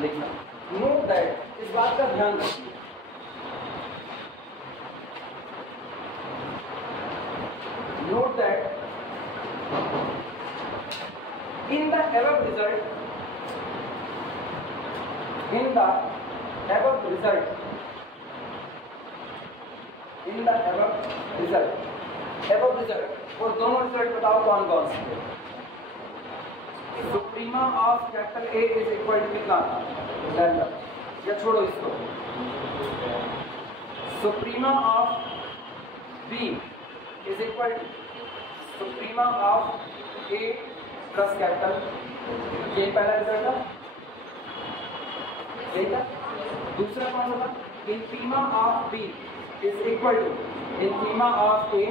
लिखना। Note that, इस बात का ध्यान रखिए, note that in the above result, in the above result, in the above result, above result और दोनों रिजल्ट बताओ कौन कौन से। Suprema of capital A is equal to कितना लैम्डा, या छोड़ो इसको, suprema of B is equal to suprema of A plus capital, ये पहला रिजल्ट था, यही था। दूसरा कौन सा था, infima of B is equal to infima of A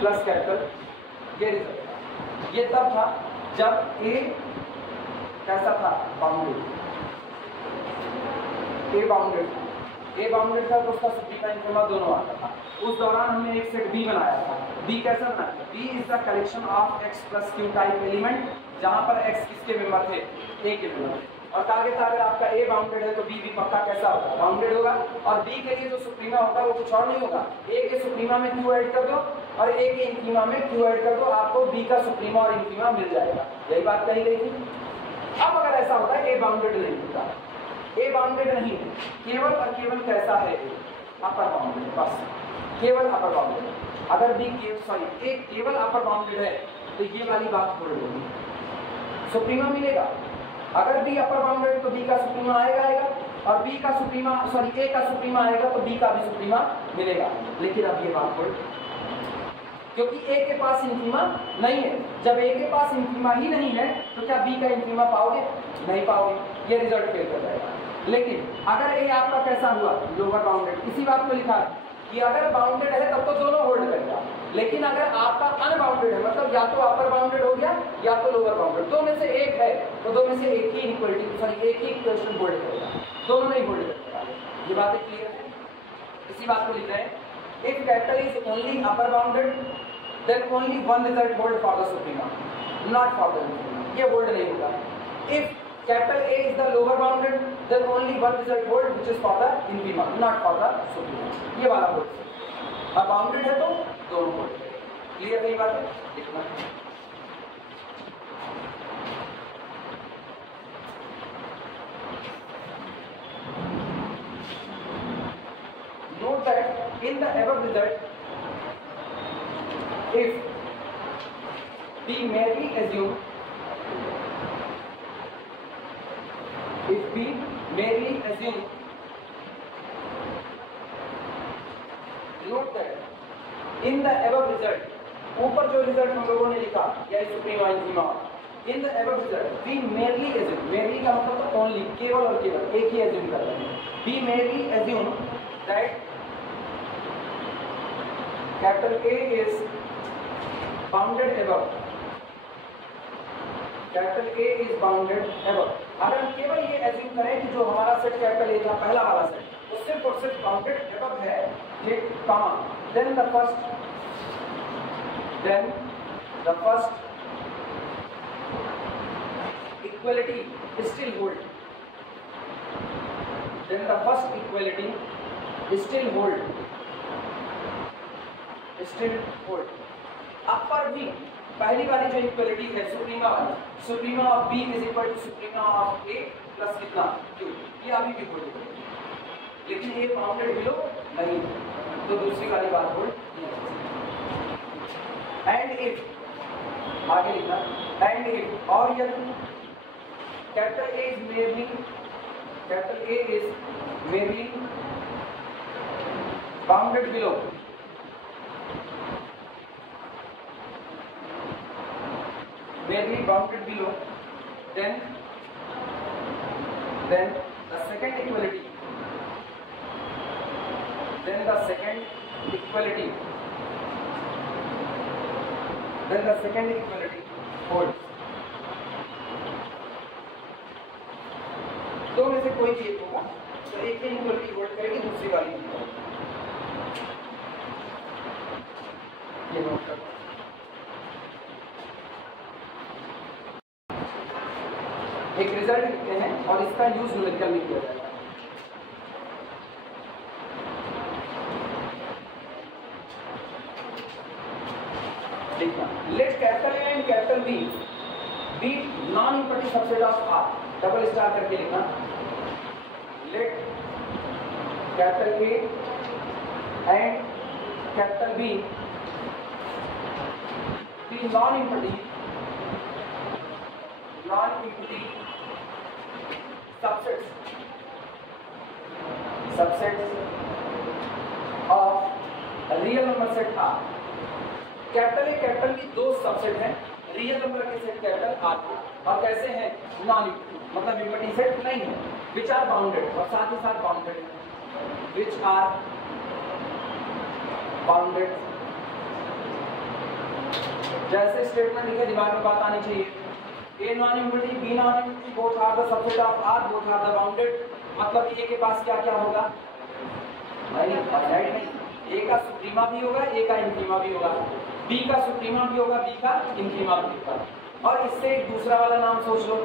plus capital, ये रिजल्ट। ये तब था जब ए कैसा था, बाउंडेड, ए बाउंडेड था, ए बाउंडेड था तो उसका सुप्रीमा इंफीमा दोनों आता था। उस दौरान हमने एक सेट बी बनाया था। बी कैसा बनाया, B is the collection of X plus Q type element, जहां पर एक्स किसके मेंबर थे, ए के मेंबर। और कहा था अगर आपका ए बाउंडेड है तो बी भी पक्का कैसा होगा, बाउंडेड होगा। और बी के लिए जो सुप्रीमा होगा वो कुछ और नहीं होगा, ए के सुप्रीमा में क्यू ऐड कर दो और ए के इंफीमा में क्यू ऐड कर दो, आपको बी का सुप्रीमा और इंफीमा मिल जाएगा। यही बात कही गई थी। अब अगर ऐसा होता है ए बाउंडेड नहीं होता, ए बाउंडेड नहीं है, केवल और केवल कैसा है, अपर बाउंडेड, बस केवल अपर बाउंडेड। अगर बी ए केवल अपर बाउंडेड है तो ये वाली बात छोड़ होगी, सुप्रीमा मिलेगा। अगर बी अपर बाउंडेड तो बी का सुप्रीमा आएगा और बी का सुप्रीमा ए का सुप्रीमा आएगा तो बी का भी सुप्रीमा मिलेगा। लेकिन अब ये बात छोड़, क्योंकि ए के पास इंफीमा नहीं है। जब ए के पास इंफीमा ही नहीं है तो क्या बी का इंफीमा पाओगे, नहीं पाओगे, ये रिजल्ट फेल कर जाएगा। लेकिन अगर ए आपका कैसा हुआ, लोअर बाउंडेड, इसी बात को लिखा है कि अगर बाउंडेड है तब तो दोनों होल्ड करेगा। लेकिन अगर आपका अनबाउंडेड है, मतलब या तो अपर बाउंडेड हो गया या तो लोअर बाउंडेड, दो में से एक है तो दो में से एक ही इक्वलिटी एक ही इक्वेशन होल्ड करेगा, दोनों नहीं होल्ड करेगा। ये बातें क्लियर है, इसी बात को लिख रहे हैं। If capital is only upper bounded then only one result hold for the suprema, not for the infima, ये होल्ड नहीं होगा। If capital A is the lower bounded, then only one result hold, which is for the infima, not for the suprema. ये वाला hold, अब bounded है तो दोनों hold। Clear नहीं बात है, लिखना। Note that in the above result, if we merely assume, if we merely assume, note that in the above result, ऊपर जो रिजल्ट हम लोगों ने लिखा या सुप्रीमा इंफीमा, in the above result we merely assume, merely का मतलब only, केवल और केवल एक ही assume कर रहे हैं, we merely assume that capital A is bounded above, capital A is bounded above। अगर हम केवल ये एज्यूम करें कि जो हमारा सेट कैपिटल A था, पहला वाला सेट, वो सिर्फ और सिर्फ बाउंडेड above है, ये comma, then the first equality still hold, then the first equality still hold, upper भी पहली वाली जो इक्वलिटी है सुप्रीमा वाली, suprema of B is equal to suprema of A plus कितना क्यू, ये अभी भी होल्ड करेगी। लेकिन ए बाउंडेड बिलो नहीं तो दूसरी वाली बात होल्ड नहीं। एंड इफ, आगे लिखना, एंड इफ और यदि capital A is मेबली bounded below, merely bounded below, then the second equality, holds। दो में से कोई भी एक होगा तो एक ही इक्वलिटी होल्ड करेगी, दूसरी वाली नहीं। ये नोट कर एक रिजल्ट लिखते हैं और इसका यूज न्यूमेरिकल में किया जाएगा। Let capital A and capital B be non important subset of R, double star करके लिखना। Let capital A and capital B be non important subsets of real number set R. Capital A capital B दो subset हैं real number के set capital R के, और कैसे हैं? Non important, मतलब इम्पॉर्टेंट सेट नहीं है, विच आर बाउंडेड, और साथ ही साथ बाउंडेड है, विच आर बाउंडेड। जैसे स्टेटमेंट लिखे दिमाग में बात आनी चाहिए, A non important B non important both are the subset of R both are the bounded. मतलब ए के पास क्या क्या होगा? नहीं, फाइनाइट नहीं, ए का सुप्रीमा भी होगा, ए का इंफीमा भी होगा, बी का सुप्रीमा भी होगा, बी का इंफीमा भी होगा। और इससे एक दूसरा वाला नाम सोच लो,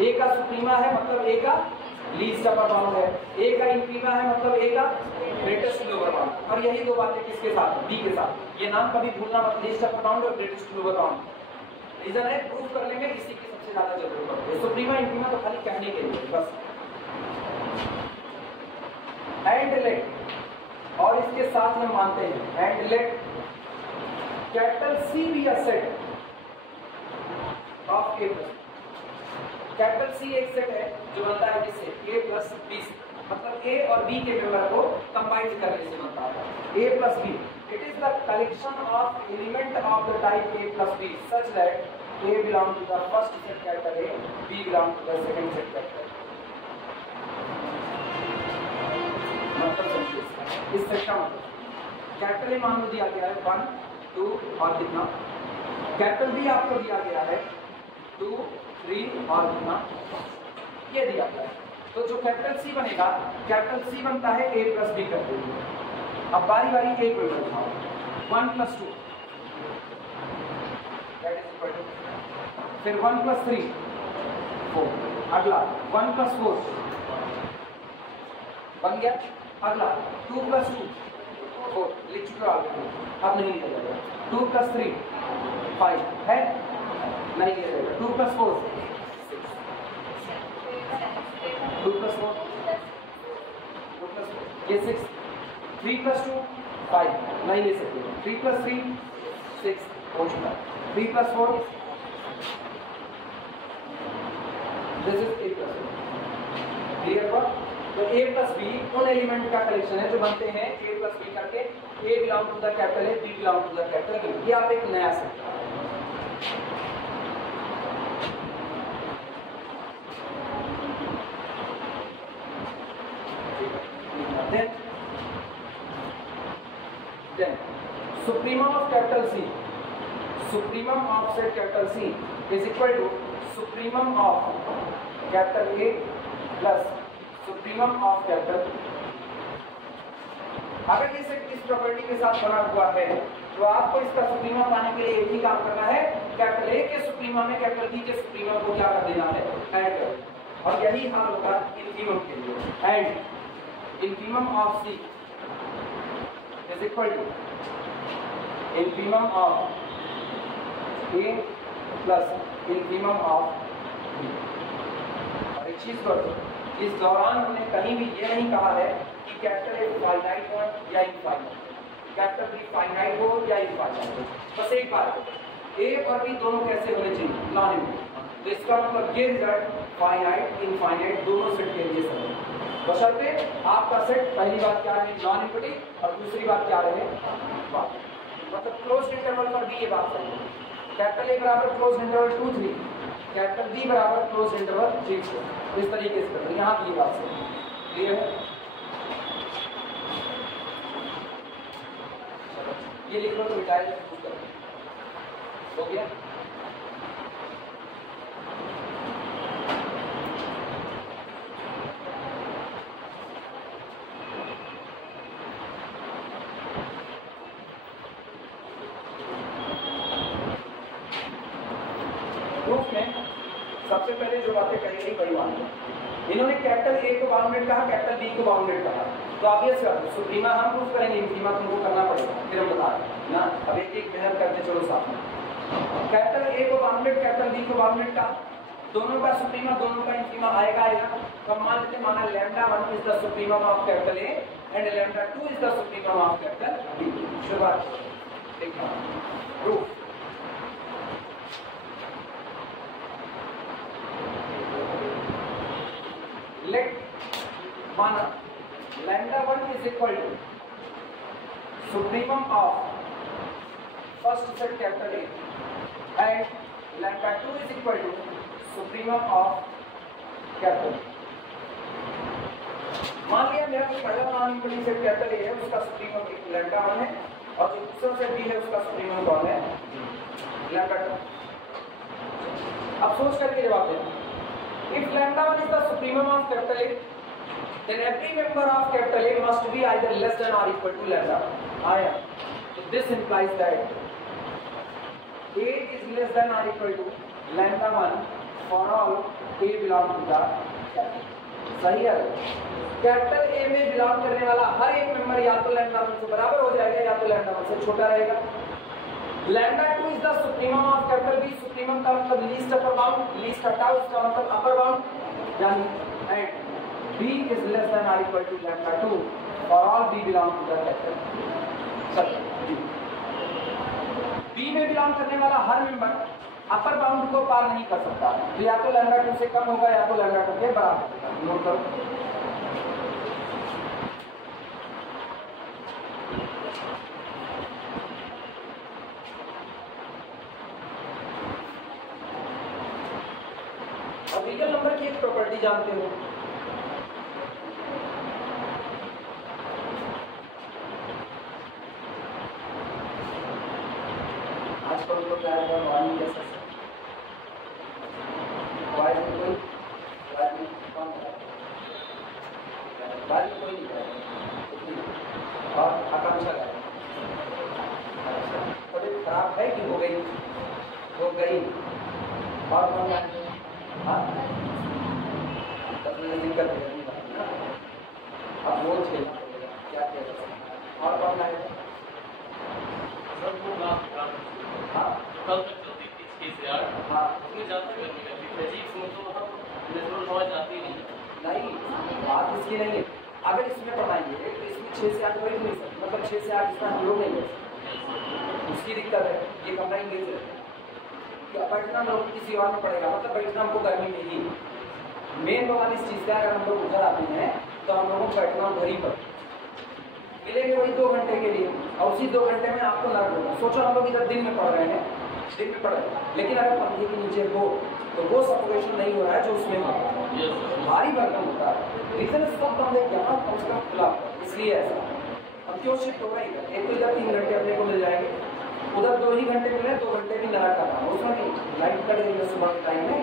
ए का सुप्रीमा है मतलब ए का लीस्ट अपर बाउंड है, ए का इंफीमा है मतलब ए का ग्रेटेस्ट लोअर बाउंड। और यही दो बातें किसके साथ? बी के साथ। ये नाम कभी भूलना मत, लीस्ट अपर बाउंड और ग्रेटेस्ट लोअर बाउंड। रीजन है प्रूफ कर लेंगे, इसी की सबसे ज्यादा जरूरत पड़ती है। सुप्रीमा इंफीमा तो खाली कहने के लिए बस। एंड लेट, और इसके साथ में मानते हैं and let capital C be a set of A plus. Capital C एक सेट है जो बनता है जिससे ए प्लस बी, मतलब ए और बी के मेंबर को कंबाइन करने से बनता है A plus B. It is the collection of element of the type A plus B such that A belong to the first set capital A, B belong to the second set capital. मतलब इस set का मतलब capital A मान लो दिया गया है 1 2 और कितना, कैपिटल बी आपको दिया गया है 2 3 और कितना, ये दिया गया है। तो जो कैपिटल सी बनेगा, कैपिटल सी बनता है ए प्लस बी करते हुए। अब बारी बारी ए को बनाओ, 1 + 2 दैट इज इक्वल टू, फिर 1 + 3 4, अगला 1 + 4 बन गया, अगला 2 + 2 4 लिख चुके हो ऑलरेडी, अब नहीं लिखा जाएगा। 2 + 3 5 है, नहीं लिखा जाएगा। 2 + 4 6, 2 + 4 ये 6, 3 + 2 5 नहीं ले सकते, 3 + 3 6 हो चुका, 3 + 4 this is A plus B. Clear हुआ? तो ए प्लस बी उन एलिमेंट का कलेक्शन है जो बनते हैं ए प्लस बी करके, A belong to the capital A, B belong to the capital B. ये आप एक नया set then supremum of capital C, supremum of set capital C is equal to supremum of capital A plus supremum of capital. अगर ये set इस property के साथ बना हुआ है तो आपको इसका सुप्रीमम पाने के लिए एक ही काम करना है, कैपिटल ए के सुप्रीमम में कैपिटल बी के सुप्रीमम को क्या कर देना है? ऐड कर। और यही हाल होगा इनफीमम के लिए। And infimum of C is equal to infimum of A plus infimum of B. और एक चीज करो, इस दौरान हमने कहीं भी ये नहीं कहा है कि कैपिटल ए फाइनाइट हो या इनफाइनाइट, कैपिटल बी फाइनाइट हो या इनफाइनाइट हो। बस एक बात है, ए और बी दोनों कैसे होने चाहिए? Non important. तो इसका मतलब ये रिजल्ट फाइनाइट इनफाइनाइट दोनों सेट के लिए सही है, बशर्ते आपका सेट पहली बात क्या है? नॉन इम्पॉर्टेंट, और दूसरी बात क्या रहे? बात मतलब क्लोज्ड इंटरवल पर भी ये बात सही है। कैपिटल ए बराबर क्लोज्ड इंटरवल 2 3, कैपिटल बी बराबर क्लोज्ड इंटरवल 3 4, इस तरीके से करते हैं। यहाँ की बात सही है। क्लियर है? ये लिख लो तो मिटाया जाए, हो गया। सबसे पहले जो बातें कही गई वही मान लो। इन्होंने कैपिटल ए को बाउंडेड कहा, कैपिटल बी को बाउंडेड कहा, तो ऑब्वियस बात है सुप्रीमा हम प्रूफ करेंगे, इंफीमा तुमको करना पड़ेगा, फिर हम बता दें ना। अब एक एक मेहनत करते चलो साथ में। कैपिटल ए को बाउंडेड, कैपिटल बी को बाउंडेड कहा, दोनों का सुप्रीमा दोनों का इंफीमा आएगा। तो मान लेते हैं माना lambda 1 is the supremum of capital A and lambda 2 is the supremum of capital B. शुरुआत देखना प्रूफ। लेट माना lambda 1 is equal to supremum of first set capital A and lambda 2 is equal to supremum of capital. मान लिया मेरा पहला non equaling set capital A है, उसका supremum lambda 1 है और जो दूसरा सेट बी है उसका सुप्रीमम कौन है? लैम्डा 2। अब सोच करके जवाब देना। If lambda 1 is the supremum of capital A, then every member of capital A must be either less than or equal to lambda 1. So this implies that A is less than or equal to lambda 1 for all A belong to the capital. सही है। Capital A में belong करने वाला हर एक member या तो lambda 1 से बराबर हो जाएगा या तो लैम्डा 1 से छोटा रहेगा। Lambda 2 is the supremum of capital B, supremum का मतलब लीस्ट अपर बाउंड, लीस्ट हटाओ इसका मतलब अपर बाउंड, यानी and b is less than और equal to lambda 2 for all b belong to the capital. चलिए b में बिलोंग करने वाला हर मेंबर अपर बाउंड को पार नहीं कर सकता, तो या तो लैम्डा 2 से कम होगा या तो लैम्डा 2 के बराबर होगा। नोट करो। अब रियल नंबर की एक प्रॉपर्टी जानते हो, आजकल तो क्या है मॉर्निंग कैसे वाई में कोई वाई में कौन है, वाई में कोई नहीं है और आकांक्षा है थोड़ी खराब है कि हो गई और कौन है? हाँ तब दिक्कत है ना, अब वो खेलना पड़ेगा क्या किया जा सकता। और कौन है? हाँ कल तक चलती थी 6 से 8। हाँ उसमें ज़्यादा गर्मी लगती है, फिजिक्स में तो नेचुरल नॉलेज आती नहीं। बात इसकी नहीं है। अगर इसमें पढ़ाएंगे तो इसमें 6 से 8 वही नहीं सकते, मतलब 6 से 8 इसमें हम लोग नहीं कर, उसकी दिक्कत है। ये कमरा इंग्लिश है, बैठना हम लोग किसी और में पड़ेगा, मतलब बैठना हमको गर्मी में ही। मेन बवाल इस चीज़ का अगर हम लोग उधर आते हैं तो हम लोगों को बैठना घर ही पर मिलेंगे वही 2 घंटे के लिए, और उसी 2 घंटे में आपको नर्क होगा। सोचो हम लोग इधर दिन में पढ़ रहे हैं, दिन में पढ़ रहे हैं, लेकिन अगर पंखे के नीचे हो तो वो सफोकेशन नहीं हो रहा है जो उसमें होता है, भारी भरकम होता है। रीजन सब बंदे यहाँ कम से कम खुला, इसलिए ऐसा हम क्यों शिफ्ट हो रहे हैं। एक तो इधर 3 घंटे अपने को मिल जाएंगे, उधर 2 ही घंटे मिले, 2 घंटे भी नरक का था, उसमें भी लाइट कट गई सुबह के टाइम में,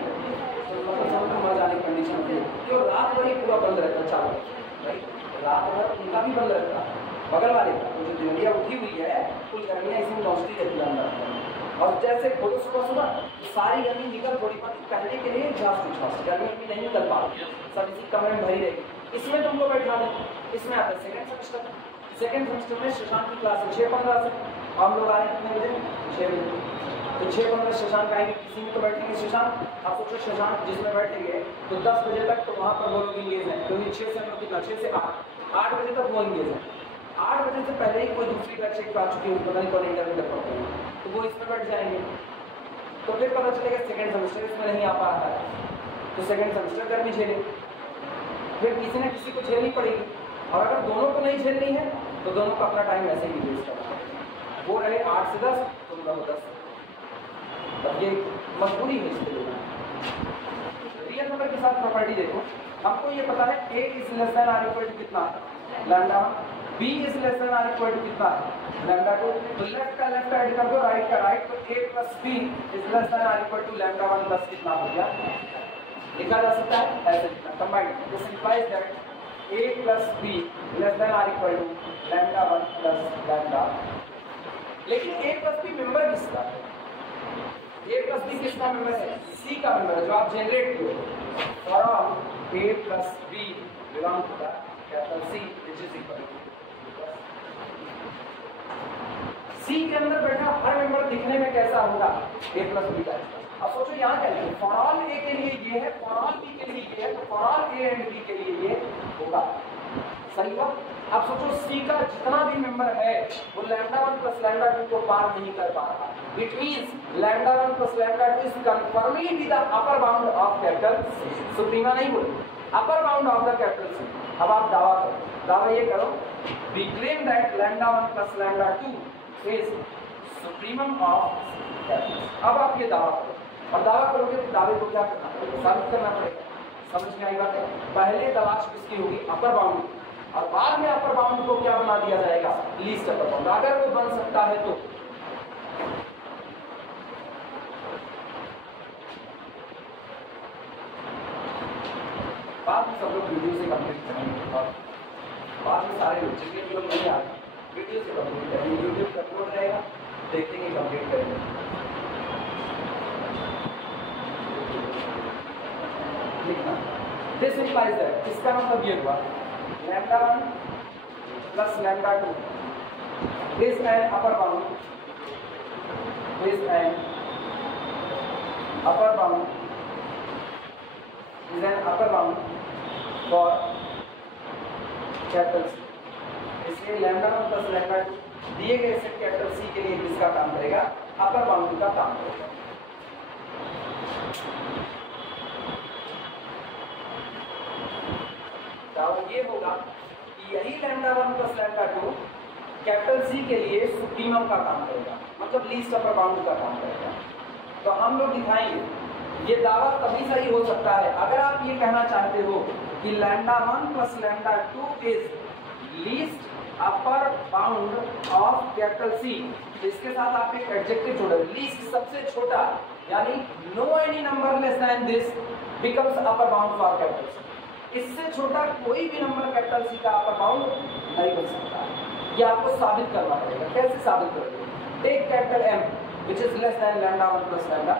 तो मतलब मर जाने की कंडीशन थी। क्यों रात भर ही पूरा बंद रहता चालू, भाई रात भर उनका भी बंद रहता, बगल वाले का जो दिनलिया उठी हुई है कुल गर्मियाँ इसमें पहुँचती रहती है अंदर, और जैसे खोलो सुबह तो सारी गर्मी निकल थोड़ी पाती, पहले के लिए झाँस उछास गर्मी भी नहीं निकल पा रही, सब इसी कमरे में भरी रहेगी। इसमें तुमको बैठा दें, इसमें आता है सेकेंड सेमेस्टर में शशांक की क्लास है 6:15 से, हम लोग आए कितने बजे? 6 बजे, तो 6:15 शशांक आएंगे, किसी में तो बैठेंगे शशांक। आप सोचो शशांक जिसमें बैठेंगे तो 10 बजे तक तो वहाँ पर वो लोग इंगेज हैं, क्योंकि 6 से हम लोग कितना 6 से 8 बजे तक वो इंगेज है। 8 बजे से पहले ही कोई दूसरी बैच एक आ चुकी है, पता नहीं कौन इंटरव्यू कर पाते हैं, तो वो इसमें बैठ जाएंगे, तो फिर पता चलेगा सेकेंड सेमेस्टर इसमें नहीं आ पा रहा है, तो सेकेंड सेमेस्टर गर्मी झेले, फिर किसी न किसी को झेलनी पड़ेगी। और अगर दोनों को नहीं झेलनी है तो दोनों को अपना टाइम ऐसे ही वेस्ट करना है, वो रहे 8 से 10, तुम रहो 10। अब ये मजबूरी है इसके लिए। रियल नंबर के साथ प्रॉपर्टी देखो, हमको ये पता है a इज लेस देन और इक्वल टू कितना lambda, b is less than और इक्वल टू कितना लैम्डा 2, तो लेफ्ट का लेफ्ट ऐड कर दो, राइट का राइट, तो a plus b is less than और इक्वल टू लैम्डा 1 प्लस कितना हो गया, लिखा जा सकता है ऐसे लिखना combined. This implies that a plus b less than और equal to lambda 1 plus lambda. लेकिन a प्लस b मेंबर किसका है? ए प्लस बी किसका मेंबर है? सी का मेंबर है, जो आप जनरेट किए हो। For all A plus B belong to the capital C which is equal to C के अंदर बैठा हर मेंबर दिखने में कैसा होगा? ए प्लस बी का। अब सोचो यहाँ क्या लिखे, फॉर ऑल ए के लिए ये है, फॉर ऑल बी के लिए ये है, तो for all A and B के लिए ये होगा। सही हुआ? अब सोचो सी का जितना भी मेंबर है वो लैम्डा 1 प्लस लैम्डा 2 को पार नहीं कर पा रहा। It means lambda 1 plus lambda 2 is confirmly with the upper bound of capital C. Suprema नहीं बोली, upper bound of the capital C. अब आप दावा करो, दावा ये करो, we claim that lambda 1 plus lambda 2 is supremum of capital. अब आप ये दावा करो, और दावा करोगे तो दावे को क्या करना पड़ेगा? साबित करना पड़ेगा। समझ में आई बात है? पहले तलाश किसकी होगी? अपर बाउंड, और बाद में अपर बाउंड को क्या बना दिया जाएगा? Least upper bound. अगर वो बन सकता है तो बाद में सब लोग वीडियो से कंप्लीट करेंगे, और बाद में सारे जितने भी लोग नहीं आते वीडियो से कंप्लीट करेंगे। यूट्यूब पर अपलोड रहेगा, देखेंगे, कंप्लीट करेंगे। दिस इंप्लाइज दैट, इसका मतलब ये हुआ lambda 1 plus lambda 2 is an upper bound, is an upper bound, is an upper bound for capital C. इसलिए लैम्डा 1 प्लस लैम्डा 2 दिए गए सेट कैपिटल सी के लिए किसका काम करेगा? अपर बाउंड का काम करेगा। ये होगा कि यही lambda 1 plus lambda 2 capital C के लिए सुप्रीमम का काम करेगा, मतलब लीस्ट अपर बाउंड का काम करेगा। तो हम लोग दिखाएंगे ये दावा तभी सही हो सकता है अगर आप ये कहना चाहते हो कि lambda 1 plus lambda 2 is least upper bound of capital C. तो इसके साथ आप एक एडजेक्टिव जोड़ो, लीस्ट सबसे छोटा, यानी no any number less than this becomes upper bound for capital C. इससे छोटा कोई भी नंबर कैपिटल सी का अपर बाउंड नहीं बन सकता। ये आपको साबित करना पड़ेगा। कैसे साबित करोगे? Take capital M which is less than lambda 1 plus lambda.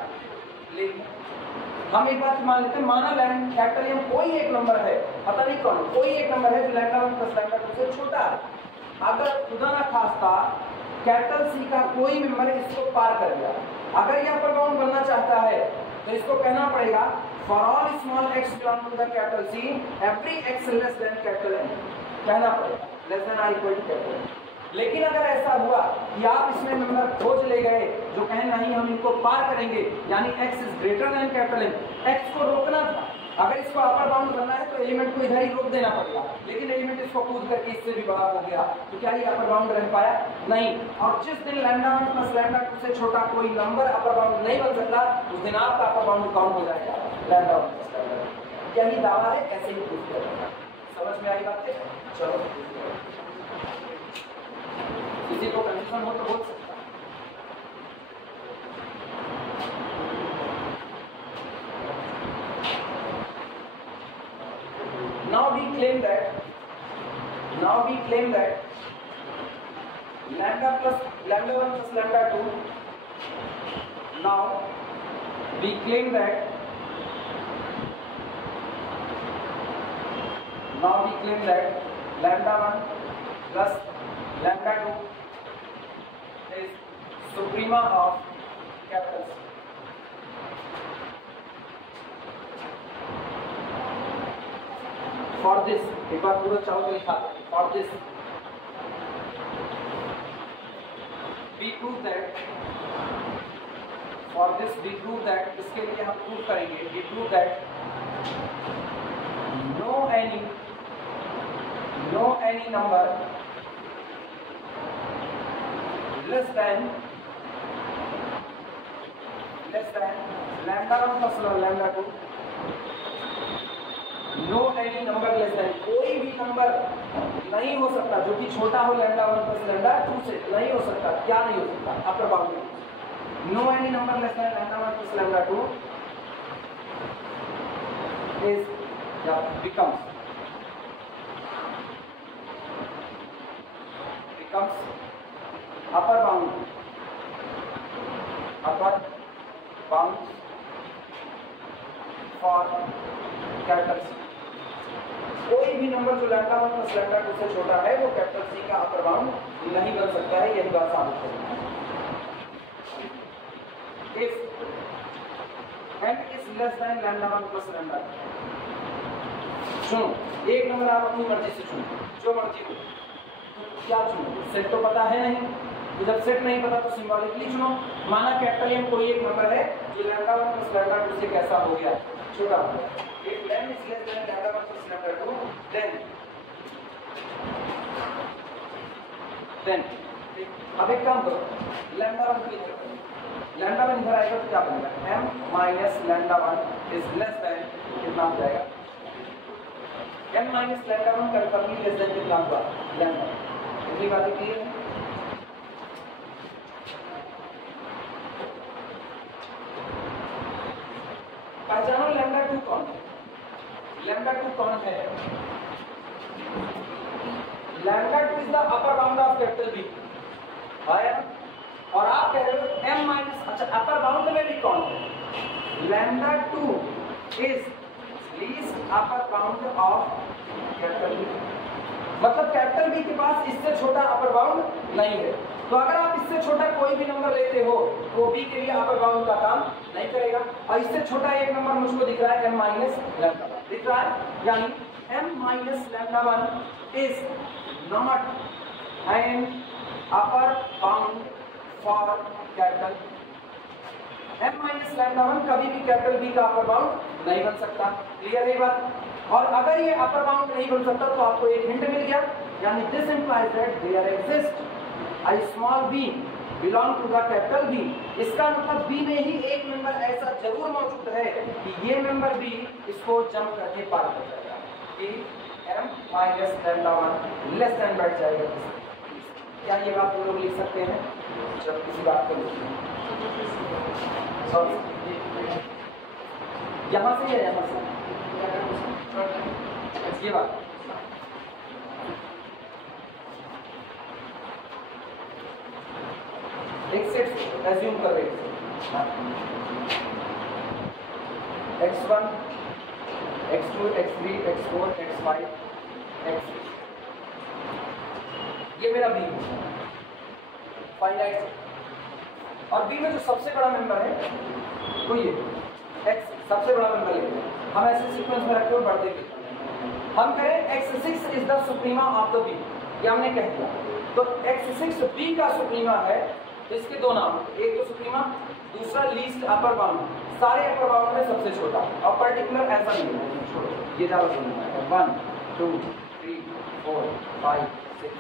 हम एक बात मान लेते हैं, माना कैपिटल M कोई एक नंबर है, पता नहीं कौन, कोई एक नंबर है जो लैम्डा 1 प्लस लैम्डा 2 से छोटा है। अगर खुदा ना खास्ता कैपिटल सी का कोई मेंबर इसको पार कर गया, अगर ये अपर बाउंड बनना चाहता है तो इसको कहना पड़ेगा for all small x belong to the capital C, every x less than capital M, कहना पड़ेगा less than or equal to capital M। लेकिन अगर ऐसा हुआ कि आप इसमें नंबर खोज ले गए जो कहें नहीं हम इनको पार करेंगे, यानी x is greater than capital M, x को रोकना था। अगर इसको अपर बाउंड करना है तो एलिमेंट को इधर ही रोक देना पड़ेगा, लेकिन एलिमेंट इसको कूद करके इससे भी बड़ा हो गया, तो क्या ये अपर बाउंड रह पाया? नहीं। और जिस दिन लैम्डा 1 प्लस लैम्डा 2 से छोटा कोई नंबर अपर बाउंड नहीं बन सकता, उस दिन आपका अपर बाउंड कौन हो जाएगा? Lambda 1 plus lambda 2। यही दावा है, ऐसे ही प्रूफ किया जाएगा। समझ में आई बात है? चलो, किसी को कंफ्यूजन हो तो बोल सकता है। Now we claim that lambda 1 plus lambda 2. Now we claim that lambda 1 plus lambda 2 is suprema of capital C. For this, एक बार पूरा चाहो तो लिखा, for this we prove that, इसके लिए हम प्रूव करेंगे, we prove that no any number less than lambda 1 plus lambda 2, no any number less than, कोई भी नंबर नहीं हो सकता जो कि छोटा हो लैम्डा 1 प्लस लैम्डा 2 से, नहीं हो सकता। क्या नहीं हो सकता? Upper bound. No any number less than lambda 1 plus lambda 2 is becomes upper bound bound for capital C. कोई भी नंबर जो लैम्डा 1 प्लस लैम्डा 2 से छोटा है वो कैपिटल सी का अपर बाउंड नहीं बन सकता है। यही बात साबित करना है। If n is less than lambda 1 plus lambda 2, सुनो एक नंबर आप अपनी मर्जी से चुनो, जो मर्जी हो। तो क्या चुनो? सेट तो पता है नहीं, तो जब सेट नहीं पता तो सिंबॉलिकली चुनो। माना कैपिटल M कोई एक नंबर है जो लैम्डा 1 प्लस लैम्डा 2 से कैसा हो गया, छोटा हो गया। If n is less than lambda 1 plus lambda 2, then अब एक काम करो, लैम्डा 1 की तरफ लैम्डा 1 इधर आएगा तो क्या बनेगा? m minus lambda 1 is less than कितना हो जाएगा? m minus lambda 1 कंफर्मली less than कितना हुआ? लैम्डा। इतनी बातें क्लियर है? पहचानो लैम्डा 2 कौन है? लैम्डा 2 कौन है? Lambda 2 is the upper bound of capital B, आया? और आप कह रहे हो m माइनस, अच्छा अपर बाउंड में भी कौन है? Lambda 2 is least upper bound of capital B. मतलब कैपिटल बी के पास इससे छोटा अपर बाउंड नहीं है। तो अगर आप इससे छोटा कोई भी नंबर लेते हो तो बी के लिए अपर बाउंड का काम नहीं करेगा। और इससे छोटा एक नंबर मुझको दिख रहा है m माइनस लैम्डा 1 दिख रहा है, यानी m minus lambda 1 is not an upper bound for capital. m minus lambda 1 कभी भी कैपिटल बी का अपर बाउंड नहीं बन सकता। क्लियर है बात? और अगर ये अपर बाउंड नहीं बन सकता तो आपको एक हिंट मिल गया, यानी this implies that there exist a small b belong to the capital B. इसका मतलब बी में ही एक मेंबर ऐसा जरूर मौजूद है कि ये मेंबर भी इसको जंप करके पार कर जाएगा कि m minus lambda 1 less than बैठ जाएगा। क्या ये बात हम लोग लिख सकते हैं जब किसी बात को लिखते हैं? सॉरी यहाँ से या यहाँ से? ये बात एक सेट एज्यूम कर रहे थे x1 x2 x3 x4 x5 x6, ये मेरा b है फाइनाइट। और b में जो सबसे बड़ा मेंबर है वो ये x सबसे बड़ा मेंबर लेते हैं हम, ऐसे सीक्वेंस में रखते हुए बढ़ते गए। हम कहें x6 is the suprema of the b, ये हमने कह दिया। तो x6 b का सुप्रीमा है। इसके दो नाम, एक तो सुप्रीमा, दूसरा लीस्ट अपर बाउंड। सारे अपर बाउंड में सबसे छोटा, और पर्टिकुलर ऐसा नहीं है। छोड़ो ये ज्यादा सुनना है। 1 2 3 4 5 6।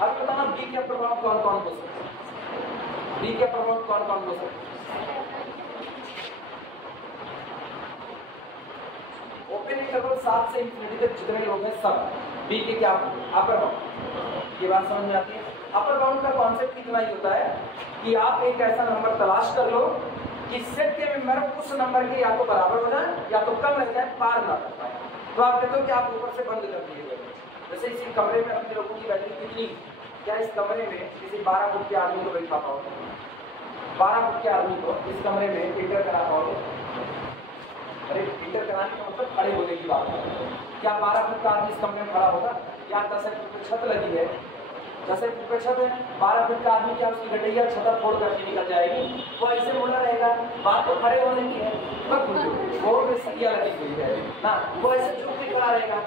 अब बताना बी के अपर बाउंड कौन कौन हो सकते हैं? बी के अपर बाउंड कौन कौन हो सकते हैं? ओपन इंटरवल 7 से इंफिनिटी तक जितने लोग हैं सब बी के क्या अपर बाउंड। ये बात समझ में आती है? अपर बाउंड का कॉन्सेप्ट इतना ही होता है कि आप एक ऐसा नंबर तलाश कर लो कि सेट के मेंबर उस नंबर के या तो बराबर हो जाए या तो कम रह जाए, पार ना कर पाए। तो आप कहते हो कि आप ऊपर से बंद कर दिए गए। जैसे इसी कमरे में अपने लोगों की वैल्यू कितनी, क्या इस कमरे में किसी 12 फुट के आदमी को बैठा पाओगे? 12 फुट के आदमी को इस कमरे में इंटर करा पाओगे? अरे इंटर कराने का मतलब खड़े होने की बात है। क्या 12 फुट का आदमी इस कमरे में खड़ा होगा? या 10 फुट की छत लगी है, 10 फुट पे छत है, 12 फुट का आदमी क्या उसकी गटैया छत फोड़ करके निकल जाएगी? वो ऐसे बोला रहेगा, बात तो खड़े होने की है, वो सरिया लगी हुई है ना, वो ऐसे झुक के खड़ा रहेगा।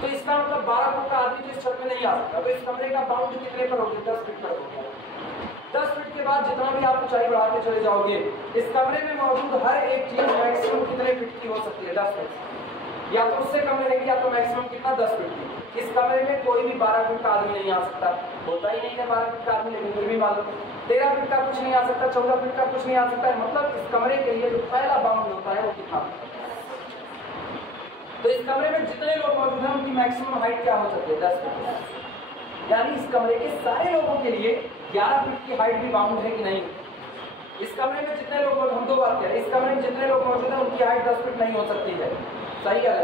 तो इसका मतलब 12 फुट का आदमी तो इस छत में नहीं आ सकता। तो इस कमरे का बाउंड कितने पर होगी? 10 फीट पर होगा। 10 फीट के बाद जितना भी आप ऊंचाई बढ़ाते चले जाओगे, इस कमरे में मौजूद हर एक चीज मैक्सिमम कितने फीट की हो सकती है? 10 फीट। या तो उससे कम रहेगी या तो मैक्सिमम कितना? 10 फीट की। इस कमरे में कोई भी 12 फीट का आदमी नहीं आ सकता। होता ही नहीं है 12 फीट का आदमी, लेकिन फिर भी मालूम 13 फीट का कुछ नहीं आ सकता, 14 फीट का कुछ नहीं आ सकता है। मतलब इस कमरे के लिए जो पहला बाउंड होता है वो कितना? तो इस कमरे में जितने लोग मौजूद हैं उनकी मैक्सिमम हाइट क्या हो सकती है? 10 फीट। यानी इस कमरे के सारे लोगों के लिए 11 फीट की हाइट भी बाउंड है कि नहीं? इस कमरे में जितने लोग, हम दो बात करें, इस कमरे में जितने लोग मौजूद हैं उनकी हाइट 10 फीट नहीं हो सकती है। सही है?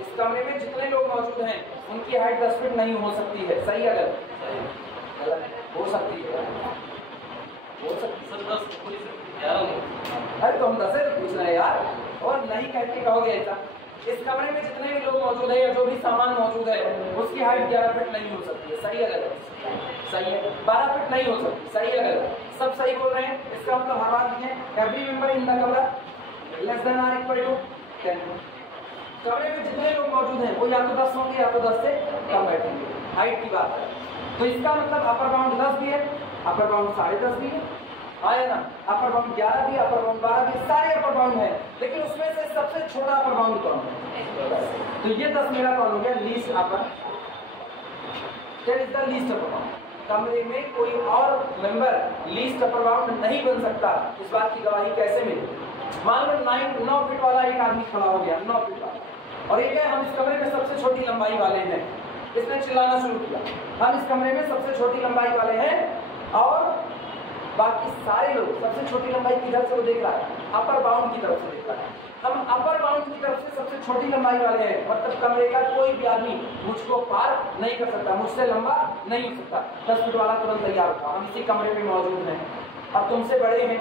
इस कमरे में जितने लोग मौजूद हैं उनकी हाइट 10 फीट नहीं हो सकती है। सही है? गलत हो सकती है। हो सकती सर 10 कोई 11 नहीं। अरे तो हम 10 तो पूछ रहे हैं यार, और नहीं कह के कहोगे ऐसा। इस कमरे में जितने भी लोग मौजूद है या जो भी सामान मौजूद है उसकी हाइट 11 फीट नहीं हो सकती है। सही है गलत? सही है। 12 फीट नहीं हो सकती। सही है गलत? सब सही बोल रहे हैं। इसका मतलब हर बात लिखें, एवरी मेंबर इन द कमरा less than or equal to 10। कमरे में जितने लोग मौजूद हैं वो या तो 10 होंगे या तो 10 से कम बैठेंगे। हाइट की बात है तो इसका मतलब अपर बाउंड 10 भी है, अपर बाउंड 10.5 भी है, आया ना? अपर बाउंड 11 भी, अपर बाउंड 12 भी, सारे अपर बाउंड है। लेकिन उसमें से सबसे छोटा अपर बाउंड कौन है? तो ये 10 मेरा कौन हो गया? Least upper. That is the least upper bound. कमरे में कोई और मेंबर लीस्ट अपर बाउंड नहीं बन सकता। इस बात की गवाही कैसे मिली? मान लो 9 फीट वाला एक आदमी खड़ा हो गया, 9 फीट वाला, और एक है हम इस कमरे में सबसे छोटी लंबाई वाले हैं। इसने चिल्लाना शुरू किया, हम इस कमरे में सबसे छोटी लंबाई वाले हैं और बाकी सारे लोग सबसे छोटी लंबाई किधर से वो देख रहा है? अपर बाउंड की तरफ से देख रहा है। हम अपर बाउंड की तरफ से सबसे छोटी लंबाई वाले हैं, मतलब कमरे का कोई भी आदमी मुझको पार नहीं कर सकता, मुझसे लंबा नहीं हो सकता। 10 फीट वाला तुरंत तैयार होगा, हम इसी कमरे में मौजूद हैं। अब तुमसे बड़े हैं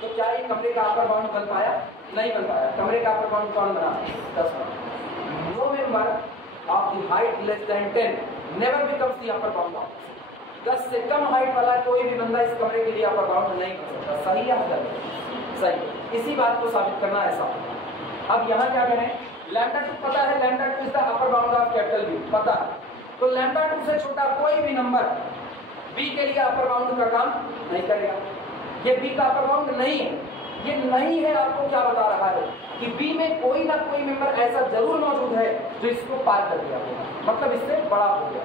तो क्या ये कमरे का अपर बाउंड बन पाया? नहीं बन पाया। कमरे का अपर बाउंड कौन बना? 10 bound. No member of the height less than 10 never becomes the upper bound of 10 से कम हाइट वाला कोई भी बंदा इस कमरे के लिए अपर बाउंड नहीं कर सकता। सही या गलत? सही। इसी बात को साबित करना ऐसा। अब यहाँ क्या करें? लैम्डा 2 पता है, lambda 2 is the upper bound of capital B, पता है। तो लैम्डा 2 से छोटा कोई भी नंबर बी के लिए अपर बाउंड का काम नहीं करेगा। ये बी का अपर बाउंड नहीं है। ये नहीं है आपको क्या बता रहा है कि बी में कोई ना कोई मेंबर ऐसा जरूर मौजूद है जो इसको पार कर दिया होगा, मतलब इससे बड़ा हो गया।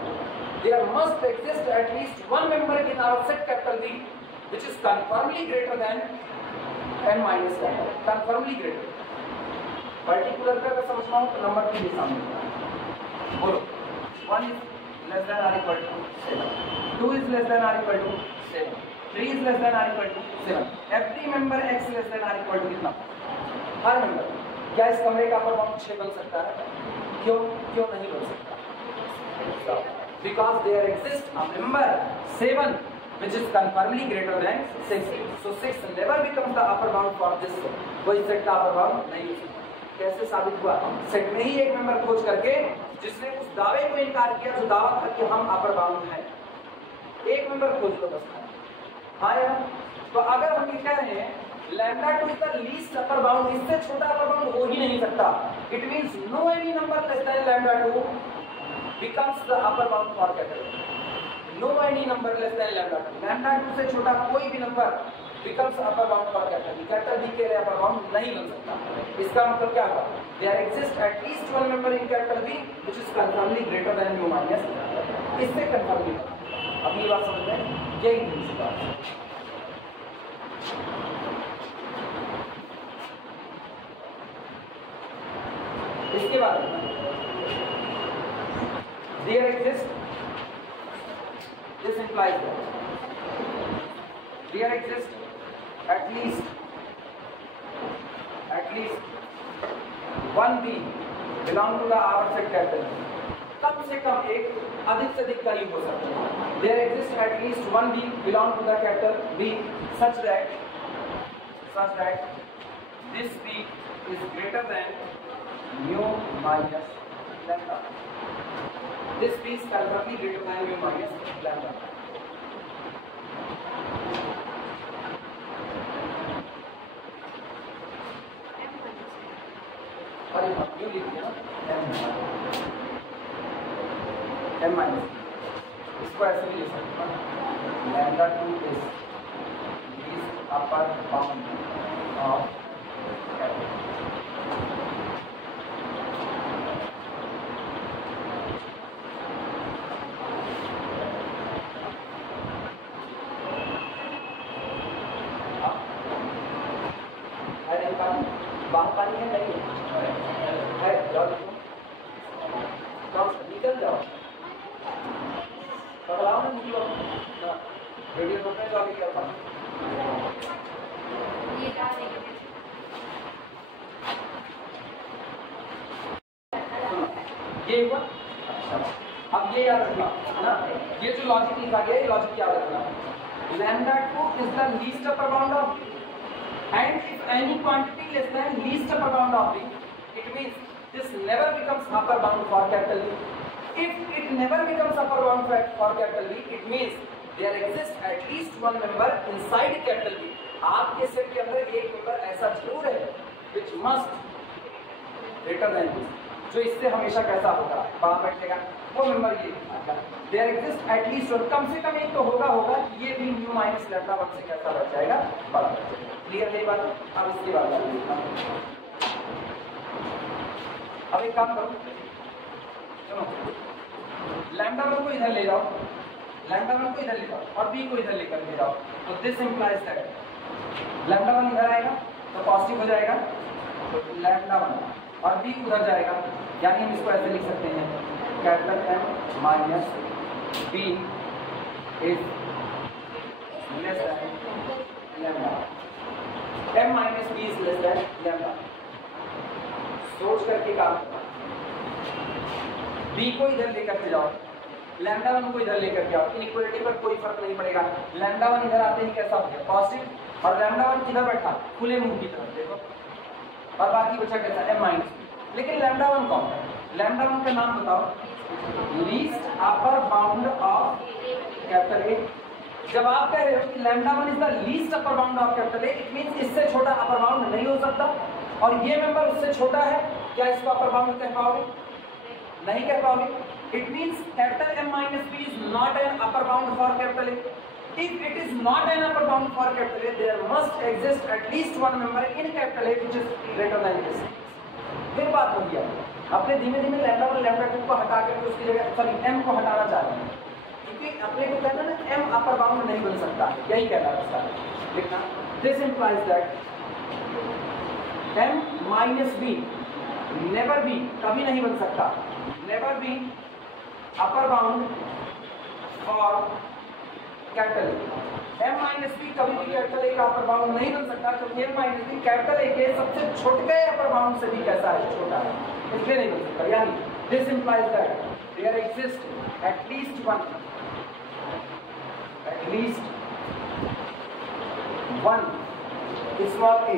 There must exist at least one member in our set capital B which is confirmly greater than n minus 1. Confirmly greater. Particular का अगर समझना हो तो नंबर 3 के सामने बोलो। 1 is less than or equal to 7. 2 is less than or equal to 7. 3 is less than or equal to 7. Every member x less than or equal to कितना? हर member। क्या इस कमरे का अपर बाउंड 6 बन सकता है? क्यों नहीं बन सकता? Because there exists a member 7 which is confirmably greater than 6. So 6 never becomes the upper bound for this set. कोई सेट का अपर बाउंड नहीं हो सकता। कैसे साबित हुआ? सेट में ही एक मेंबर खोज करके जिसने उस दावे को इनकार किया जो दावा था कि हम अपर बाउंड हैं। एक मेंबर खोज लो बस। हाँ यार, तो अगर हम ये कह रहे हैं lambda 2 is the least upper bound, इससे छोटा अपर बाउंड हो ही नहीं सकता। It means no any number less than lambda 2 becomes the upper bound for capital. No any number less than lambda 2. Lambda 2 से छोटा कोई भी number becomes upper bound for capital B. Capital B के लिए upper bound नहीं बन सकता। इसका मतलब क्या हुआ? There exists at least one member in capital B which is confirmably greater than mu minus. इससे confirmably। अब ये बात समझ में? यही दूसरी बात है। इसके बाद there exists, this implies that there exists at least one B belong to the our set capital. कम से कम एक, अधिक से अधिक का ही हो सकता है। There exists at least one B belong to the capital B such that this B is greater than mu minus lambda. This B is confirmably greater than mu minus lambda. और ये लिख दिया m minus, इसको ऐसे भी लिख सकते हैं lambda 2 is upper bound of capital. बाहर पानी है नहीं है? जाओ निकल जाओ, पकड़ाओ ना, निकलो रेडियो रोकने जाओ क्या पानी ये हुआ। अच्छा अब ये याद रखना ना, ये जो लॉजिक लिखा गया है लॉजिक क्या रखना, lambda 2 is the least upper bound of B, and if any quantity less than least upper bound of B, it means this never becomes upper bound for capital B. If it never becomes upper bound for capital B, it means there exists at least one member inside capital B. आपके set के अंदर एक member ऐसा जरूर है which must greater than this, जो इससे हमेशा कैसा होगा, बड़ा बैठेगा, वो मेंबर ये आता है। There exists at least one, कम से कम एक तो होगा ये भी म्यू माइनस लैम्डा 1 से कैसा बैठ जाएगा, बड़ा बैठ जाएगा। क्लियर है ये बात? अब इसकी बात आती है। अब एक काम करो, चलो लैम्डा 1 को इधर ले जाओ, लैम्डा 1 को इधर ले जाओ और बी को इधर लेकर के जाओ, तो दिस इंप्लाइज दैट लैम्डा 1 इधर आएगा तो पॉजिटिव हो जाएगा, तो लैम्डा 1 और बी उधर जाएगा, यानी हम इसको ऐसे लिख सकते हैं capital M minus B is less than lambda, M minus B is less than lambda. सोच करके काम करना, बी को इधर लेकर के जाओ, लैम्डा 1 को इधर लेकर के आओ, इनइक्वालिटी पर कोई फर्क नहीं पड़ेगा। लैम्डा 1 इधर आते ही कैसा हो गया, पॉजिटिव, और लैम्डा 1 किधर बैठा, खुले मुंह की तरफ देखो, और बाकी बचा कैसा M माइनस बी। लेकिन लैम्डा 1 कौन है, लैम्डा 1 का नाम बताओ, least upper bound of capital ए। जब आप कह रहे हो कि lambda 1 is the least upper bound of capital A, it means इससे छोटा अपर बाउंड नहीं हो सकता, और ये मेंबर उससे छोटा है, क्या इसको अपर बाउंड कह पाओगे? नहीं कह पाओगे। It means capital M minus B is not an upper bound for capital A. If it is not an upper bound for capital A, there must exist at least one member in capital A which is greater than this. फिर बात हो गया, अपने धीमे धीमे lambda 1 lambda 2 को हटा करके उसकी जगह सॉरी M को हटाना चाह रहे हैं, क्योंकि अपने को कहना ना M अपर बाउंड नहीं बन सकता, यही कहना है उसका। लिखना this implies that M minus B never be, कभी नहीं बन सकता, never be upper bound for capital A। M minus B कभी भी कैपिटल A का अपर बाउंड नहीं बन सकता, क्योंकि M minus B capital A के सबसे छोटे अपर बाउंड से भी कैसा है, छोटा है, इसलिए नहीं बन सकता। यानी this implies that there exists at least one small a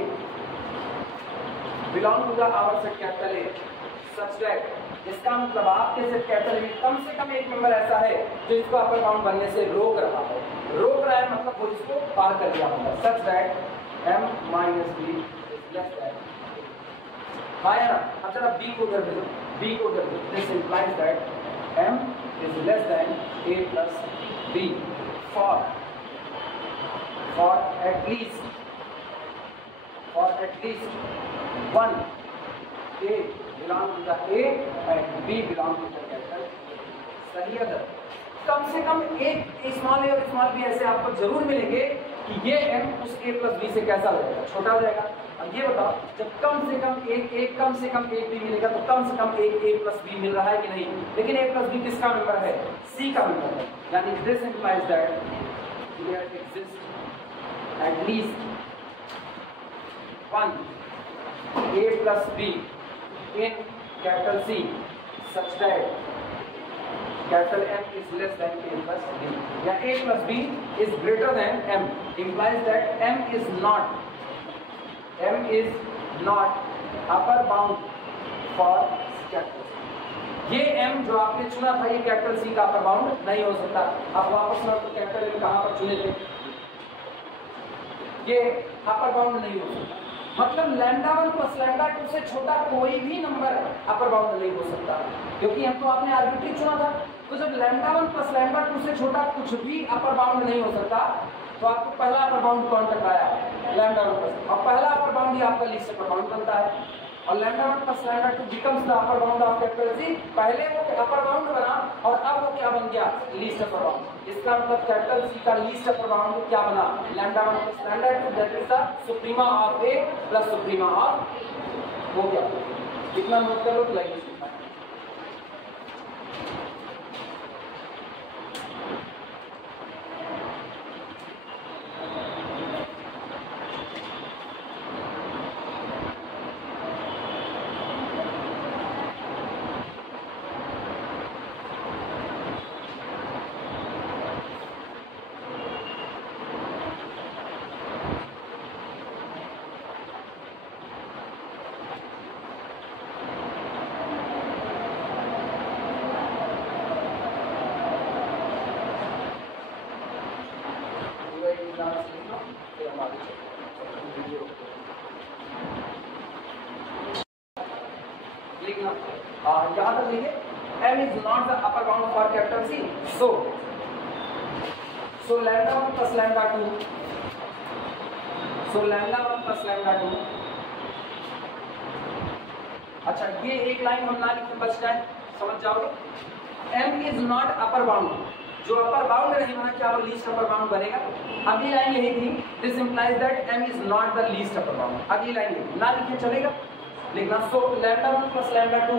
belong to the our set capital A such that, इसका मतलब आपके सेट कैपिटल में कम से कम एक मेंबर ऐसा है जो इसको अपर बाउंड बनने से रोक रहा है, मतलब वो इसको पार कर दिया होगा, such that M minus B is less than. आया ना? अब जरा B को कर दो, B को कर दो, this implies that M is less then A plus B for at least one A belong to the A and B belong to the capital। सही है? कम से कम एक स्मॉल ए और स्मॉल बी ऐसे आपको जरूर मिलेंगे कि ये M उस A प्लस बी से कैसा हो जाएगा, छोटा हो जाएगा। और ये बताओ, जब कम से कम एक बी मिलेगा तो कम से कम एक A प्लस बी मिल रहा है कि नहीं? लेकिन A प्लस बी किसका मेंबर है, C का मेंबर है, यानी this implies that there exist at least one A plus B in capital C such that capital M is less than A plus B, या A plus B is greater than M, implies that M is not upper bound for capital C। ये M जो आपने चुना था ये capital C का अपर bound नहीं हो सकता। आप वापस लौट तो कैपिटल M कहाँ पर चुने थे, ये अपर बाउंड नहीं हो सकता, मतलब लैम्डा 1 प्लस लैम्डा 2 से छोटा कोई भी नंबर अपर बाउंड नहीं हो सकता, क्योंकि हम तो आपने आर्बिट्री चुना था। तो जब लैम्डा 1 प्लस लैम्डा 2 से छोटा कुछ भी अपर बाउंड नहीं हो सकता, तो आपको पहला अपर बाउंड कौन तक आया, लैम्डा 1 प्लस, और पहला अपर बाउंड ही आपका लीस्ट अपर बाउंड बनता है, और lambda 1 plus lambda 2 becomes the upper bound of capital C। पहले वो अपर बाउंड बना और अब वो क्या बन गया, लीस्ट अपर बाउंड। इसका मतलब कैपिटल C का लीस्ट अपर बाउंड क्या बना, lambda 1 plus lambda 2, that is the suprema of A plus suprema of, वो क्या, कितना नोट करो तो लाइक ना, यहाँ तक लिखे m is not the upper bound for capital C, so lambda 1 plus lambda 2, so lambda 1 plus lambda 2, अच्छा ये एक लाइन हम ना लिखते बच जाए, समझ जाओगे। m is not upper bound, जो अपर बाउंड रहेगा ना क्या वो लीस्ट अपर बाउंड बनेगा। अगली लाइन यही थी, this implies that m is not the least upper bound. अगली लाइन यही ना लिखे चलेगा, लिखना सो lambda 1 plus lambda 2,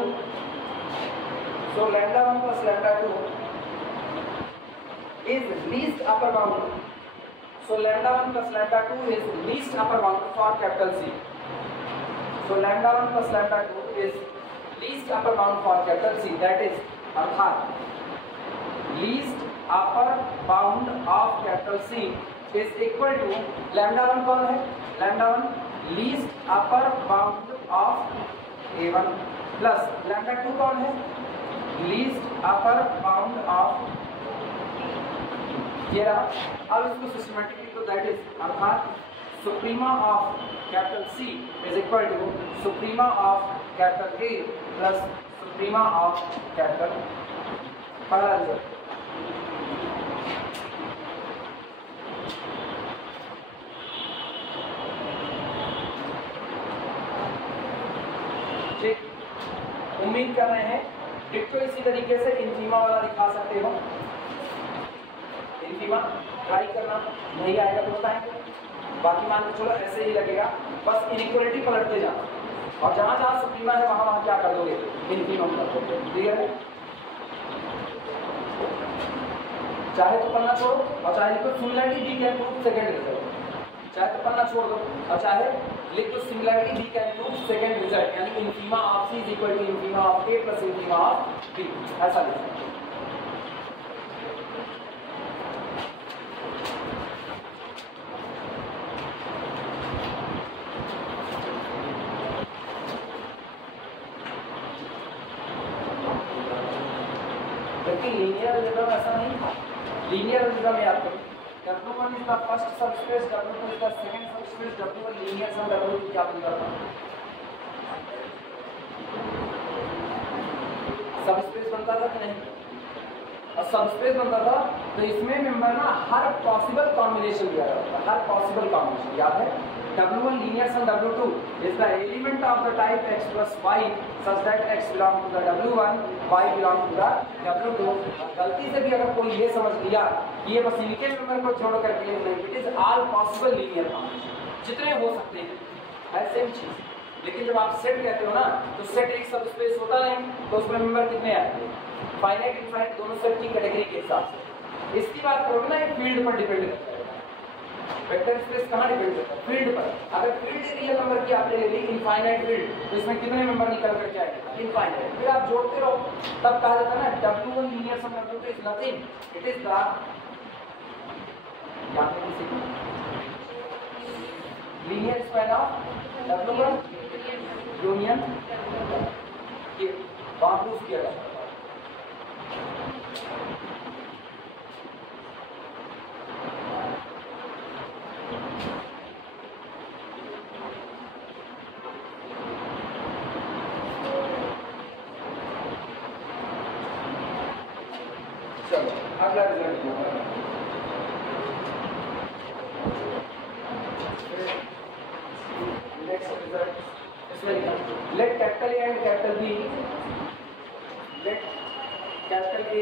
so lambda 1 plus lambda 2 is least upper bound, so lambda 1 plus lambda 2 is least upper bound for capital C, so lambda 1 plus lambda 2 is least upper bound for capital C, that is अर्थात least upper bound of capital C is equal to lambda 1 कौन है, lambda 1 least upper bound of A1 plus lambda 2 कौन है, least upper bound of ये रहा। अब इसको systematically तो दैट इज अर्थात suprema of capital C is equal to suprema of capital A plus suprema of capital, पहला रिजल्ट। ठीक, उम्मीद कर रहे हैं डिक्टो इसी तरीके से इनफीमा वाला दिखा सकते हो। इनफीमा ट्राई करना, नहीं आएगा तो बताएंगे, बाकी मान के चलो ऐसे ही लगेगा, बस इनइक्वालिटी पलटते जाना और जहां जहां सुप्रीमा है वहां वहां क्या कर दोगे, इनफीमा कर दोगे। ठीक है, चाहे तो पन्ना छोड़ो और चाहे लिखो similarity D can prove second result, चाहे तो पन्ना छोड़ दो और चाहे लिख दो similarity D can prove second result, यानी infima of C is equal to infima of A plus infima of B, ऐसा लिखो। लीनियर अलजेब्रा ऐसा नहीं था, लीनियर अलजेब्रा में याद करो W1 is the first subspace, W2 is the second subspace, W1 linear sum W2 क्या बनता था, सबस्पेस बनता था कि नहीं, और सबस्पेस बनता था तो इसमें मेंबर ना हर पॉसिबल कॉम्बिनेशन दिया जाता था, हर पॉसिबल कॉम्बिनेशन याद है। W1 linear sum W2 is the element of the type x plus y such that x belong to the W1, y belong to the W2। गलती से भी अगर कोई ये समझ लिया कि ये बस इनके मेंबर को छोड़ करके नहीं, it is all possible linear combination, जितने हो सकते हैं ऐसे ही चीज। लेकिन जब आप सेट कहते हो ना तो सेट एक सबस्पेस होता नहीं, तो उसमें मेंबर कितने आते हैं, फाइनाइट इनफाइनाइट दोनों सेट की कैटेगरी के हिसाब से। इसकी बात करोगे ना, फील्ड पर डिपेंड करता है, वेक्टर स्पेस कहाँ डिपेंड करता है, फील्ड पर। अगर फील्ड रियल नंबर की आपने ले ली इनफाइनाइट फील्ड, तो इसमें कितने मेंबर निकल कर जाएगा, इनफाइनाइट, फिर आप जोड़ते रहो, तब कहा जाता है ना W1 linear sum W2 is nothing, it is the linear span of W1 union, ये वहां प्रूफ किया जाता है। चलो अगला रिजल्ट नेक्स्ट रिजल्ट इसमें लिखा, let capital A and capital B, let capital A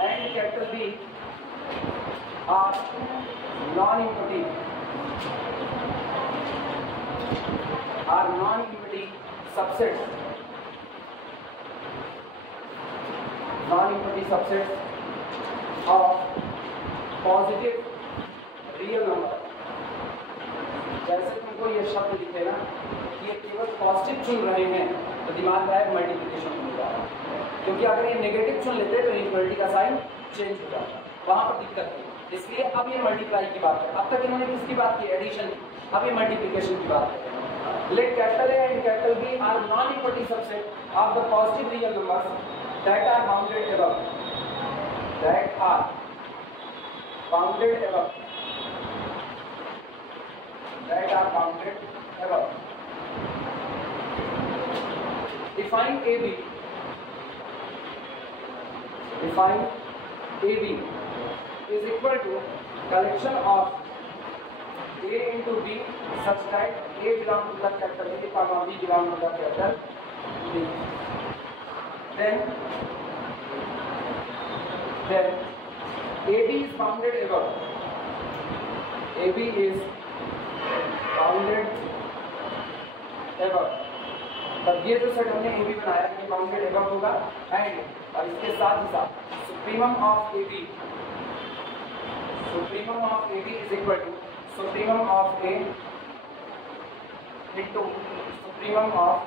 and capital B are non-equity, are non-equity subsets, non-equity subsets of positive real number। जैसे तुमको ये शब्द दिखे ना कि ये केवल पॉजिटिव चुन रहे हैं तो दिमाग में आए मल्टीप्लिकेशन हो जाएगा, क्योंकि अगर ये नेगेटिव चुन लेते तो इक्वलिटी का साइन चेंज हो जाता, वहां पर दिक्कत है। इसलिए अब ये मल्टीप्लाई की बात है, अब तक इन्होंने किसकी बात की, एडिशन, अब ये मल्टीप्लिकेशन की बात है। Let capital A and capital B are non equality subset of the positive real numbers that are bounded above, that are bounded above, that are bounded above. Define AB. Define AB is equal to collection of A into B such that A belongs to the capital A, comma B belongs to the capital B. Then AB is bounded above. AB is bounded above. तब ये जो set हमने AB बनाया ये bounded above होगा and और इसके साथ ही साथ supremum of AB is equal to supremum of A into supremum of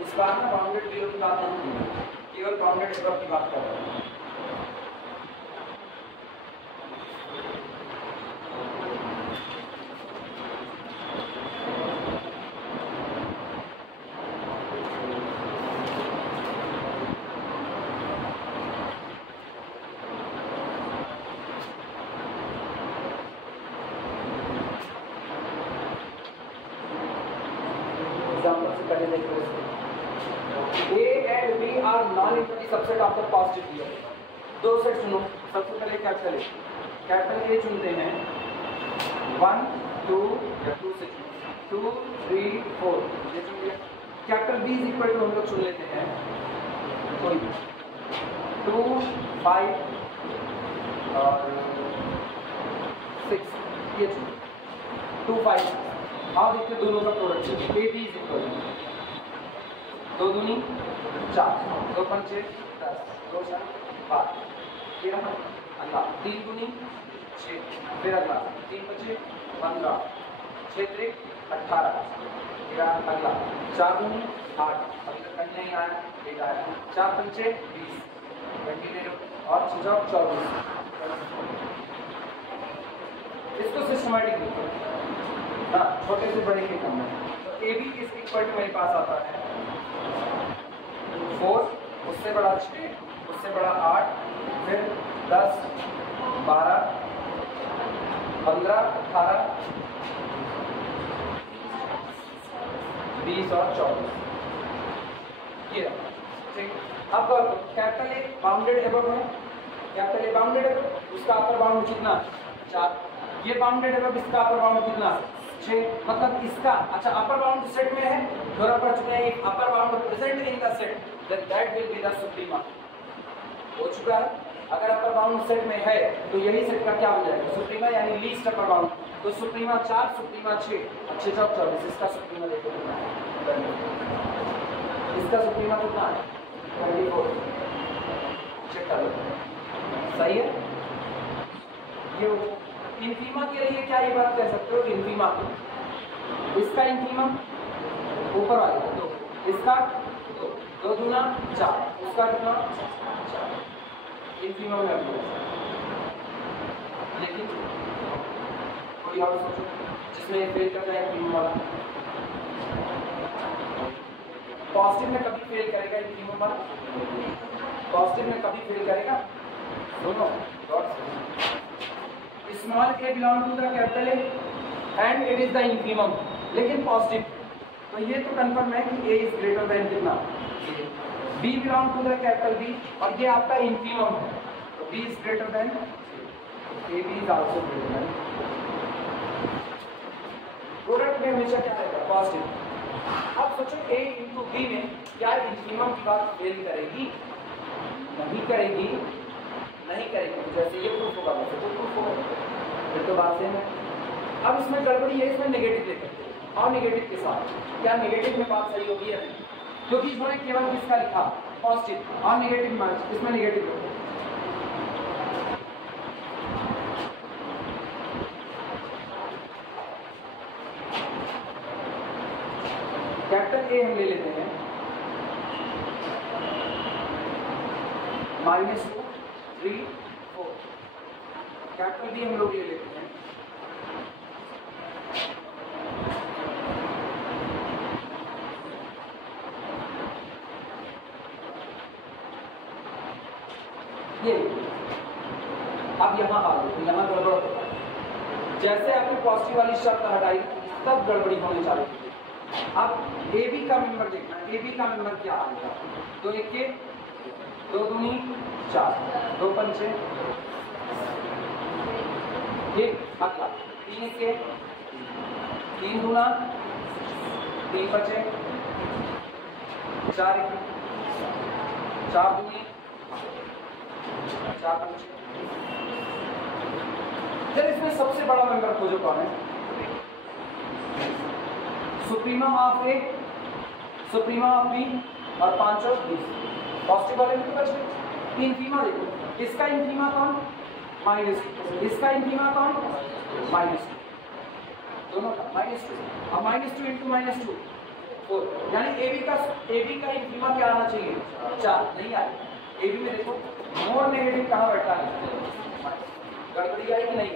इस बार ना बाउंडेड जीरो की बात नहीं की, केवल बाउंडेड एबव की बात कर रहे हैं। Subset of the positive year. दो सेट सुनो, सबसे पहले कैपिटल ए चुनते हैं 1 2 या 2 से 2 3 4 ये चुन लिया। Capital B is equal to हम लोग चुन लेते हैं कोई 2 5 और 6 ये चुन 2 5। अब देखते दोनों का product A B is equal to 2 दूनी 4 2 पंचे 10 2 4 5 फिर अगला 3 दूनी 6 फिर अगला 3 पंचे 15 6 त्रिक 18 फिर अगला 4 दूनी 8 अभी तक कहीं नहीं आया एक आया 4 पंचे 20 कंटिन्यू और 6 24। इसको सिस्टमैटिक लिखो ना, छोटे से बड़े के कम है। तो A B is equal to मेरे पास आता है 4 उससे बड़ा 6 उससे बड़ा 8 फिर 10 12 15 18 20 और 24 ये ठीक। अब कैपिटल ए बाउंडेड एबव है, कैपिटल ए बाउंडेड एबव, उसका अपर बाउंड कितना 4। ये बाउंडेड एबव, इसका अपर बाउंड कितना 6। मतलब इसका अच्छा अपर बाउंड सेट में है, थोड़ा पढ़ चुके हैं एक upper bound present in the set then that will be the suprema हो चुका है। अगर अपर बाउंड सेट में है तो यही सेट का क्या हो जाएगा सुप्रीमा यानी लीस्ट अपर बाउंड। तो सुप्रीमा 4 सुप्रीमा 6 अच्छे 24 इसका सुप्रीमा देखो कितना है, इसका सुप्रीमा कितना है 24। चेक कर लो सही है। ये इन्फीमा के लिए क्या ये बात कह सकते हो इन्फीमा इसका इन्फीमा ऊपर वाले का 2 इसका 2 दूना 4 उसका कितना 4 इन्फीमम है। लेकिन थोड़ी और सोचो जिसमें फेल करना है इन्फीमम वाला पॉजिटिव में कभी फेल करेगा इन्फीमम वाला, पॉजिटिव में कभी फेल करेगा दोनों dots. Small A belong to the capital A and it is the infimum, लेकिन पॉजिटिव तो ये तो कंफर्म है कि ए इज ग्रेटर देन कितना B belong to the capital B और ये आपका इन्फीमम है तो B is greater than A, B is also greater than. Product में हमेशा क्या रहेगा पॉजिटिव। अब सोचो A इंटू B में क्या इन्फीमम की बात फेल करेगी नहीं करेगी नहीं करेगी, तो जैसे ये प्रूफ होगा वैसे तो प्रूफ होगा, फिर तो बात सेम है। अब इसमें गड़बड़ी है, इसमें नेगेटिव लेकर और नेगेटिव के साथ क्या नेगेटिव में बात सही होगी या नहीं, क्योंकि इन्होंने केवल किसका लिखा पॉजिटिव और नेगेटिव मार्क्स, इसमें नेगेटिव होगा। कैपिटल ए हम ले लेते हैं -2 3 4, कैपिटल बी हम लोग ले लेते हैं ये अब यहाँ आ गए, यहाँ गड़बड़ होता है। जैसे आपने पॉजिटिव वाली शर्त हटाई तब गड़बड़ी होने चालू हुई। अब ए बी का मेंबर देखना, ए बी का मेंबर क्या आएगा? 2 1 के 2 दूनी 4, 2 पंचे एक, अगला 3 1 के 3 दूना 3 बचे 4 1 4 दूनी 4 पंचे। फिर इसमें सबसे बड़ा मेंबर खोजो कौन है? Suprema of A, suprema of B और 5 और 20 पॉजिटिव वाले में बच गए। इनफीमा देखो, इसका इनफीमा कौन? -2, इसका इनफीमा कौन? -2, दोनों का -2। अब -2 इंटू -2 4, यानी ए बी का इनफीमा क्या आना चाहिए? 4 नहीं आया। ए बी में देखो मोर नेगेटिव कहाँ बैठा है? गड़बड़ी आई कि नहीं?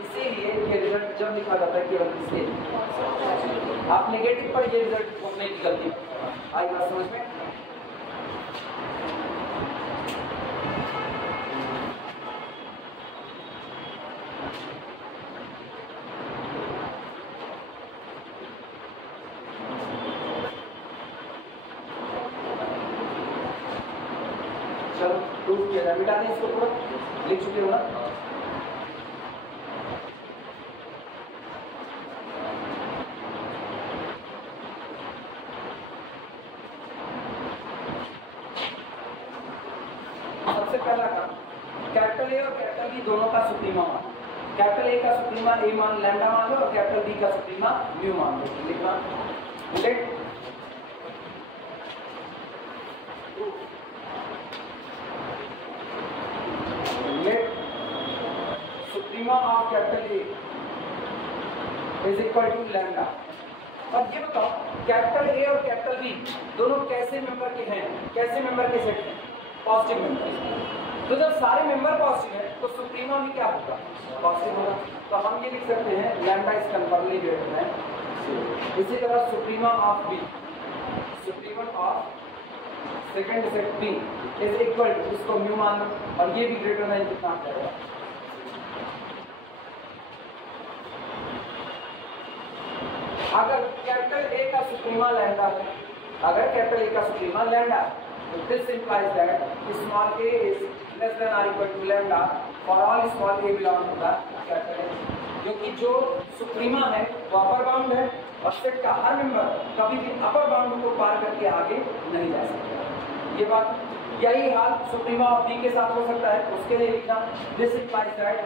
इसीलिए ये रिजल्ट जब लिखा जाता है केवल इसलिए आप नेगेटिव पर ये रिजल्ट लिखने की गलती आई बात समझ में? चलो प्रूफ किया जाए, मिटा दें इसको पूरा, लिख चुके हो ना? सबसे पहला काम, कैपिटल ए और कैपिटल बी दोनों का सुप्रीमा मान। कैपिटल ए का सुप्रीमा ए मान लैम्डा मान लो और कैपिटल बी का सुप्रीमा म्यू मान लो। लिखना bullet suprema of capital A is equal to lambda. अब ये बताओ कैपिटल ए और कैपिटल बी दोनों कैसे मेंबर के हैं? कैसे मेंबर के सेट हैं? Positive member. तो जब सारे मेंबर पॉजिटिव है तो सुप्रीमा भी क्या होगा? पॉजिटिव होगा। तो हम ये लिख सकते हैं lambda is confirmly greater than. इसी तरह suprema of B, suprema of second set B is equal to, इसको म्यू मान लो और ये भी ग्रेटर देन कितना आ जाएगा? अगर कैपिटल ए का सुप्रीमा लैम्डा है, अगर कैपिटल ए का सुप्रीमा लैम्डा है, तो this implies that small a is less than or equal to lambda for all small a belong to the capital A। क्योंकि जो सुप्रीमा है वो अपर बाउंड है और सेट का हर मेंबर कभी भी अपर बाउंड को पार करके आगे नहीं जा सकता। ये बात, यही हाल सुप्रीमा ऑफ बी के साथ हो सकता है। उसके लिए लिखना this implies that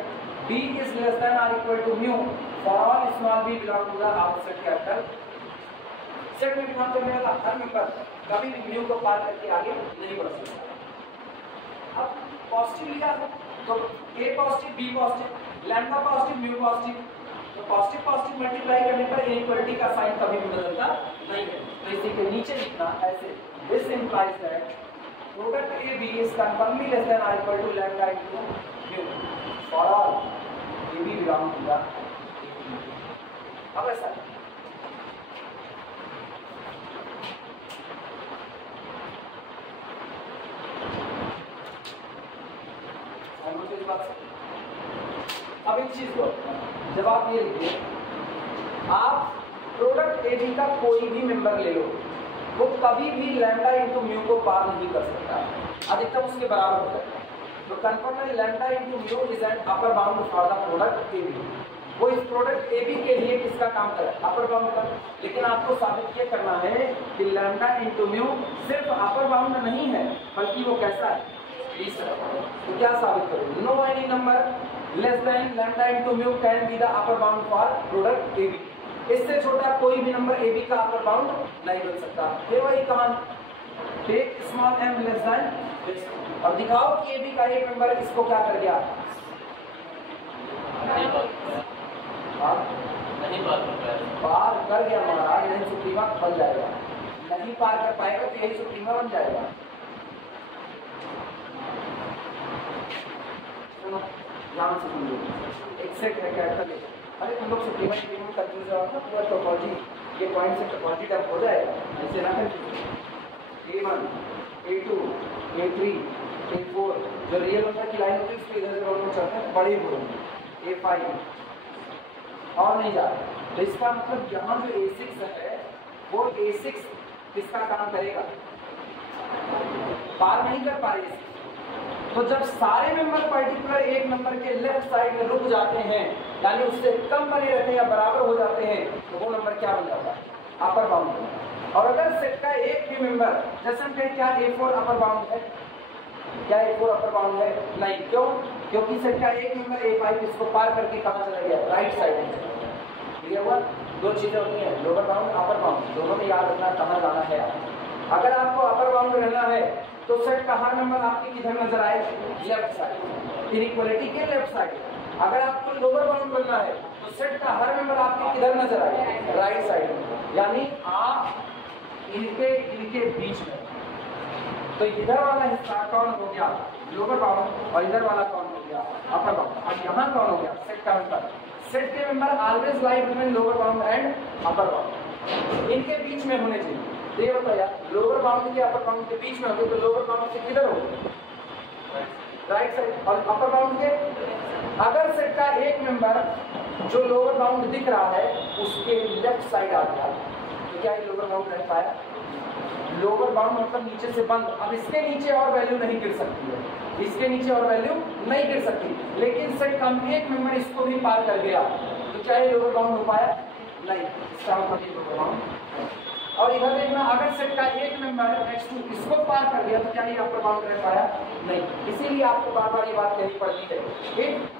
b is less than or equal to mu for all small b belong to the opposite capital। Set में बिलोंग करने वाला हर मेंबर कभी भी म्यू को पार करके आगे नहीं बढ़ सकता। अब पॉजिटिव लिखा है तो a positive, b positive, lambda positive, mu positive, तो पॉजिटिव पॉजिटिव मल्टीप्लाई करने पर इनइक्वालिटी का साइन कभी भी बदलता नहीं है। तो इसी के नीचे लिखना ऐसे, this implies that product a b is confirmly less than or equal to lambda into mu for all a b belong to the। अब ऐसा अब एक चीज को जब आप ये लिखिए, आप प्रोडक्ट ए बी का कोई भी मेंबर ले लो, वो कभी भी लैम्डा इंटू म्यू को पार नहीं कर सकता, अधिकतम उसके बराबर हो जाएगा। तो confirmly lambda into mu is an upper bound for the product A B. वो इस प्रोडक्ट ए बी के लिए किसका काम करे? अपर बाउंड का। लेकिन आपको साबित ये करना है कि लैम्डा इंटू म्यू सिर्फ अपर बाउंड नहीं है, बल्कि वो कैसा है? तो क्या साबित करोगे? No any number less than lambda into mu can be the upper bound for product A B. इससे छोटा कोई भी नंबर ए बी का अपर बाउंड नहीं बन सकता। फिर वही कहानी, take small m less than this और दिखाओ कि ए बी का एक नंबर इसको क्या कर गया? पार कर गया महाराज। नहीं सुप्रीमा बन जाएगा, नहीं पार कर पाएगा तो यही सुप्रीमा बन जाएगा। ध्यान से सुनिए, एक सेट है कैपिटल ए। अरे तुम लोग सुप्रीमा की में कंफ्यूज हो ना, पूरा टोपोलॉजी ये पॉइंट से टोपोलॉजी डब हो जाएगा। ऐसे ना confuse, A1 A2 A3 A4 जो रियल नंबर की लाइन होती है उसके इधर से हम लोग चलते हैं बड़े बोलेंगे A5 और नहीं जा रहा। तो इसका मतलब यहाँ जो A6 है वो A6 किसका काम करेगा, पार नहीं कर पाएगा। तो जब सारे मेंबर पर्टिकुलर एक नंबर के लेफ्ट साइड में रुक जाते हैं यानी उससे कम बने रहते हैं या बराबर हो जाते हैं तो वो नंबर क्या बन जाता है, अपर बाउंड। और अगर सेट का एक भी मेंबर जैसे हम कहें क्या A4 अपर बाउंड है, क्या A4 अपर बाउंड है, नहीं। क्यों? क्योंकि सेट का एक मेंबर A5 इसको पार करके कहाँ चला गया, राइट साइड में। क्लियर हुआ? दो चीजें होती हैं, लोअर बाउंड अपर बाउंड, दोनों में याद रखना कहाँ जाना है। अगर आपको अपर बाउंड रहना है तो सेट का हर नंबर आपके किधर नजर आए, लेफ्ट साइड, इनइक्वालिटी के लेफ्ट साइड। अगर आपको लोअर बाउंड बनना है तो सेट का हर नंबर आपके किधर नजर आए, राइट साइड में, यानी आप इनके बीच में। तो इधर वाला हिस्सा कौन हो गया, लोअर बाउंड, और इधर वाला कौन हो गया, अपर बाउंड। और यहाँ कौन हो गया, सेट का मेंबर। सेट के member always lie between lower bound and upper bound, इनके बीच में होने चाहिए। तो ये बताया लोअर बाउंड के अपर बाउंड के बीच में होते तो लोअर बाउंड के किधर होते, राइट साइड, और अपर बाउंड के। अगर सेट का एक मेंबर जो लोअर बाउंड दिख रहा है उसके लेफ्ट साइड आ गया तो क्या ये लोअर बाउंड रह पाया, लोअर बाउंड मतलब नीचे से बंद। अब इसके नीचे और वैल्यू नहीं गिर सकती है, इसके नीचे और वैल्यू नहीं गिर सकती, लेकिन सेट का एक मेंबर इसको भी पार कर गया तो क्या ये लोअर बाउंड हो पाया, नहीं। इसका मतलब ये लोअर बाउंड। और इधर देखना, अगर सेट का एक मेंबर नेक्स्ट टू इसको पार कर गया तो क्या ये अपर बाउंड रह पाया, नहीं। इसीलिए आपको बार बार ये बात कहनी पड़ती है, if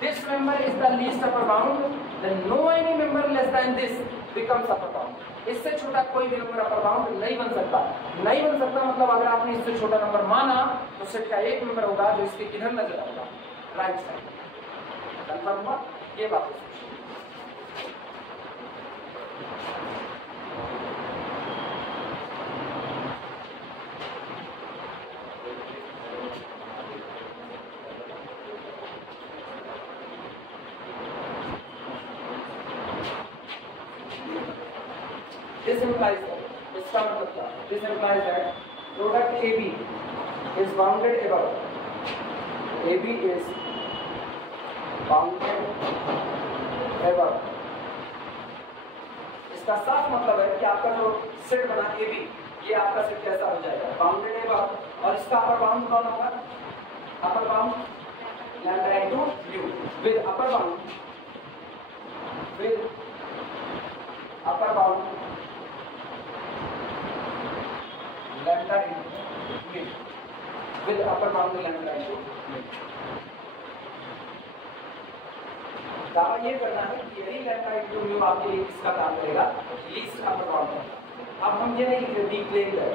this member is the least upper bound then no any member less than this becomes upper bound. इससे छोटा कोई भी नंबर अपर बाउंड नहीं बन सकता। नहीं बन सकता मतलब अगर आपने इससे छोटा नंबर माना तो सेट का एक मेंबर होगा जो इसके किधर नजर आएगा, राइट साइड। कंफर्म हुआ? ये बात This implies that, इसका मतलब क्या? This implies that product AB is bounded above. AB is bounded above. इसका साफ मतलब है कि आपका जो सेट बना AB, ये आपका सेट कैसा हो जाएगा, बाउंडेड above। और इसका अपर बाउंड कौन होगा, upper bound lambda into mu, with upper bound lambda into mu with upper bound lambda into mu। दावा ये करना है कि यही lambda into mu आपके लिए किसका काम करेगा, लीस्ट अपर बाउंड। अब हम ये नहीं लिख डी क्लेम दैट,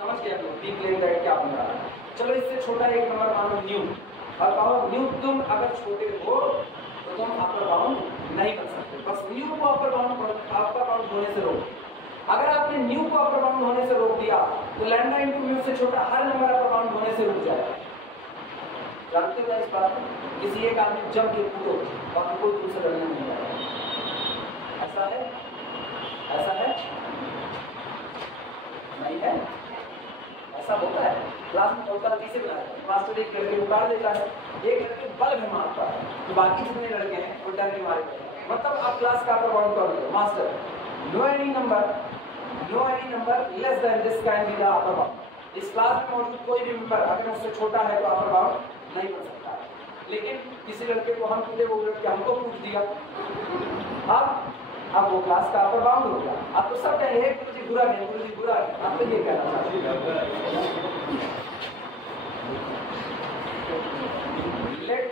समझ गए हम लोग डी क्लेम दैट क्या बन रहा है। चलो इससे छोटा एक नंबर मानो न्यू, और कहो न्यू तुम अगर छोटे हो तो तुम अपर बाउंड नहीं बन सकते, बस न्यू को अपर बाउंड होने से रोको। अगर आपने न्यू को अपर बाउंड होने से रोक दिया तो लैम्डा इनटू म्यू से छोटा हर नंबर अपर बाउंड होने से रुक जाएगा। जानते हो इस बात में? किसी एक आदमी जब के कूदो और कोई दूसरे डरने नहीं आएगा, ऐसा है? ऐसा है? नहीं है? ऐसा होता है? क्लास में होता किसे बनाया, मास्टर एक लड़के को काट देता है, एक लड़के बल में मारता है तो बाकी जितने लड़के हैं वो डर के मारे, मतलब आप क्लास का अपर बाउंड कर दो। Master no any number less than this can be the upper bound। इस क्लास में मौजूद कोई भी मेंबर अगर उससे छोटा है तो अपर बाउंड नहीं बन सकता है। लेकिन किसी लड़के को हम कूदे, वो लड़के हमको पूछ दिया, अब वो क्लास का अपर बाउंड हो गया। अब तो सब कहेंगे गुरुजी बुरा नहीं, गुरुजी बुरा है। अब तो ये कहना चाहते let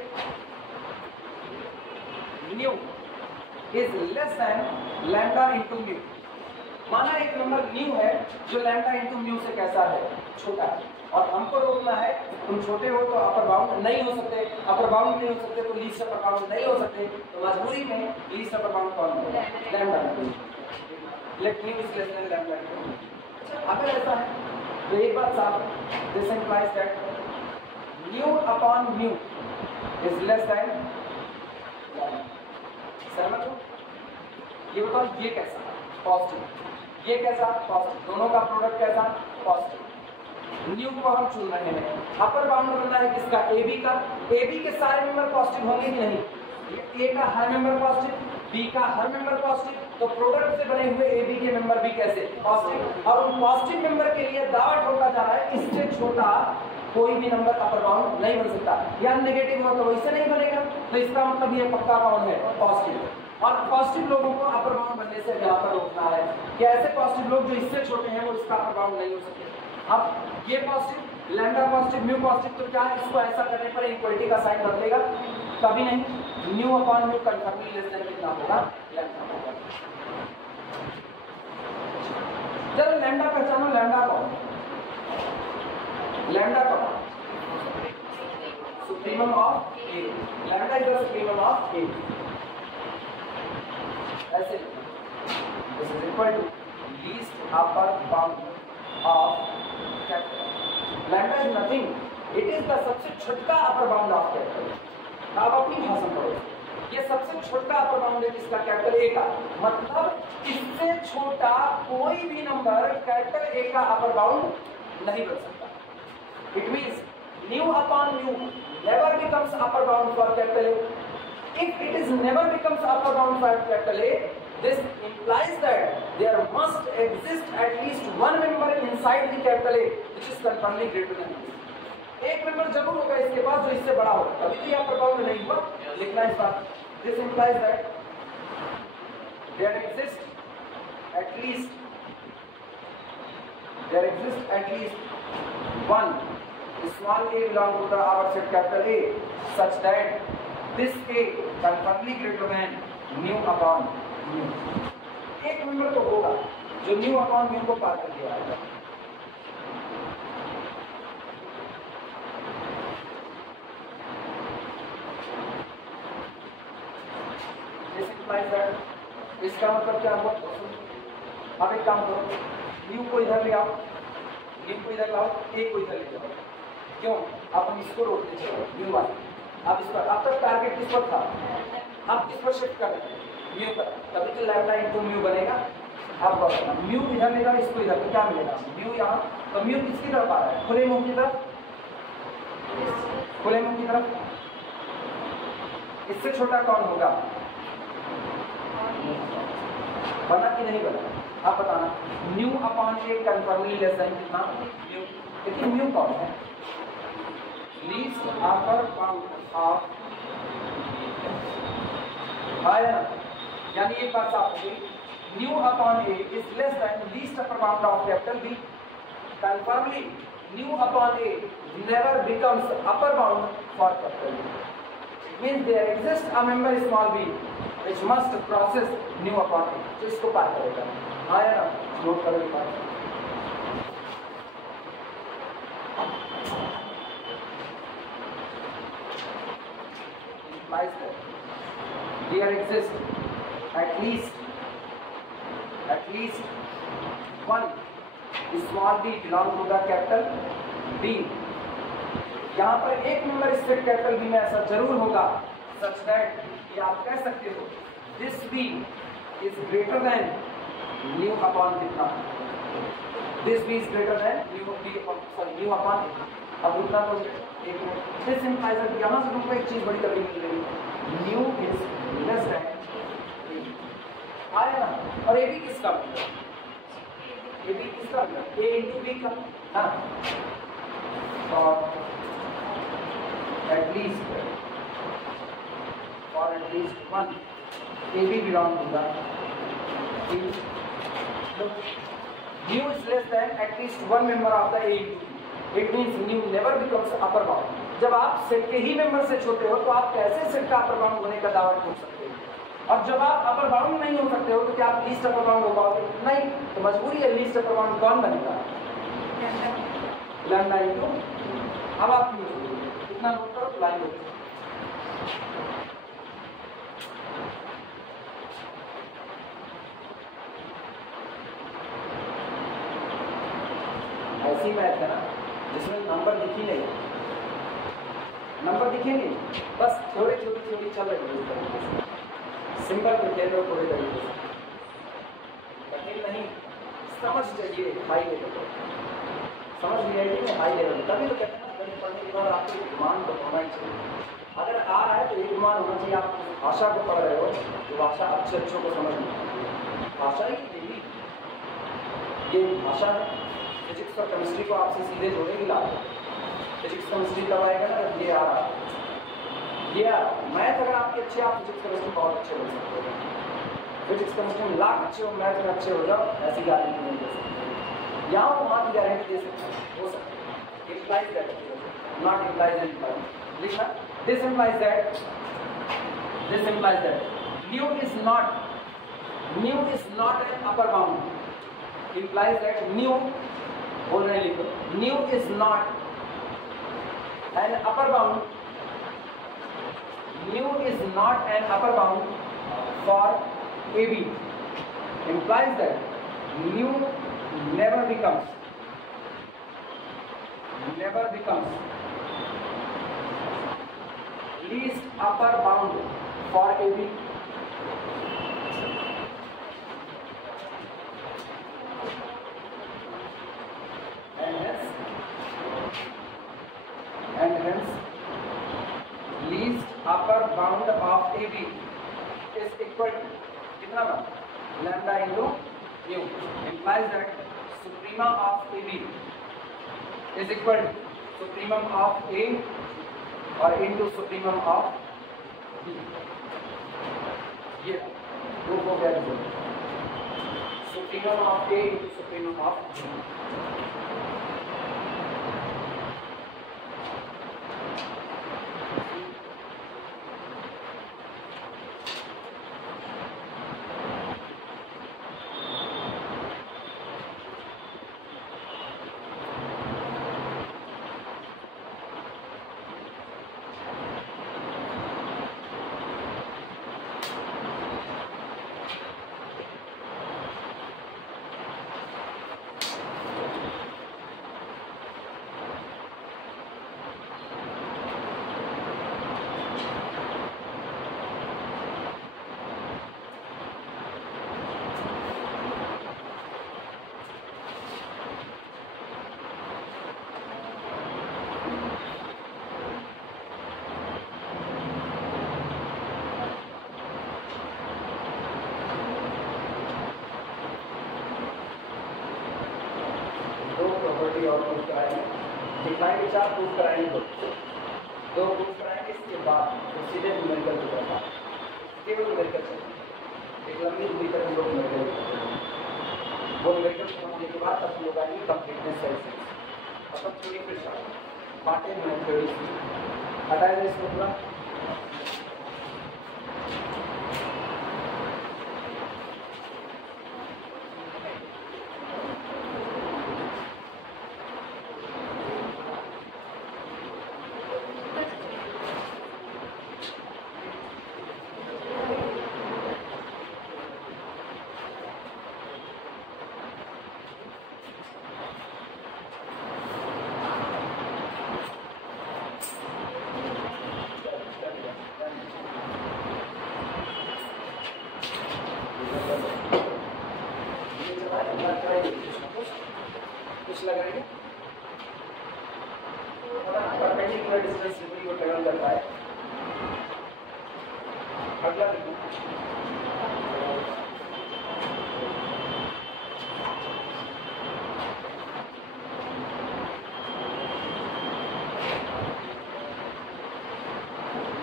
new is less than lambda into mu. माना एक नंबर न्यू है जो लैम्डा इनटू म्यू से कैसा है, छोटा है, और हमको रोकना है तुम छोटे हो तो अपर बाउंड नहीं हो सकते, अपर बाउंड नहीं हो सकते तो लीस्ट अपर बाउंड नहीं हो सकते, तो मजबूरी में लीस्ट अपर बाउंड कौन है, lambda into mu. Let nu is less than lambda into mu. अगर ऐसा है तो एक बात साफ, this implies that nu upon mu is less than lambda. सहमत हो? ये बताओ ये कैसा, पॉजिटिव, ये कैसा, पॉजिटिव, दोनों का प्रोडक्ट कैसा, पॉजिटिव। न्यू को हम चुन रहे हैं। अपर बाउंड बनना है किसका? AB का। AB के सारे मेंबर पॉजिटिव होंगे कि नहीं? A का हर मेंबर पॉजिटिव, B का हर मेंबर पॉजिटिव, तो प्रोडक्ट से बने हुए AB के मेंबर भी कैसे? पॉजिटिव। और उन पॉजिटिव मेंबर के लिए दावा ठोका जा रहा है इससे छोटा कोई भी नंबर अपर बाउंड नहीं बन सकता। या नेगेटिव हो तो वैसे नहीं बनेगा, तो इसका मतलब ये पक्का बाउंड है पॉजिटिव। और पॉजिटिव लोगों को अपर बाउंड बनने से यहाँ पर रोकना है कि ऐसे पॉजिटिव लोग जो इससे छोटे हैं वो इसका अपर बाउंड नहीं हो सकते। अब ये positive, lambda positive, mu positive, तो क्या इसको ऐसा करने पर इक्वलिटी का साइन बदलेगा? कभी नहीं। New upon mu कंफर्मली less than कितना होगा? लैम्डा होगा। चलो लैम्डा पहचानो, लैम्डा कौन? लैम्डा कौन? Supremum of A. Lambda is the supremum of A. ऐसे this is equal to least upper bound of capital. Lambda is nothing, it is the सबसे छोटा अपर बाउंड ऑफ कैपिटल। आप अपनी भाषा में पढ़ो, ये सबसे छोटा अपर बाउंड है किसका? कैपिटल ए का। मतलब इससे छोटा कोई भी नंबर कैपिटल ए का अपर बाउंड नहीं बन सकता। It means new upon mu never becomes upper bound for capital A. If it is never becomes upper bound for capital A, this implies that there must exist at least one member inside the capital A which is confirmably greater than this। एक member जरूर होगा इसके पास जो इससे बड़ा होगा, तभी तो यहाँ upper bound नहीं हुआ। लिखना इस बात। This implies that there exists at least one small a belong to the our set capital A such that this A confirmably greater than mu upon mu। एक मेंबर तो होगा जो mu upon mu को पार कर दिया है। इसका मतलब क्या हुआ? अब एक काम करो, mu को इधर ले आओ, mu को इधर लाओ, a को इधर ले जाओ। क्यों? आप इसको रोक दीजिए mu वाले। अब इस पर अब तक टारगेट किस पर था? अब किस पर शिफ्ट कर रहे हैं? म्यू पर, तभी तो लैम्डा इनटू म्यू बनेगा। अब म्यू इधर लेगा, इसको इधर, तो क्या मिलेगा? म्यू यहाँ, तो म्यू किसकी तरफ आ रहा है? खुले मुंह की तरफ, खुले मुंह की तरफ। इससे छोटा कौन होगा? बना कि नहीं बना? आप बताना। म्यू अपॉन ए कंफर्मली लेस देन कितना? म्यू। लेकिन म्यू कौन है? लीस्ट अपर बाउंड ऑफ, आया ना? यानी एक बात साफ हो गई, nu upon A is less than least upper bound of capital B. Confirmly nu upon A never becomes upper bound for capital B. It means there exist a member small B which must crosses nu upon A, तो इसको पार करेगा। आया ना? Note करो ये बात। There exists at least one small b belong to the capital B। यहाँ पर एक मेंबर इस सेट कैपिटल B में ऐसा जरूर होगा such that कि आप कह सकते हो this B is greater than mu upon कितना? This B is greater than mu upon। अब उतना तो एक मिनट, this implies that यहाँ से तुमको एक चीज बड़ी तगड़ी मिल रही है, mu is less than a। आया ना? और a b किसका? a b किसका? a into b का, हाँ। और at least one a b belong to the mu is less than at least one member of the a into b। It means mu never becomes upper bound। जब आप set के ही member से छोटे हो तो आप कैसे सेट का अपर बाउंड होने का दावा कर सकते हो? और जब आप अपर बाउंड नहीं हो सकते हो तो क्या आप लीस्ट अपर बाउंड हो पाओगे? नहीं। तो मजबूरी है, लीस्ट अपर बाउंड कौन बनेगा? Lambda into. अब आप कितना नोट करो, लाइन हो ऐसी मैथ है ना जिसमें नंबर दिखी नहीं, नंबर दिखेंगे बस थोड़ी छोटी चल रही है इस तरीके से। सिंपल तो खेल लो थोड़े तरीके से, कठिन नहीं, समझ चाहिए हाई लेवल पर, समझ रियलिटी में हाई लेवल, तभी तो कहते हैं ना गणित पढ़ने के बाद आपको डिमांड तो होना ही चाहिए। अगर आ रहा है तो एक डिमांड होना चाहिए, आप भाषा को पढ़ रहे हो तो भाषा अच्छों को समझ में, भाषा ही यही ये भाषा है। फिजिक्स और केमिस्ट्री को आपसे सीधे जोड़ेगी ला, फिजिक्स केमिस्ट्री तब आएगा ना ये आ रहा ये आ रहा। मैथ अगर आपके अच्छे, आप फिजिक्स केमिस्ट्री बहुत अच्छे बन सकते हो। फिजिक्स केमिस्ट्री में लाख अच्छे हो, मैथ में अच्छे हो जाओ, ऐसी गारंटी नहीं दे सकते। यहाँ वहाँ की गारंटी दे सकते हो सकते, implies that, not implies and implies. लिखना, this implies that mu is not an upper bound. Implies that mu, बोल रहे लिखो, mu is not an upper bound. Mu is not an upper bound for AB. Implies that mu never becomes least upper bound for AB. And hence least upper bound of AB is equal to कितना बार lambda into mu. Implies that suprema of AB is equal to supremum of A or into supremum of B. ये दो को क्या बोलते हैं, supremum of A into supremum of B. और proof कराएंगे, define चार प्रूफ कराएंगे, दो प्रूफ कराएंगे, इसके बाद तो सीधे न्यूमेरिकल की तरफ आए, केवल न्यूमेरिकल चलेंगे, एक लंबी दूरी तक हम लोग न्यूमेरिकल, वो न्यूमेरिकल समझने के बाद तब लोग आएंगे कंप्लीटनेस सेल्स। अब थोड़ी फिर बातें में थोड़ी हटाएंगे इसको पूरा। कुछ लग रही है परपेंडिकुलर डिस्टेंस लिमिट को ट्रेवल करता है। अगला देखो,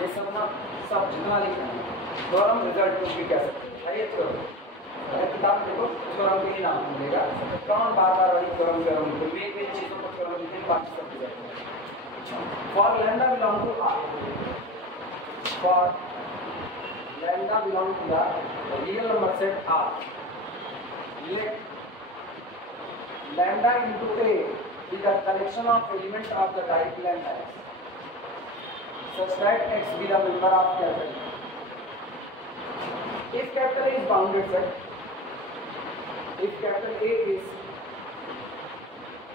ये सब ना सब जितना लिखना है थ्योरम रिजल्ट कुछ भी कह सकते हैं। ये थ्योरम किताब देखो, थ्योरम के ही नाम मिलेगा, कौन बार बार वही थ्योरम मेन चीजों को थ्योरम लिखने बाकी सब जाएगा। For lambda belong to R, for lambda belong to the real number set R, let lambda into A B the collection of elements of the type lambda x such that x be the member of capital A. If capital A is bounded set, if capital A is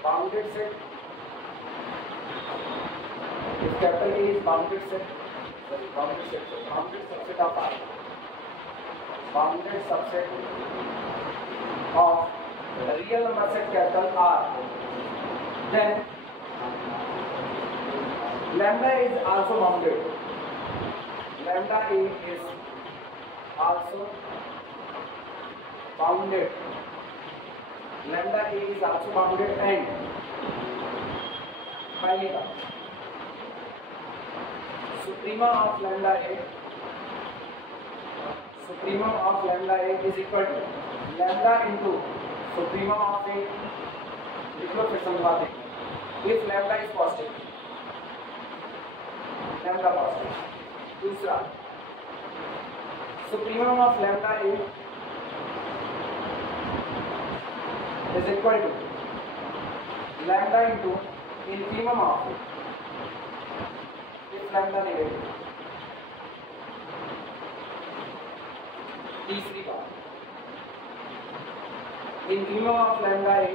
bounded set, if capital A is bounded set, bounded subset of R, bounded subset of real number set capital R, then lambda is also bounded. Lambda A is also bounded. Lambda A is also bounded and पहली बात suprema of lambda A, suprema of lambda A is equal to lambda into suprema of A. लिख लो फिर समझाते हैं. If lambda is positive, lambda positive. दूसरा suprema of lambda A is equal to lambda into infimum of A. If lambda negative. तीसरी बात, infimum of lambda A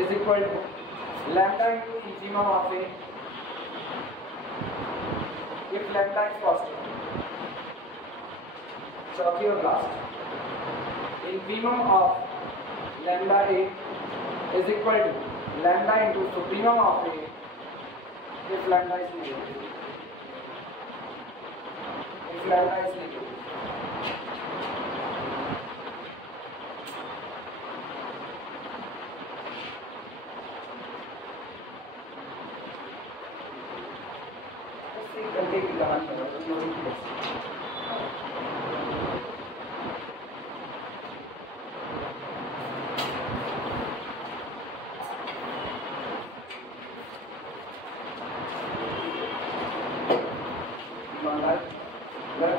is equal to lambda into infimum of A if lambda is positive. चौथी और last, infimum of lambda A is equal to lambda into supremum of A if lambda is negative. If lambda is negative. घंटे की कहानी है.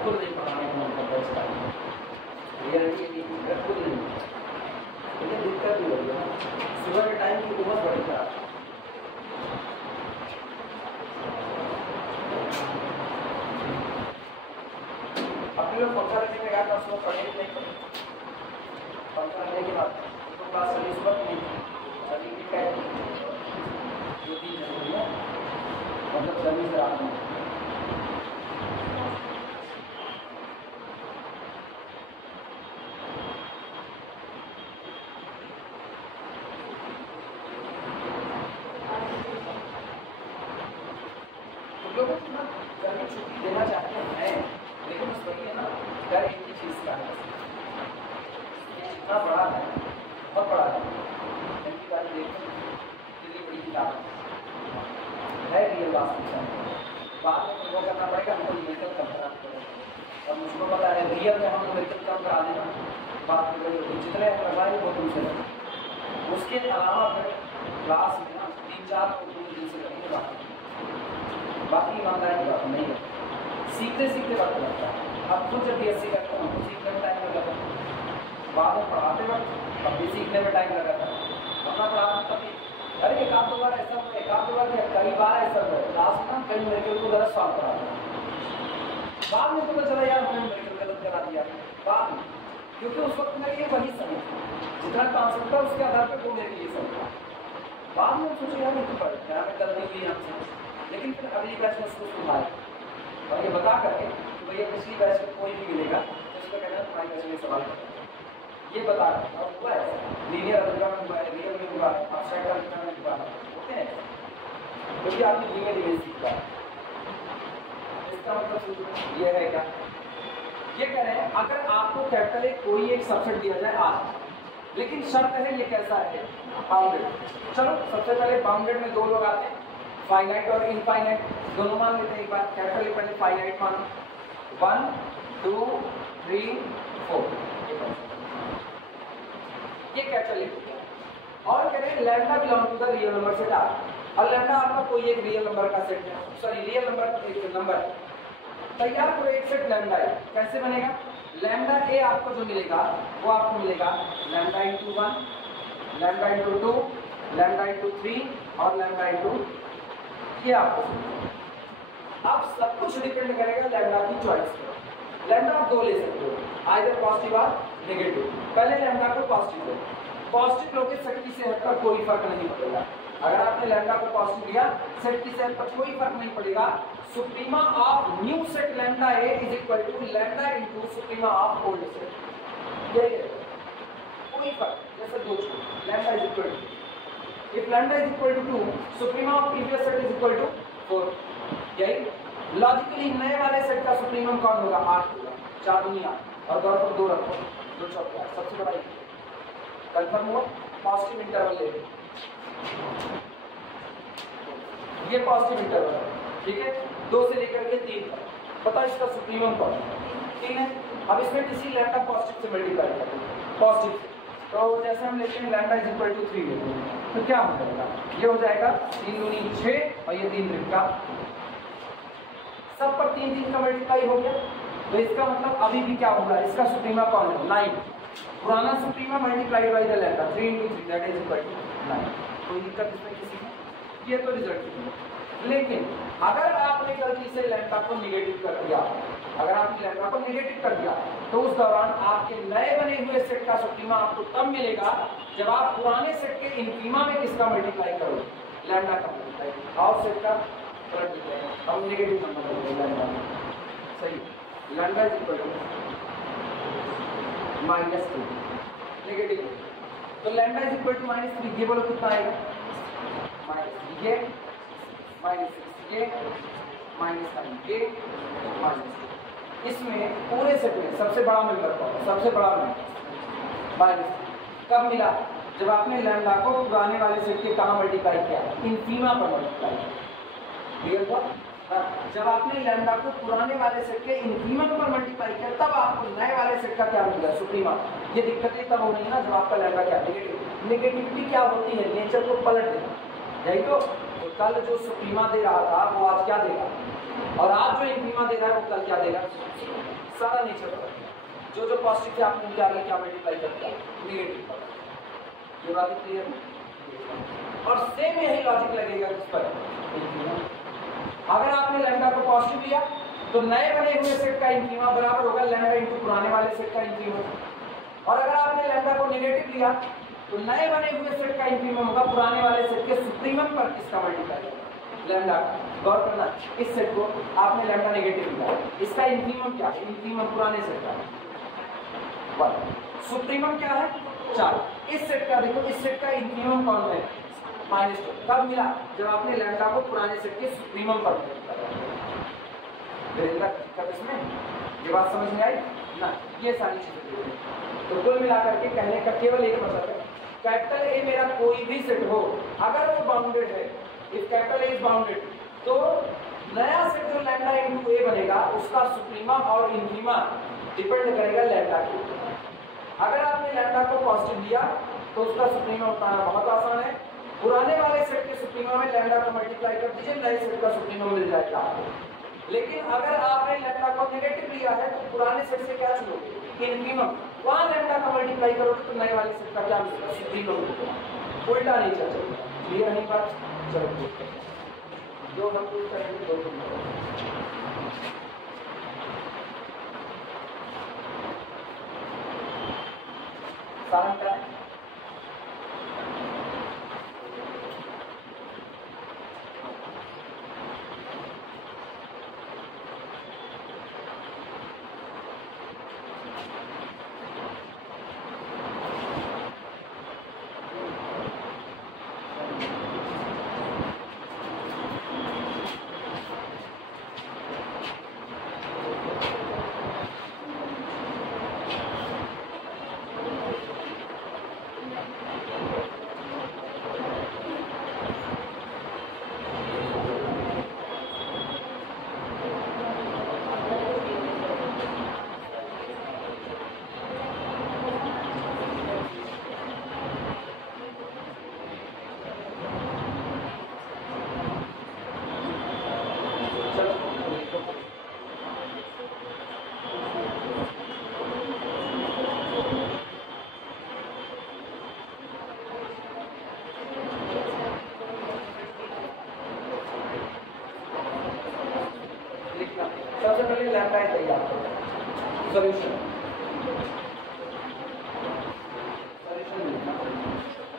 खुद नहीं पढ़ाने का मन करता इसका रियलिटी खुद नहीं. लेकिन दिक्कत भी हो रही है. सुबह के टाइम की उम्र बड़ी खराब. अपने लोग पंखा रखने में गया था उसको पढ़ने की नहीं पड़ी. पंखा रखने के बाद तो क्लास चली सुबह की चली की क्या जो दी जरूरी है मतलब चली से रात में. छुट्टी देना चाहते हैं लेकिन उस वही है ना डर एक ही चीज का है. इतना बड़ा है, बहुत बड़ा है. इनकी बात देखो कितनी बड़ी किताब है. रियल बात पूछा बाद में वो करना पड़ेगा हमको मेडिकल कम कराना पड़ेगा. और मुझको पता है रियल में हम मेडिकल कम करा देना बात जितने करवाए वो तुमसे लगे. उसके अलावा फिर क्लास में ना 3-4 दिन से करेंगे बात. बाकी ईमानदारी की बात नहीं है. सीखते सीखते बात लगता है. अब खुद जब BSc करते हैं हमको सीखने में टाइम लगा था. बाद में पढ़ाते वक्त अब भी सीखने में टाइम लगा था. अपना पढ़ाते कभी अरे एक आध दो बार ऐसा हुआ, एक आध दो बार क्या कई बार ऐसा हुआ. क्लास में कई मेडिकल को गलत सॉल्व करा दिया. बाद में पता चला यार हमने मेडिकल गलत करा दिया. बाद में क्योंकि उस वक्त मेरे लिए वही समय जितना कॉन्सेप्ट था उसके आधार पर वो मेरे लिए सब था. बाद में सोचे यार नहीं पढ़ हमें गलती हुई हमसे. लेकिन फिर अगली बैच में उसको सुधार और ये बता करके कि भैया पिछली बैच में कोई भी मिलेगा तो उसको कहना तुम्हारी बैच में सवाल करना. ये बता और हुआ है लीनियर अलजेब्रा में हुआ है, रियल में हुआ है, एब्स्ट्रैक्ट अलजेब्रा में हुआ है. होते हैं क्योंकि आपने धीमे धीमे सीखा है. इसका मतलब ये है क्या, ये कह रहे हैं अगर आपको कैपिटल ए कोई एक सबसेट दिया जाए आज, लेकिन शर्त है ये कैसा है बाउंडेड. चलो सबसे पहले बाउंडेड में दो लोग आते हैं फाइनाइट और इनफाइनाइट. दोनों मान लेते हैं एक बार. कैपिटल ए पहले फाइनाइट मानो 1 2 3 4 ये कैपिटल ए. और कह रहे हैं lambda belong to the real number set R. और लैम्डा आपका कोई एक रियल नंबर का सेट है. सॉरी रियल नंबर एक नंबर तैयार करो एक सेट लैम्डा ए. कैसे बनेगा? लैम्डा ए आपको जो मिलेगा वो आपको मिलेगा lambda into 1, lambda into 2, lambda into 3 और लैम्डा इंटू ये आपको. अब सब कुछ डिपेंड करेगा लैम्डा की चॉइस पर. लैम्डा आप दो ले सकते हो, आइदर पॉजिटिव और नेगेटिव. पहले लैम्डा को पॉजिटिव लो. पॉजिटिव लोगे सेट की सेट पर कोई फर्क नहीं पड़ेगा. अगर आपने लैम्डा को पॉजिटिव लिया सेट की सेट पर कोई फर्क नहीं पड़ेगा. Suprema of new set lambda A is equal to lambda into suprema of old set. ये कोई फर्क, जैसे दो छोड़ lambda is equal to, if lambda is equal to 2 suprema of previous set is equal to 4, यही logically नए वाले set का सुप्रीमम कौन होगा? 8 होगा, 4 दूनी 8 और गौर पर 2 रखो, 2 चौके 8, सबसे बड़ा कंफर्म हुआ। पॉजिटिव इंटरवल ले लो, ये पॉजिटिव इंटरवल है, ठीक है, 2 से लेकर के 3 तक, पता इसका सुप्रीमम कौन है, ठीक है। अब इसमें किसी लैम्डा पॉजिटिव से मल्टीप्लाई करते हैं, पॉजिटिव, तो जैसे हम लेते हैं लैम्डा इज इक्वल टू 3 लेते हैं, तो क्या हो जाएगा? ये हो जाएगा 3 दूनी 6 और ये 3 त्रिका, सब पर 3 का मल्टीप्लाई हो गया, तो इसका मतलब अभी भी क्या होगा? इसका सुप्रीमा कौन है? 9, पुराना suprema multiplied by the lambda 3 into 3 that is equal to 9। कोई दिक्कत इसमें किसी में? ये तो रिजल्ट है। लेकिन अगर आपने गलती से लैम्डा को नेगेटिव कर दिया, अगर आपने लैम्डा को नेगेटिव कर दिया, तो उस दौरान आपके नए बने हुए सेट का सुप्रीमा आपको तब मिलेगा जब आप पुराने सेट के इनफीमा में किसका मल्टीप्लाई करोगे? लैम्डा का मल्टीप्लाई, और सेट का पलट दीजिए, हम नेगेटिव नंबर लेंगे लैम्डा, सही, lambda is equal to -2 negative, तो लैम्डा इज इक्वल टू -3, ये बोलो कितना आएगा? -3 ये -6 ये -9 ये -2, इसमें पूरे सेट में सबसे बड़ा मेंबर कौन है? सबसे बड़ा मेंबर -3 कब मिला? जब आपने लैम्डा को पुराने वाले सेट के कहाँ मल्टीप्लाई किया? इनफीमा पर मल्टीप्लाई किया, क्लियर हुआ? जब आपने लैम्डा को पुराने वाले सेट के इनफीमा पर मल्टीप्लाई किया, तब आपको नए वाले सेट का क्या मिला? सुप्रीमा। ये दिक्कतें तब हो रही है ना जब आपका लैम्डा क्या नेगेटिव। नेगेटिविटी क्या होती है? नेचर को पलट देना, यही तो कल जो सुप्रीमा दे रहा था वो आज क्या देगा, और आज जो इनफीमा दे रहा है वो कल क्या देगा? सारा नेचर पलट, जो पॉजिटिव थे आपने उनके आगे क्या मल्टीप्लाई कर दिया? नेगेटिव पर। ये बात क्लियर है? और सेम यही लॉजिक लगेगा इस पर। अगर आपने लैम्डा को पॉजिटिव लिया तो नए बने हुए सेट का इनफीमा बराबर होगा लैम्डा इनटू पुराने वाले सेट का इनफीमा, और अगर आपने लैम्डा को नेगेटिव लिया तो नए बने हुए सेट का इनफीमा होगा पुराने वाले सेट के सुप्रीमम पर किसका मल्टीप्लाई? लैम्डा। गौर करना, इस सेट को आपने लैम्डा नेगेटिव लिया, इसका इनफीमम क्या है? इनफीमम पुराने सेट का 1, सुप्रीमम क्या है? 4। इस सेट का देखो, इस सेट का इनफीमम कौन है? -2। कब मिला? जब आपने लैम्डा को पुराने सेट के सुप्रीमम पर इसमें, ये बात समझ में आई ना? ये सारी चीजें, तो कुल मिलाकर के कहने का केवल एक मतलब है, कैपिटल ए मेरा कोई भी सेट हो, अगर वो बाउंडेड है, if capital A is bounded, तो नया सेट जो लैम्डा इनटू ए बनेगा उसका सुप्रीमा और इनफीमा डिपेंड करेगा लैम्डा के ऊपर। अगर आपने लैम्डा को पॉजिटिव लिया तो उसका सुप्रीमा बताना बहुत आसान है, पुराने वाले सेट के सुप्रीमा में लैम्डा को मल्टीप्लाई कर दीजिए, नए सेट का सुप्रीमा मिल जाएगा आपको। लेकिन अगर आपने लैम्डा को नेगेटिव लिया है तो पुराने सेट से क्या चुनोगे? इनफीमम, वहां लैम्डा का मल्टीप्लाई करोगे तो नए वाले सेट का क्या मिलेगा? सुप्रीमम मिलेगा। उल्टा नहीं चल सकता। क्लियर नहीं बात? चलो जो हम प्रूव करेंगे दो सारा क्या है? सबसे पहले लैम्डा तैयार करो, सॉल्यूशन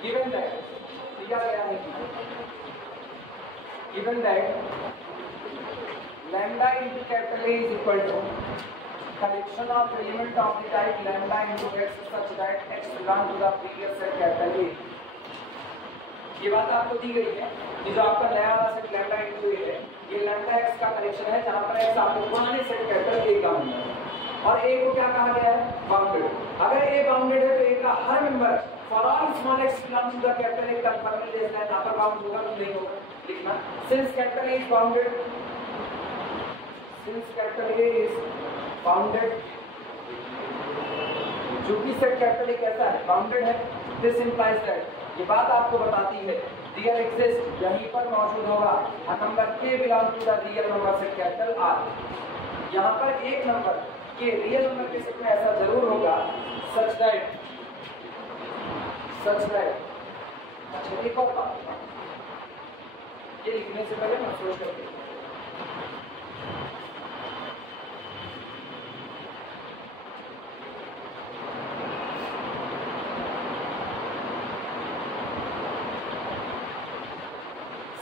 गिवन दैट दिया गया है given that lambda into capital A is equal to collection of element of the type lambda into x such that x belong to the previous set capital A। ये बात आपको दी गई है कि जो आपका नया वाला सेट लैम्डा इनटू ए है, ये लैम्डा एक्स का कलेक्शन है जहां पर एक्स आपको पुराने सेट कैपिटल ए का मिला है और ए को क्या कहा गया है, बाउंडेड। अगर ए बाउंडेड है तो ए का हर member for all small X belongs to the capital A confirmly less than upper bound होगा तो नहीं होगा, लिखना since capital A is bounded, since capital A is bounded, जो कि सेट कैपिटल ए कैसा है, बाउंडेड है, दिस इंप्लाइज दैट, ये बात आपको बताती है रियल एक्सिस्ट यहीं पर मौजूद होगा a number K belong to the real number set capital R. यहाँ पर एक नंबर के रियल नंबर के सेट में ऐसा जरूर होगा सच दैट अच्छा एक और बात, ये लिखने से पहले मैं सोच करके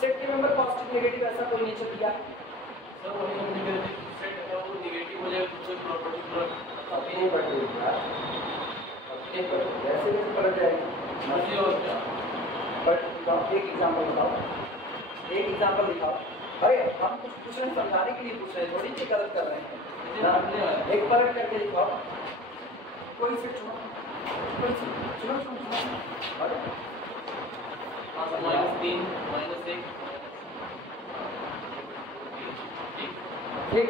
सेट के मेंबर पॉजिटिव नेगेटिव ऐसा कोई नेचर दिया है सर वही नेगेटिव सेट है वो नेगेटिव हो जाए तो कोई प्रॉपर्टी पूरा अभी नहीं पढ़ रही यार, अभी नहीं पढ़ रही, ऐसे कैसे पढ़ जाएगी मुझे और क्या बट एक एग्जांपल बताओ, एक एग्जांपल दिखाओ। अरे हम कुछ पूछ रहे हैं, समझाने के लिए पूछ रहे हैं, थोड़ी सी गलत कर रहे हैं, एक पलट करके दिखाओ, कोई से चुनो, कोई से चुनो अरे -3 -1 ठीक,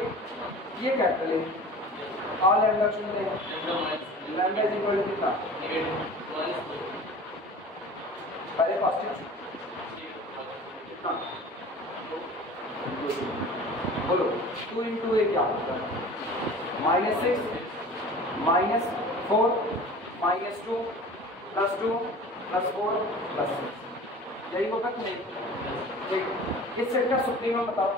ये कैपिटल है, ऑल लैम्डा चुन रहे हैं, लैम्डा इज इक्वल टू कितना, नेगेटिव पहले पॉजिटिव कितना, बोलो 2 इंटू ए क्या होता है, -6 -4 -2 +2 +4 +6, यही होगा कि नहीं, ठीक। इस सेट का सुप्रीमम बताओ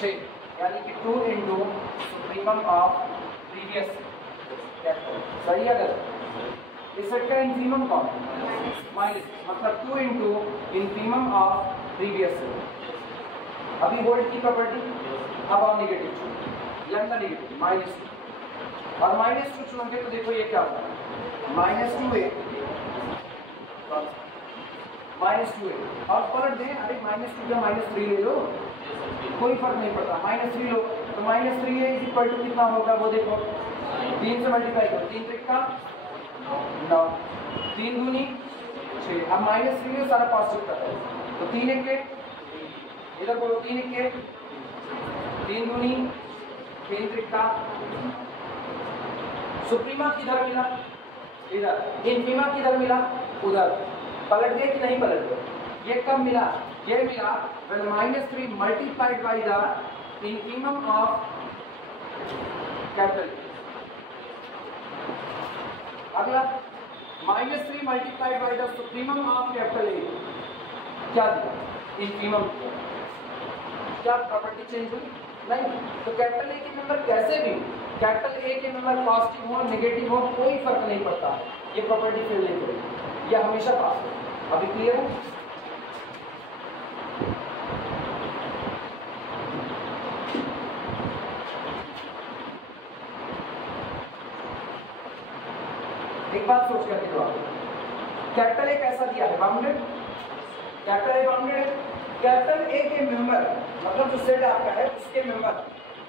6, यानी कि 2 into supremum of previous capital, सही है गलत, इस सेट का इनफीमम कौन है, माइनस, मतलब 2 into infimum of previous set. अभी वोल्ट की प्रॉपर्टी, अब और नेगेटिव चुनो, लैम्डा नेगेटिव -2 और -2 चुनोगे तो देखो ये क्या होगा, -2a और पलट दें, अरे -2 या -3 ले लो, कोई फर्क नहीं पड़ता, -3 लो तो -3a इज इक्वल टू कितना होगा वो देखो, 3 से मल्टीप्लाई करो, 3 त्रिक 9, 3 दूनी 6, अब -3 सारा पॉजिटिव कर रहे हैं तो 3 1 इधर बोलो, 3 1 3 दूनी 3 त्रिक सुप्रीमा किधर मिला, इधर, इनफीमा किधर मिला, उधर, पलट गए कि नहीं पलट गए, ये कब मिला, ये मिला when -3 multiplied by the infimum of capital। अगला -3 multiplied by the supremum of capital A, क्या दिया, infimum दिया, क्या प्रॉपर्टी चेंज हुई, नहीं, तो कैपिटल ए के नंबर कैसे भी, कैपिटल ए के नंबर पॉजिटिव हो नेगेटिव हो कोई फर्क नहीं पड़ता, ये प्रॉपर्टी फेल नहीं करेगी, ये हमेशा पास है। अभी क्लियर है, एक बात सोच करके जवाब, कैपिटल ए कैसा दिया है, बाउंडेड, कैपिटल ए बाउंडेड है, कैपिटल ए के मेंबर मतलब जो सेट आपका है उसके मेंबर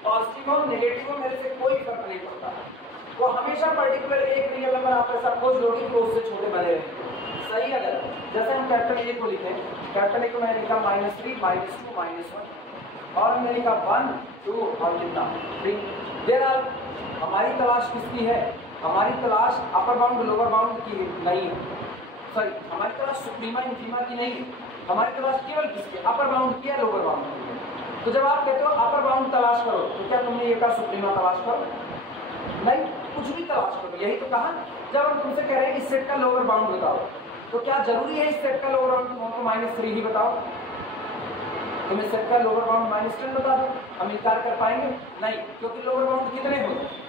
पॉजिटिव हो नेगेटिव हो मेरे से कोई फर्क नहीं पड़ता, वो हमेशा पर्टिकुलर एक रियल नंबर आप ऐसा खोज लोगे कि उससे छोटे बने रहेंगे, सही है गलत, जैसे हम कैपिटल ए को लिखें, कैपिटल ए को मैंने लिखा -3 -2 -1 और हमने लिखा 1 2 और कितना 3, देयर आर, हमारी तलाश किसकी है, हमारी तलाश अपर बाउंड लोअर बाउंड की नहीं है, सॉरी हमारी तलाश सुप्रीमा इनफीमा की नहीं है, हमारी तलाश केवल किसकी, अपर बाउंड की है लोअर बाउंड की है। तो जब आप कहते हो अपर बाउंड तलाश करो तो क्या तुमने ये कहा सुप्रीमा तलाश करो, नहीं, कुछ भी तलाश करो, यही तो कहा। जब हम तुमसे कह रहे हैं इस सेट का लोअर बाउंड बताओ तो क्या जरूरी है इस सेट का लोअर बाउंड तुमको -3 ही बताओ, तुम इस सेट का लोअर बाउंड -10 बता दो, हम इनकार कर पाएंगे नहीं, क्योंकि लोअर बाउंड कितने होते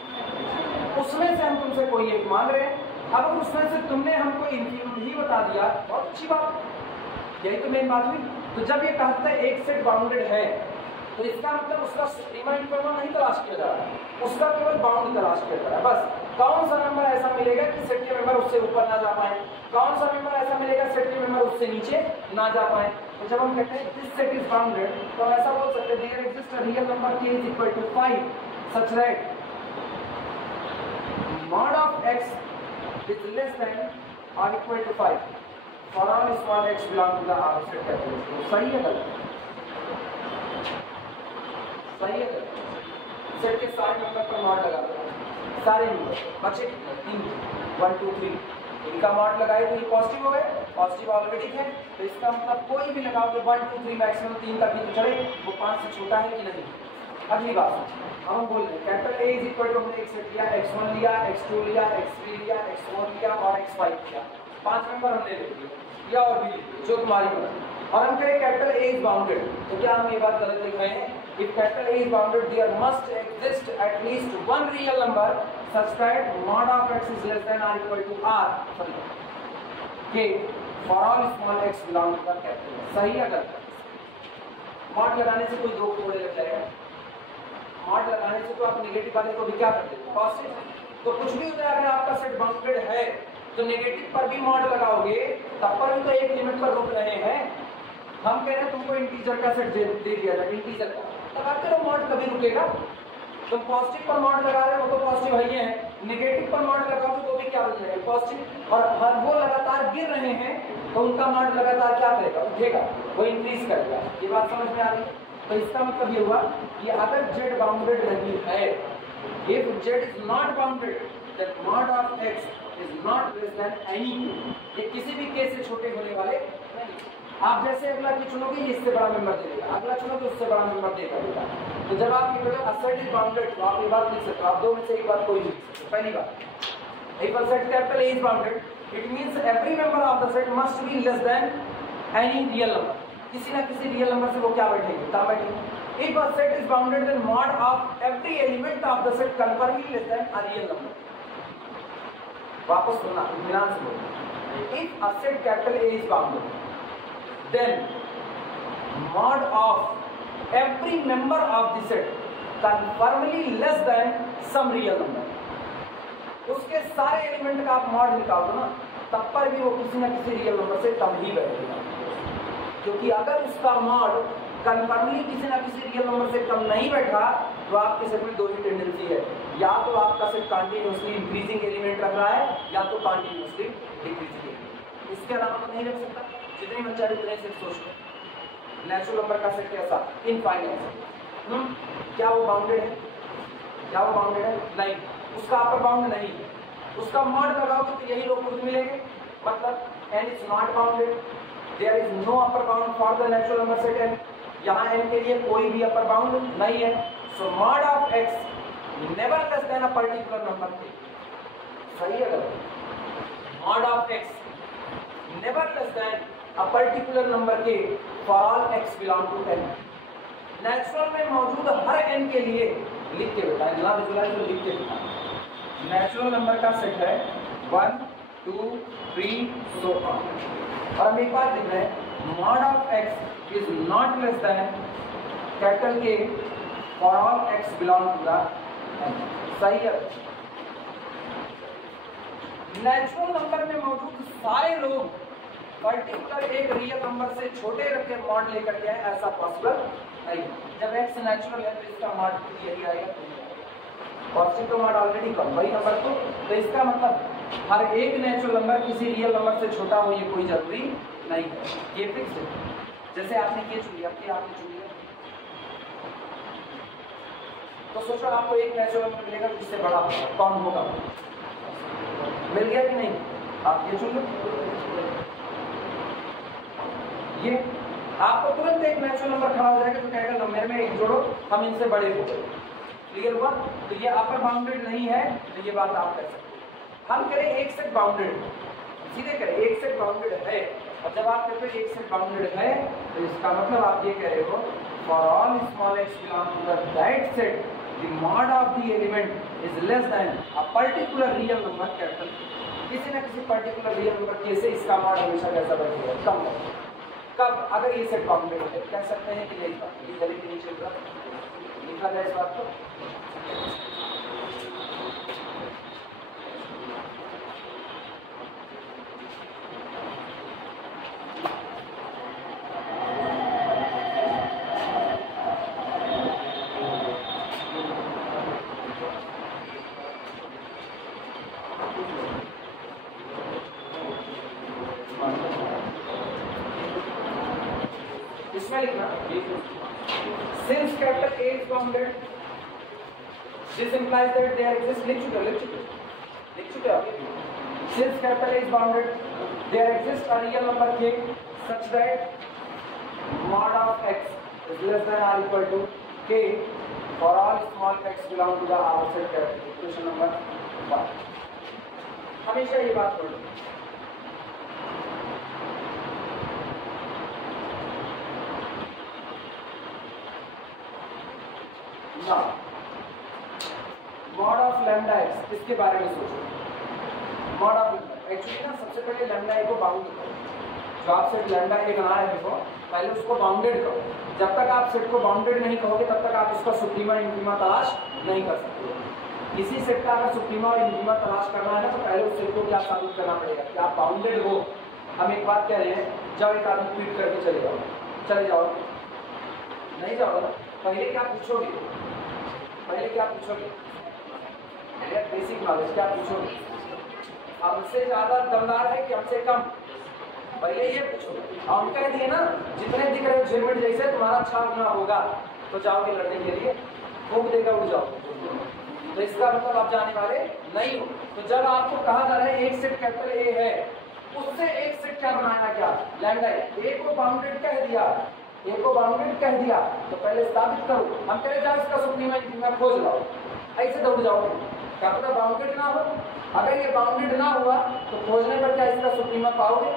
उसमें से हम तुमसे कोई एक मांग रहे हैं, अब उसमें से तुमने हमको इनफीमम ही बता दिया, बहुत अच्छी बात, यही तो मेन बात हुई। तो जब ये कहता है एक सेट बाउंडेड है तो इसका मतलब उसका रीमान इक्विवेलेंट नहीं तलाश किया जा रहा है, उसका केवल बाउंड तलाश किया जा रहा है। बस कौन सा नंबर ऐसा मिलेगा कि सेट के मेंबर उससे ऊपर ना जा पाए, कौन सा नंबर ऐसा मिलेगा सेट के मेंबर उससे नीचे ना जा पाए। तो जब हम कहते हैं दिस सेट इज बाउंडेड, तो हम ऐसा बोल सकते हैं there exist a real number k is equal to 5 such that mod of x is less than or equal to 5 for all small x belong to the R set capital। तो सही है गलत? सही है गलत? सेट के सारे number पर मॉड लगा दो, सारे नंबर बचे कितने 3 1 2 3, इनका मॉड लगाए तो ये पॉजिटिव हो गए, पॉजिटिव ऑलरेडी है, तो इसका मतलब कोई भी लगाओगे 1 2 3 मैक्सिमम 3 तक ही तो चले, वो 5 से छोटा है कि नहीं। अगली बात हम बोल रहे हैं capital A is equal to हमने एक सेट लिया, x1 लिया, x2 लिया, x3 लिया, x4 लिया और x5 लिया, 5 नंबर हमने ले लिए या और भी लिए जो तुम्हारी मर्जी, और हम करें कैपिटल A इज बाउंडेड, तो क्या हम ये बात गलत लिख रहे हैं? If capital A is bounded there must exist at least one real number such that mod of x is less than or equal to r k for all small x belong to the capital। सही है गलत? Mod लगाने से कोई दो थोड़े लग जाएगा, मॉड लगाने से तो आप नेगेटिव वाले को भी क्या कर देते हैं पॉजिटिव, तो कुछ भी हो जाए अगर आपका सेट बाउंडेड है तो नेगेटिव पर भी मॉड लगाओगे तब पर भी तो एक लिमिट पर रुक रहे हैं। हम कह रहे हैं तुमको इंटीजर का सेट दे दिया जाए, इंटीजर का, तब आपका मॉड कभी रुकेगा? तुम पॉजिटिव पर मॉड लगा रहे हो तो पॉजिटिव है ही है, नेगेटिव पर मॉड लगाओगे तो भी क्या बन जाएगा पॉजिटिव, और हर वो लगातार गिर रहे हैं तो उनका मॉड लगातार क्या करेगा उठेगा, वो इंक्रीज करेगा। ये बात समझ में आ रही है? तो इसका मतलब ये हुआ कि अगर z बाउंडेड नहीं है, if z is not bounded then mod of x is not less than any, ये किसी भी केस से छोटे होने वाले नहीं। आप जैसे अगला की चुनोगे ये इससे बड़ा मेंबर दे देगा, अगला चुनोगे उससे बड़ा मेंबर देगा। तो जब आप ये बोलोगे a set is bounded तो आप ये बात लिख सकते हो, आप दो में से एक बात कोई नहीं लिख सकते। पहली बात if a set capital A is bounded it means every member of the set must be less than any real number, किसी ना किसी रियल नंबर से वो क्या बैठेंगे कम बैठेंगे। If a set is bounded then mod of every element of the set confirmly less than a real number. वापस सुनना ध्यान से बोलना, if a set capital A is bounded then mod of every member of the set confirmly less than some real number, उसके सारे element का आप mod निकाल दो ना तब पर भी वो किसी ना किसी रियल नंबर से कम ही बैठेगा, क्योंकि अगर उसका मॉड कन्फर्मली किसी ना किसी रियल नंबर से कम नहीं बैठा तो आपके सेट में दो ही टेंडेंसी है, या तो आपका सेट कंटिन्यूअसली इंक्रीजिंग एलिमेंट रख रहा है या तो कंटिन्यूअसली डिक्रीजिंग एलिमेंट, इसके अलावा तो नहीं रख सकता। जितनी बच्चा उतने सेट सोच लो, नेचुरल नंबर का सेट कैसा इनफाइनाइट, क्या वो बाउंडेड है? क्या वो बाउंडेड है? नहीं, उसका अपर बाउंड नहीं, उसका मॉड लगाओगे तो यही लोग खुद मिलेंगे, मतलब n is not bounded, there is no upper bound for the natural number set n, यहाँ n के लिए कोई भी अपर बाउंड नहीं है, so mod of x never less than a particular number k। सही है गलत? Mod of x never less than a particular number k for all x belong to n। Natural में मौजूद हर n के लिए लिख के बताएं, ना विजुअलाइज में लिख के बताएं। नेचुरल नंबर का सेट है 1 2 3 सो ऑन, और हम एक बात लिख रहे हैं mod of x is not less than capital K for all x belong to the n। सही है? नेचुरल नंबर में मौजूद सारे लोग पर्टिकुलर एक रियल नंबर से छोटे रख के मॉड लेकर के आए, ऐसा पॉसिबल नहीं। जब x नेचुरल है तो इसका मॉड यही आएगा, पॉजिटिव का मॉड ऑलरेडी कम वही नंबर तो इसका मतलब हर एक नेचुरल नंबर किसी रियल नंबर से छोटा हो ये कोई जरूरी नहीं है, ये फिक्स है। जैसे आपने के चुन लिया, के आपने चुन लिया, तो सोचो आपको एक नेचुरल नंबर मिलेगा जिससे बड़ा कौन होगा, मिल गया कि नहीं? आप ये चुन लो, ये आपको तुरंत एक नेचुरल नंबर खड़ा हो जाएगा जो कहेगा लो मेरे में एक जोड़ो, हम इनसे बड़े हो गए। क्लियर हुआ? तो ये अपर बाउंडेड नहीं है, तो ये बात आप कर सकते हैं। हम करें एक सेट बाउंडेड, सीधे करें एक सेट बाउंडेड है, और जब आप कहते हैं एक सेट बाउंडेड है तो इसका मतलब आप ये कह रहे हो for all small x belong to the that set the mod of the element is less than a particular real number capital, किसी ना किसी पर्टिकुलर रियल नंबर के से इसका मॉड हमेशा कैसा बैठेगा, कम बैठेगा। कब? अगर ये सेट बाउंडेड है, कह सकते हैं कि नहीं था। ये चलिए के नीचे लिखा जाए इस बात को। इसमें लिखना since capital A is bounded, this implies that there exists, लिख चुके आप। Since capital A is bounded, there exists a real number k such that mod of x is less than or equal to k for all small x belong to the R set capital. Equation number 1. हमेशा ये बात पढ़ो। Mod of lambda x, इसके बारे में सोचो। Mod of actually ना सबसे पहले लैम्डा ए को बाउंड करो। जो आप सेट लैम्डा ए बना रहे हो पहले उसको बाउंडेड करो। जब तक आप सेट को बाउंडेड नहीं कहोगे तब तक आप उसका सुप्रीमा इंफीमा तलाश नहीं कर सकते। किसी सेट का अगर सुप्रीमा और इंफीमा तलाश करना है ना तो पहले उस सेट को क्या साबित करना पड़ेगा कि आप बाउंडेड हो। हम एक बात कह रहे हैं, जब एक आदमी ट्वीट करके चले जाओ नहीं जाओ ना, पहले क्या पूछोगे? बेसिक नॉलेज क्या पूछोगे? हमसे ज्यादा दमदार है कि हमसे कम? पहले ये पूछो। और हम कह दिए ना जितने दिख रहे हो झिरमिट जैसे तुम्हारा 6 गुना होगा तो जाओगे लड़ने के लिए, फूंक देगा उड़ जाओ। तो इसका मतलब आप जाने वाले नहीं हो। तो जब आपको कहा जा रहा है एक सेट कैपिटल ए है, उससे एक सेट क्या बनाया? क्या लैम्डा ए को बाउंडेड कह दिया, तो पहले साबित करो। हम कह रहे जाओ इसका सुप्रीमा इंफीमा खोज लाओ, ऐसे दौड़ जाओगे। क्या पता बाउंडेड ना हो? अगर ये बाउंडेड ना हुआ तो खोजने पर क्या इसका सुप्रीमा पाओगे?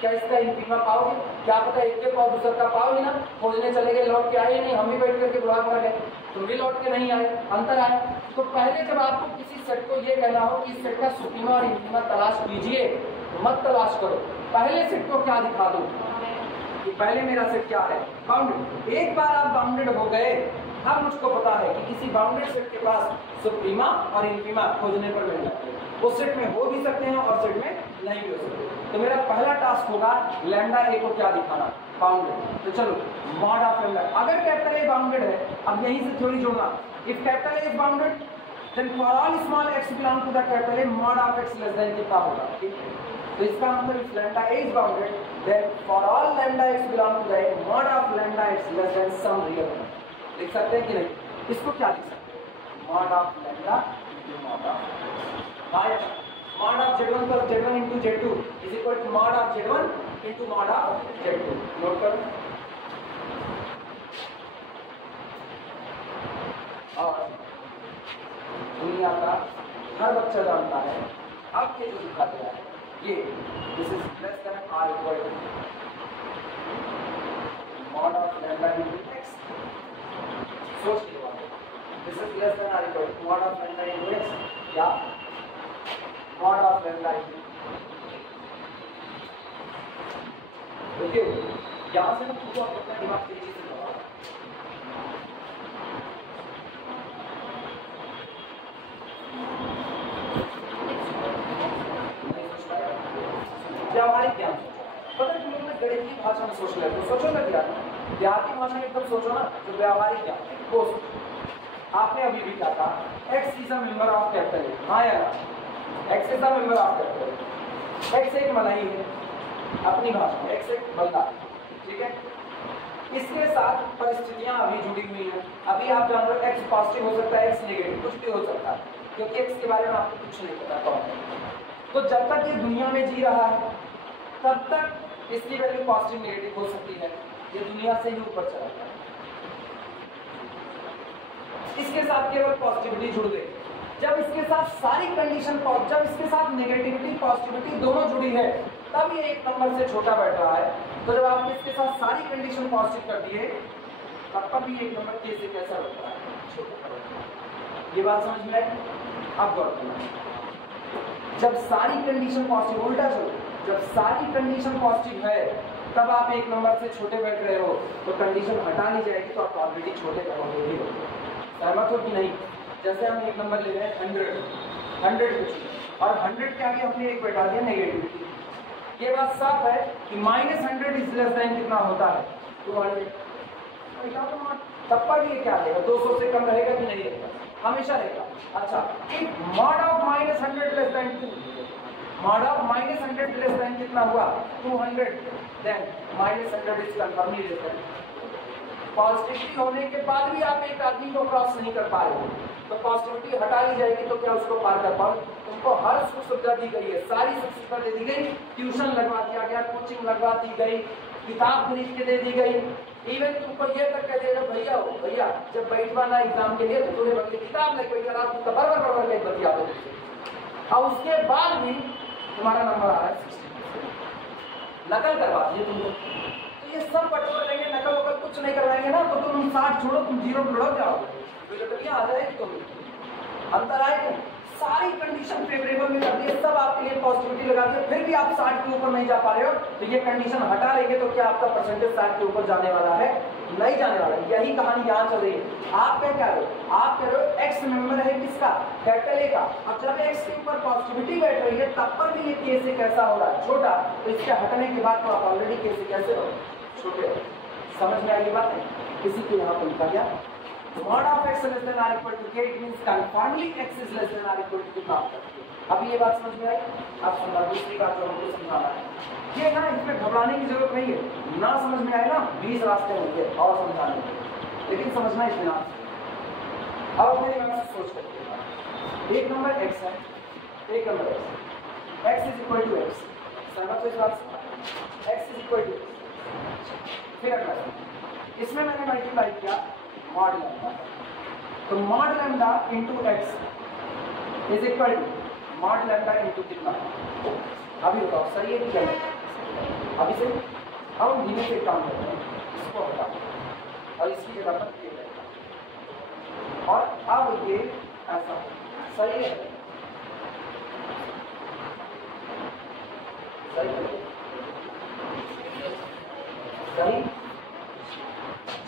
क्या इसका इंफीमा पाओगे? क्या पता एक के पाओ दूसरा का पाओ ही ना। खोजने चले गए, लौट के आए नहीं। हम भी बैठ करके बुरा कर गए, तुम भी लौट के नहीं आए, अंतर आए। तो पहले जब आपको किसी सेट को ये कहना हो कि इस सेट का सुप्रीमा और इंफीमा तलाश कीजिए, तो मत तलाश करो, पहले सेट को क्या दिखा दो कि पहले मेरा सेट क्या है? बाउंडेड। एक बार आप बाउंडेड हो गए, अब मुझको पता है कि किसी बाउंडेड सेट के पास सुप्रीमा और इंफीमा खोजने पर मिल जाते हैं। वो सेट में हो भी सकते हैं और सेट में नहीं भी हो सकते। तो मेरा पहला टास्क होगा लैम्डा ए को क्या दिखाना? बाउंडेड। तो चलो मॉड ऑफ लैम्डा, अगर कैपिटल ए बाउंडेड है, अब यहीं से थ्योरी जोड़ना। If capital A is bounded then for all small x belong to the capital A mod of x less than कितना होगा? ठीक है, तो इसका मतलब if lambda A is bounded then for all lambda x belong to the mod of lambda x less than some real number. लिख सकते हैं कि नहीं? इसको क्या लिख सकते हैं? Mod of lambda into mod of bye mod of z1 plus z1 into z2 is equal to mod of z1 into mod of z2। Note करो। और दुनिया का हर बच्चा जानता है, अब ये जो लिखा गया है ये this is less than r equal to mod of lambda into x। सोच लो, this is less than r equal to mod of lambda into x या mod of lambda into देखिए यहाँ से ना पूरा अपना दिमाग तेजी से लगाओ। व्यावहारिक ज्ञान पता है, तुम लोग गणित की भाषा में सोच लेते हो, सोचो ना यार, देहाती भाषा में एकदम सोचो ना। तो व्यावहारिक ज्ञान वो आपने अभी भी क्या कहा? x is a member of capital ए। हाँ यार, x is a member of capital A. x एक मलाई है अपनी भाषा में, x एक बंदा, ठीक है। इसके साथ परिस्थितियां अभी जुड़ी हुई हैं। अभी आप जान रहे हो x पॉजिटिव हो सकता है, x नेगेटिव, कुछ भी हो सकता है, क्योंकि x के बारे में आपको कुछ नहीं पता कौन है। तो जब तक ये दुनिया में जी रहा है तब तक इसकी वैल्यू पॉजिटिव नेगेटिव हो सकती है। ये दुनिया से ही ऊपर चला है, इसके साथ केवल पॉजिटिविटी जुड़ गई। जब इसके साथ सारी कंडीशन, जब इसके साथ नेगेटिविटी पॉजिटिविटी दोनों जुड़ी है, तब ये एक नंबर से छोटा बैठ रहा है। तो जब आपने इसके साथ सारी कंडीशन पॉजिटिव कर दिए तब भी एक नंबर के से कैसा बैठ रहा है? छोटा। ये बात समझ में आई? अब गौर करना, जब सारी कंडीशन पॉजिटिव, उल्टा चलो, जब सारी कंडीशन पॉजिटिव है तब आप एक नंबर से छोटे बैठ रहे हो तो कंडीशन हटा ली जाएगी, तो आप ऑलरेडी छोटे बैठोगे ही हो। सहमत हो कि नहीं? जैसे हम एक नंबर ले रहे हैं 100 कुछ, और 100 के आगे हमने एक बैठा दिया नेगेटिविटी। ये बात साफ है कि -100 इज लेस देन कितना होता है 200। तब पर ये क्या रहेगा, 200 से कम रहेगा कि नहीं रहेगा? हमेशा रहेगा। अच्छा, if mod of -100 less than 2, mod of -100 less than कितना हुआ 200, then -100 is confirmly less than. Positivity होने के बाद भी आप एक आदमी को क्रॉस नहीं कर पा रहे हो, तो पॉजिटिविटी हटा ली जाएगी तो क्या उसको पार कर पाओ? तुमको हर सुख सुविधा दी गई है, सारी सुख सुविधा दे दी गई, ट्यूशन लगवा दिया गया, कोचिंग लगवा दी गई, किताब खरीद के दे दी गई, इवन तुमको ये तक कह देगा भैया जब बैठवाना एग्जाम के लिए तो तुम्हें बदले किताब लग बैठा आप उसका बरबर एक बतिया दो, और उसके बाद भी तुम्हारा नंबर आ रहा है 60। नकल करवा दिए तुमको, तो ये सब बटोर लेंगे, नकल वकल कुछ नहीं करवाएंगे ना, तो तुम 60 छोड़ो, तुम 0 में लुढ़क जाओगे, तो आ जाएगी तुम। अंतर आए तुम सारी कंडीशन फेवरेबल में कर दी, सब आपके लिए पॉजिटिविटी लगा दी, फिर भी आप 60 के ऊपर नहीं जा पा रहे हो, तो ये कंडीशन हटा लेंगे तो क्या आपका परसेंटेज 60 के ऊपर जाने वाला है? नहीं जाने वाला। यही कहानी यहाँ चल रही है। आप क्या कह रहे हो? आप कह रहे हो एक्स मेंबर है किसका? कैपिटल ए का, और जब एक्स के ऊपर पॉजिटिविटी बैठ रही है तब पर भी ये के से कैसा हो रहा है? छोटा। तो इसके हटने के बाद तो आप ऑलरेडी के से कैसे हो? छोटे। समझ में आई बात है? किसी को यहाँ पर लिखा गया mod of x less than or equal to k, it means conformably x is less than or equal to कितना? अभी ये बात समझ में आई? अब सुनना, दूसरी बात जो हमको समझाना है, ये ना इसमें घबराने की जरूरत नहीं है। ना समझ में आए ना 20 रास्ते होंगे और समझाने के, लेकिन समझना इसमें ना। अब अपने दिमाग से सोच करके, एक नंबर x है, एक number x is equal to x, सहमत हो इस बात से? x इज इक्वल टू, फिर अगला इसमें मैंने मल्टीप्लाई किया मॉड लैम्डा, तो mod lambda into x is equal to mod lambda into कितना? अभी बताओ सही है कि गलत? अभी से हम धीमे से काम करते हैं, इसको हटाओ और इसकी जगह पर ये रहेगा, और अब ये ऐसा सही है, सही है, सही।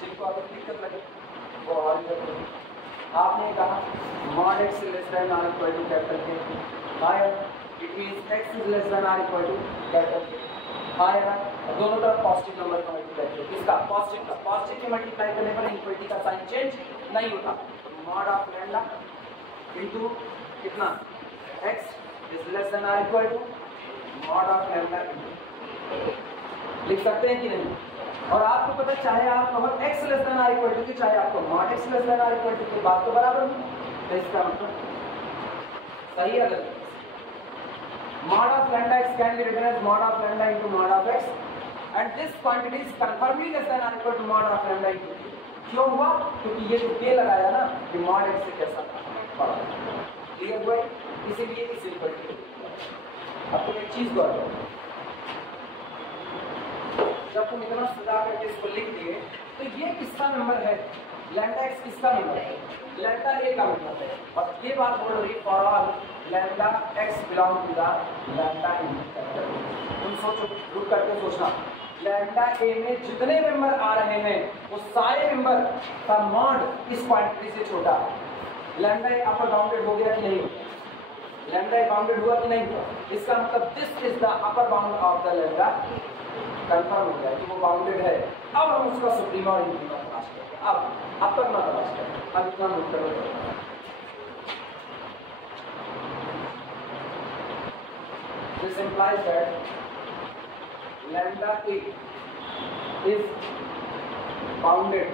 जिनको अगर दिक्कत लगे वो और आपने कहा mod x less than or equal to capital K, हां it means x is less than or equal to capital K, हां यार दोनों तरफ पॉजिटिव नंबर का मल्टीप्लाई करो, किसका? पॉजिटिव का। पॉजिटिव के मल्टीप्लाई करने पर इक्वलिटी का साइन चेंज नहीं होता। मॉड ऑफ लैम्डा इनटू कितना? X is less than or equal to mod of lambda into, लिख सकते हैं कि नहीं? और आपको पता, चाहे आप कहो x less than or equal to K, चाहे आपको mod x less than or equal to K, बात तो बराबर है। तो इसका मतलब सही है गलत? Mod of lambda x can be written as mod of lambda into mod of x, and this quantity is confirmly less than or equal to mod of lambda into k। क्यों हुआ? क्योंकि ये जो k लगाया ना, ये mod x से कैसा बड़ा, क्लियर हुआ? इसीलिए इस इक्वल टू। अब तुम एक चीज को जब तुम इतना सजा करके इसको लिख दिए, तो ये किसका नंबर है? लैम्डा एक्स किसका नंबर है? लैम्डा ए का नंबर है। और ये बात बोल रही for all lambda x belong to the lambda in. तुम सोचो, रुक करके सोचना, लैम्डा ए में जितने मेंबर आ रहे हैं वो सारे मेंबर का मॉड इस क्वांटिटी से छोटा है। लैम्डा ए अपर बाउंडेड हो गया कि नहीं? लैम्डा ए बाउंडेड हुआ कि नहीं हुआ? इसका मतलब this is the upper bound of the lambda, confirm हो गया कि वो बाउंडेड है। अब हम उसका सुप्रीमा और इंफीमा तलाश करेंगे। अब तक ना तलाश करें, अब इतना नोट करो। This implies that lambda A is bounded,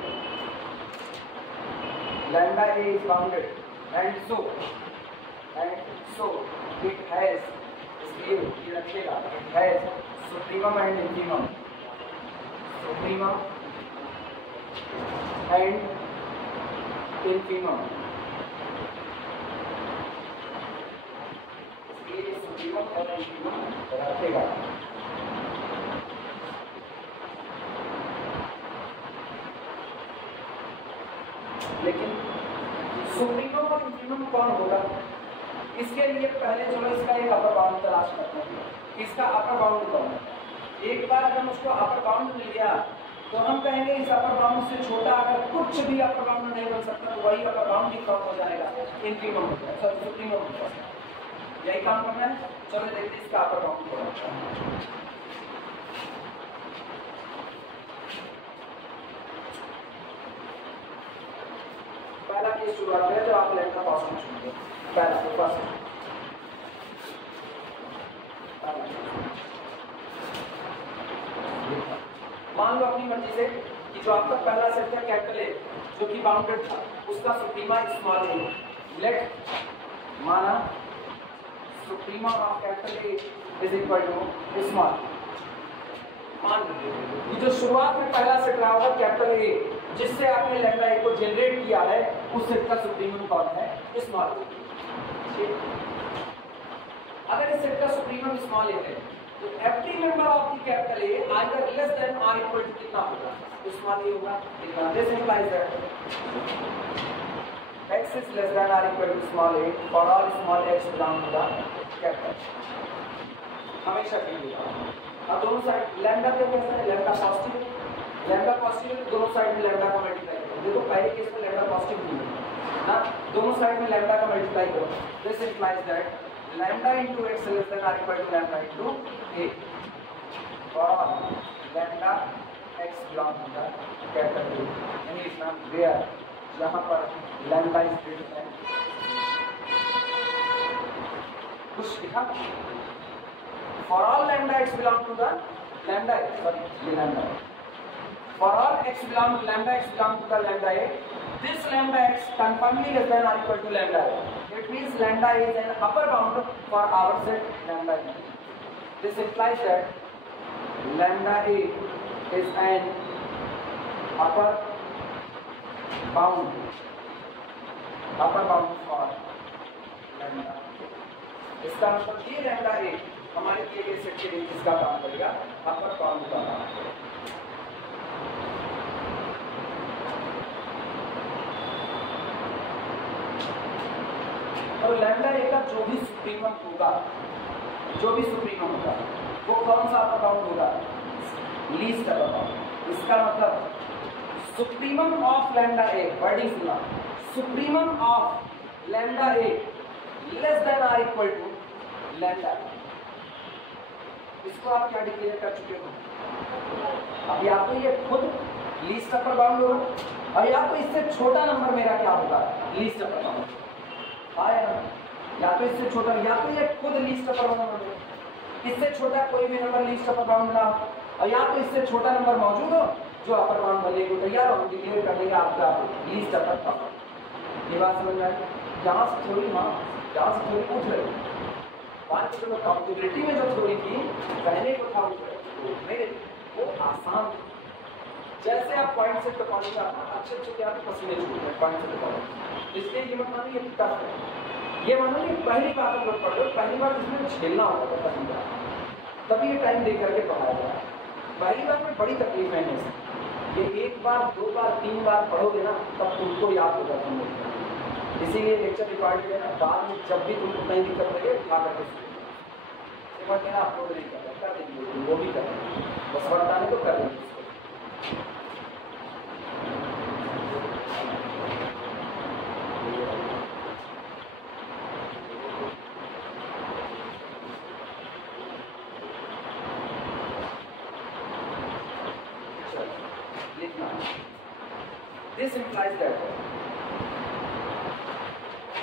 lambda A is bounded and so it has, इसलिए ये रखेगा, it has supremum and infimum, supremum and infimum, इसलिए supremum और infimum रखेगा। लेकिन सुप्रीमम और इंफीमम कौन होगा? इसके लिए पहले चलो इसका एक अपर बाउंड तलाश करते हैं। इसका अपर बाउंड कौन है? एक बार अगर उसको अपर बाउंड मिल गया तो हम कहेंगे इस अपर बाउंड से छोटा अगर कुछ भी अपर बाउंड नहीं बन सकता तो वही अपर बाउंड ही काउंट हो जाएगा, इनफीमम हो जाएगा, सॉरी सुप्रीमम हो जाएगा। यही काम करना है। चलो देखते हैं इसका अपर बाउंड क्या होता है। पहला केस शुरुआत करें जो आप लैम्डा पॉजिटिव चुनेंगे। पहला तो फर्स्ट मान लो अपनी मर्जी से कि जो आपका पहला सेट था कैपिटल ए जो कि बाउंडेड था उसका सुप्रीमा स्मॉल ए, लेट माना suprema of capital A is equal to small. मान लीजिए जो शुरुआत में पहला सेट रहा होगा कैपिटल ए जिससे आपने लैम्डा ए को जनरेट किया है उस सेट का सुप्रीमम कौन है? स्मॉल ए। अगर इस सेट का सुप्रीमम स्मॉल ए है तो every member of the capital A either less than or equal to कितना होगा? स्मॉल ए होगा। कितना? This implies that x is less than or equal to small a for all small x belong to the capital। हमेशा के लिए। अब दोनों side lambda पे कैसा है? लैम्डा पॉजिटिव है। लैम्डा पॉजिटिव है तो दोनों साइड में लैम्डा का मल्टीप्लाई करो। देखो पहले केस में लैम्डा पॉजिटिव नहीं है ना, दोनों साइड में लैम्डा का मल्टीप्लाई करो। This implies that lambda into x less than or equal to lambda into a for lambda x belong to the capital A, यानी इसका where यहाँ पर lambda is greater than कुछ लिखा for all lambda x belong to the lambda a, sorry ये lambda for all x belong to lambda x belong to the lambda a, this lambda x conformably less than or equal to lambda a. It means lambda is an upper bound for our set lambda a. This implies that lambda a is an upper bound for lambda। इसका मतलब ये lambda a हमारे दिए गए set के लिए किसका काम करेगा? अपर बाउंड का काम करेगा। और लैम्डा ए का जो भी सुप्रीमम होगा वो कौन सा अपर बाउंड होगा? Least upper bound. इसका मतलब supremum of lambda A, wording सुना, supremum of lambda A less than और इक्वल टू लैम्डा। इसको आप क्या डिक्लेयर कर चुके हो? अब या तो ये खुद लीस्ट अपर बाउंड होगा और या तो इससे छोटा नंबर मेरा क्या होगा? लीस्ट अपर बाउंड आएगा। या तो इससे छोटा, या तो ये खुद लीस्ट अपर बाउंड हो, इससे छोटा कोई भी नंबर लीस्ट अपर बाउंड ना हो, और या तो इससे छोटा नंबर मौजूद हो जो अपर बाउंड बनने को तैयार हो, डिक्लेयर कर देगा आपका लीस्ट अपर बाउंड। ये बात समझ में आई? जहाँ से थोड़ी पूछ रहे बात तो काउंटेबिलिटी में जो थोड़ी थी कहने को था मेरे वो आसान, जैसे आप पॉइंट से पहुंचे अच्छे अच्छे क्या पसीने छूट रहे पॉइंट से पहुंचे, इसलिए ये मत मानो ये टफ है। ये मानो ये पहली बार आप लोग पढ़ रहे हो, पहली बार इसमें झेलना होगा पहली बार, तभी ये टाइम दे करके पढ़ाया जाए। पहली बार में बड़ी तकलीफ है नहीं, ये एक बार दो बार तीन बार पढ़ोगे ना तब तुमको याद होगा तुम लोग। इसीलिए लेक्चर रिकॉर्ड लेना, बाद में जब भी तुमको कहीं दिक्कत लगे उठा करके सुनो। कहना अपलोड नहीं कर देंगे, वो भी कर देंगे, बस बताने तो कर देंगे।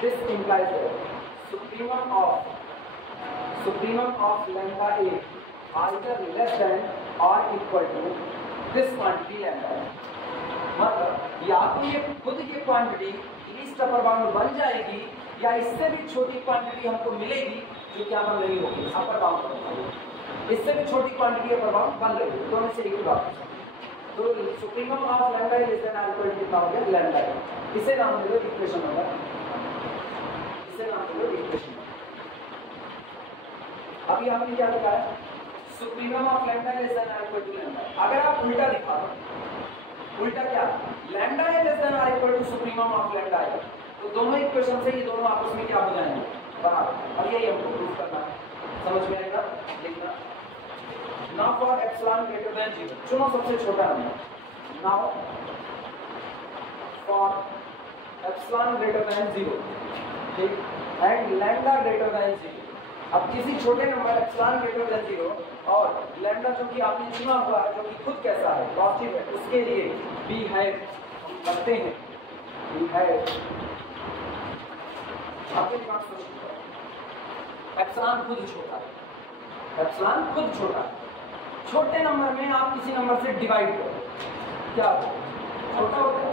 This implies that supremum of lambda a either less than or equal to this quantity lambda। मतलब या तो ये खुद ये क्वांटिटी लीस्ट अपर बाउंड बन जाएगी या इससे भी छोटी क्वांटिटी हमको मिलेगी जो क्या बन रही होगी? अपर बाउंड। इससे भी छोटी क्वांटिटी अपर बाउंड बन रही है, दोनों से एक ही बात है। तो supremum of lambda less than और इक्वल टू कितना हो गया? लैम्डा। इसे नाम दे दो इक्वेशन होगा, इसे नाम दे दो इक्वेशन। अभी हमने क्या लिखा है? Supremum of lambda less than और इक्वल टू लैम्डा। अगर आप उल्टा लिखा दो, उल्टा क्या? लैम्डा लेस देन और equal to supremum of lambda है, तो दोनों इक्वेशन से ये दोनों आपस में क्या हो जाएंगे? बराबर। अब यही हमको प्रूफ करना है, समझ में आएगा? लिखना now for epsilon greater than 0, चुनो सबसे छोटा number. Now for epsilon greater than 0, ठीक, एंड लैम्डा ग्रेटर देन 0। अब किसी छोटे नंबर एप्सिलॉन ग्रेटर देन 0 और लैम्डा जो कि आपने चुना हुआ है, जो कि खुद कैसा है, पॉजिटिव है, उसके लिए बी है, हम करते हैं बी है। आपके दिमाग से एप्सिलॉन खुद छोटा है, एप्सिलॉन खुद छोटा है। छोटे नंबर में आप किसी नंबर से डिवाइड करो, क्या छोटा होता है,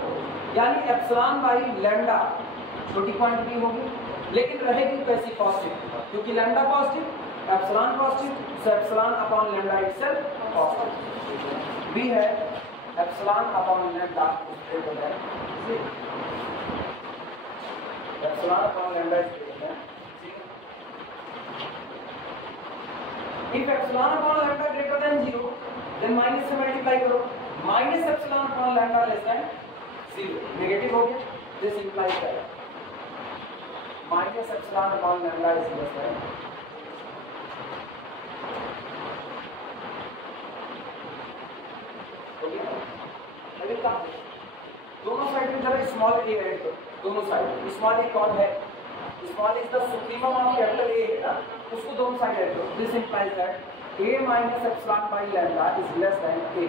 यानी एप्सिलॉन बाई लैम्डा छोटी क्वांटिटी होगी, लेकिन रहेगी कैसी, पॉजिटिव, क्योंकि lambda positive, epsilon positive, so epsilon upon lambda itself positive. B है epsilon upon lambda greater than 0, epsilon upon lambda is greater than 0। If epsilon upon lambda greater than 0, then minus से multiply करो, minus epsilon upon lambda less than 0, negative हो गया, this implies that minus epsilon upon lambda is less than, okay. अभी क्या दोनों side में जरा small ए add करो, दोनों साइड स्मॉल ए कौन है, small is the supremum of capital A है ना, उसको दोनों साइड ऐड करो, this implies that a minus epsilon by lambda is less than a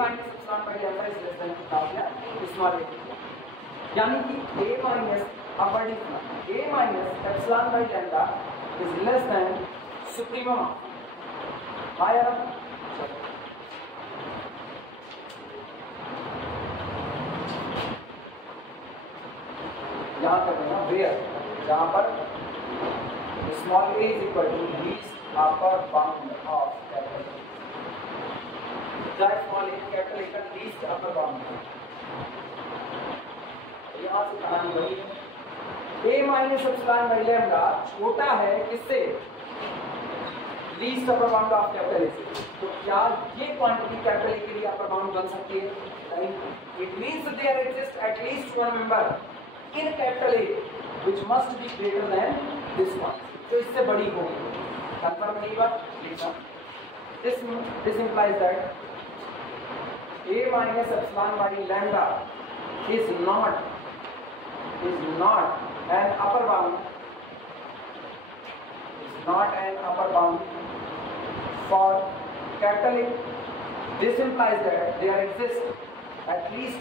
minus epsilon by lambda is less than small A, यानी कि a minus upper लिखना a minus epsilon by lambda is less than supremum आया ना। यहां कर देना where, जहां पर small a is equal to least upper bound of capital, जहां स्मॉल a कैपिटल ए का लीस्ट अपर बाउंड है, यहाँ से कहानी वही है, a minus epsilon by lambda छोटा है किससे, least upper bound of capital ए से। तो क्या ये क्वांटिटी कैपिटल ए के लिए अपर बाउंड बन सकती है, नहीं, it means there exist at least one member in capital A which must be greater than this one, तो इससे बड़ी होगी, कंफर्म नहीं बात लिखना, this implies that a minus epsilon by lambda is not an upper bound, for capital A. This implies that there exists at least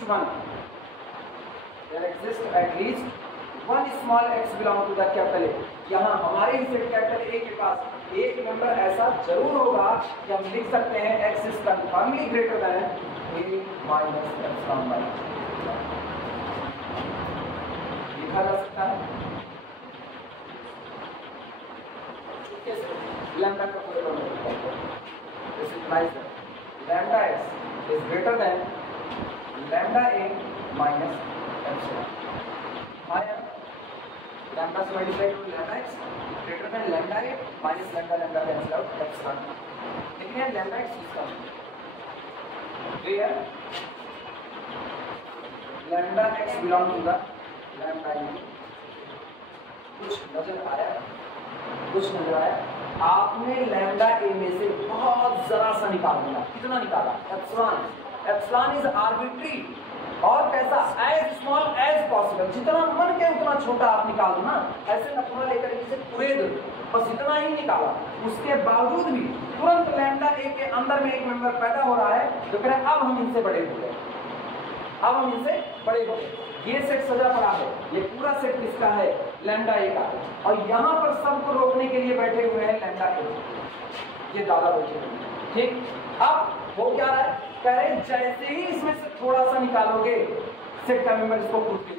one small x belong to the capital A. यहाँ हमारे इस capital A के पास एक member ऐसा जरूर होगा कि हम लिख सकते हैं x is confirmly greater than a minus epsilon by लिखा जा सकता है कैसे, लैम्डा का पूरे this implies lambda x is greater than lambda a minus epsilon, आया लैम्डा से multiply to lambda x greater than lambda a minus lambda cancel out epsilon, लेकिन यार लैम्डा x इसका where lambda x belong to the lambda A. कुछ नजर आया, कुछ नजर आया, आपने लैम्डा ए में से बहुत जरा सा निकाल दिया, कितना निकाला, एप्सिलॉन, एप्सिलॉन इज आर्बिट्री और कैसा, एज स्मॉल एज पॉसिबल, जितना मन के उतना छोटा आप निकाल दो ना, ऐसे नखुना लेकर इसे पूरे दो, बस इतना ही निकाला, उसके बावजूद भी तुरंत लैम्डा ए के अंदर में एक मेंबर पैदा हो रहा है, तो कह रहे अब हम इनसे बड़े हो गए, अब हम इनसे बड़े हो गए, ये सेट सजा पड़ा है, ये पूरा सेट किसका है, लैम्डा ए का, और यहाँ पर सबको रोकने के लिए बैठे हुए हैं लैम्डा ए, ये दादा बैठे हुए, ठीक। अब हो क्या रहा है, कह रहे जैसे ही इसमें से थोड़ा सा निकालोगे सेट का मेंबर इसको कूद के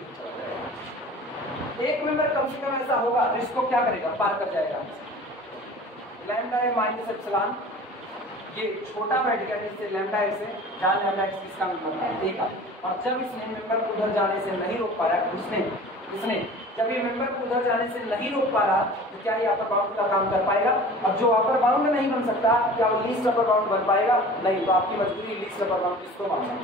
एक मेंबर कम से कम ऐसा होगा तो इसको क्या करेगा, पार कर जाएगा, लैम्डा ए माइनस एप्सिलॉन, ये छोटा बैठ गया जिससे लैम्डा ए से, जहाँ लैम्डा एक्स किसका मेंबर है, ए का, और जब इसने मेंबर को उधर जाने से नहीं रोक पा रहा, इसने जब ये मेंबर को उधर जाने से नहीं रोक पा रहा, तो क्या ये अपर बाउंड का काम कर पाएगा, अब जो अपर बाउंड नहीं बन सकता, क्या वो लीस्ट अपर बाउंड बन पाएगा, नहीं, तो आपकी मजबूरी लीस्ट अपर बाउंड किसको मानना है,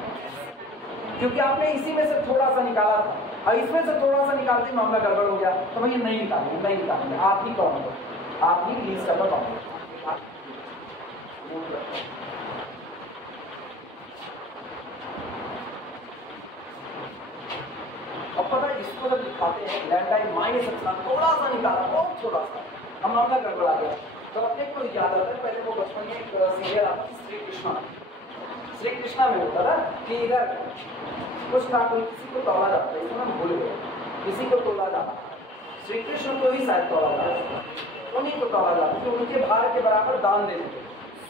क्योंकि आपने इसी में से थोड़ा सा निकाला था और इसमें से थोड़ा सा निकालते मामला गड़बड़ हो गया, तो भैया नहीं निकालेंगे, आप ही कौन हो, आप ही लीस्ट अपर बाउंड। अब पता है इसको जब दिखाते हैं लैम्डा माइनस एप्सिलॉन, थोड़ा सा निकाला, बहुत थोड़ा सा, हम मामला गड़बड़ा गया। तो अपने को याद आता है पहले वो बचपन में एक सीरियल आता था श्री कृष्णा में होता था कि इधर कुछ था, कोई किसी को तोला जाता है, इसको हम भूल गए, किसी को तोला जाता, श्री कृष्ण को ही शायद तोला जाता, उन्हीं को तोला जाता, तो उनके भार के बराबर दान देते थे,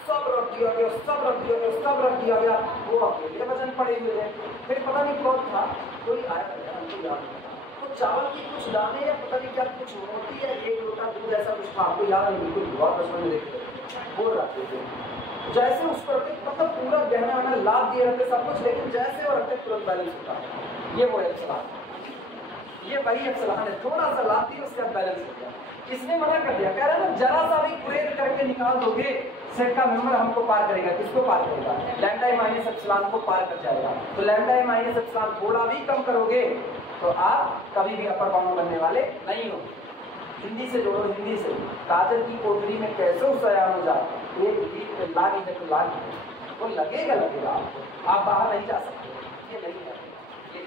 सब रख दिया गया, सब रख दिया गया, सब रख दिया गया, वो अकेले वजन पड़े हुए थे। फिर पता नहीं कौन था, कोई आया था, हमको याद नहीं, तो चावल की कुछ दाने या पता नहीं क्या कुछ रोटी या एक लोटा दूध ऐसा कुछ था, आपको याद नहीं, बिल्कुल बहुत बचपन में देखते बोल रखते थे। जैसे उस पर मतलब पूरा गहना वहना लाद दिए रहते सब कुछ, लेकिन जैसे वो रखते तुरंत बैलेंस होता है। ये वो एप्सिलॉन, ये वही एप्सिलॉन है, थोड़ा सा लाद दिए उसका बैलेंस हो गया। इसने मना कर दिया, कह रहा है ना जरा सा भी कुरेद करके निकाल दोगे सेट का मेंबर हमको पार करेगा, किसको पार करेगा, लैम्डा माइनस एप्सिलॉन को पार कर जाएगा। तो लैम्डा माइनस एप्सिलॉन थोड़ा भी कम करोगे तो आप कभी भी अपर बाउंड बनने वाले नहीं हो। हिंदी से जोड़ो, हिंदी से, काजल की कोठरी में कैसे उसयान हो जाए, एक गीत में लाग ही तो लाग, वो लगेगा आपको, आप बाहर नहीं जा सकते, ये नहीं है। ये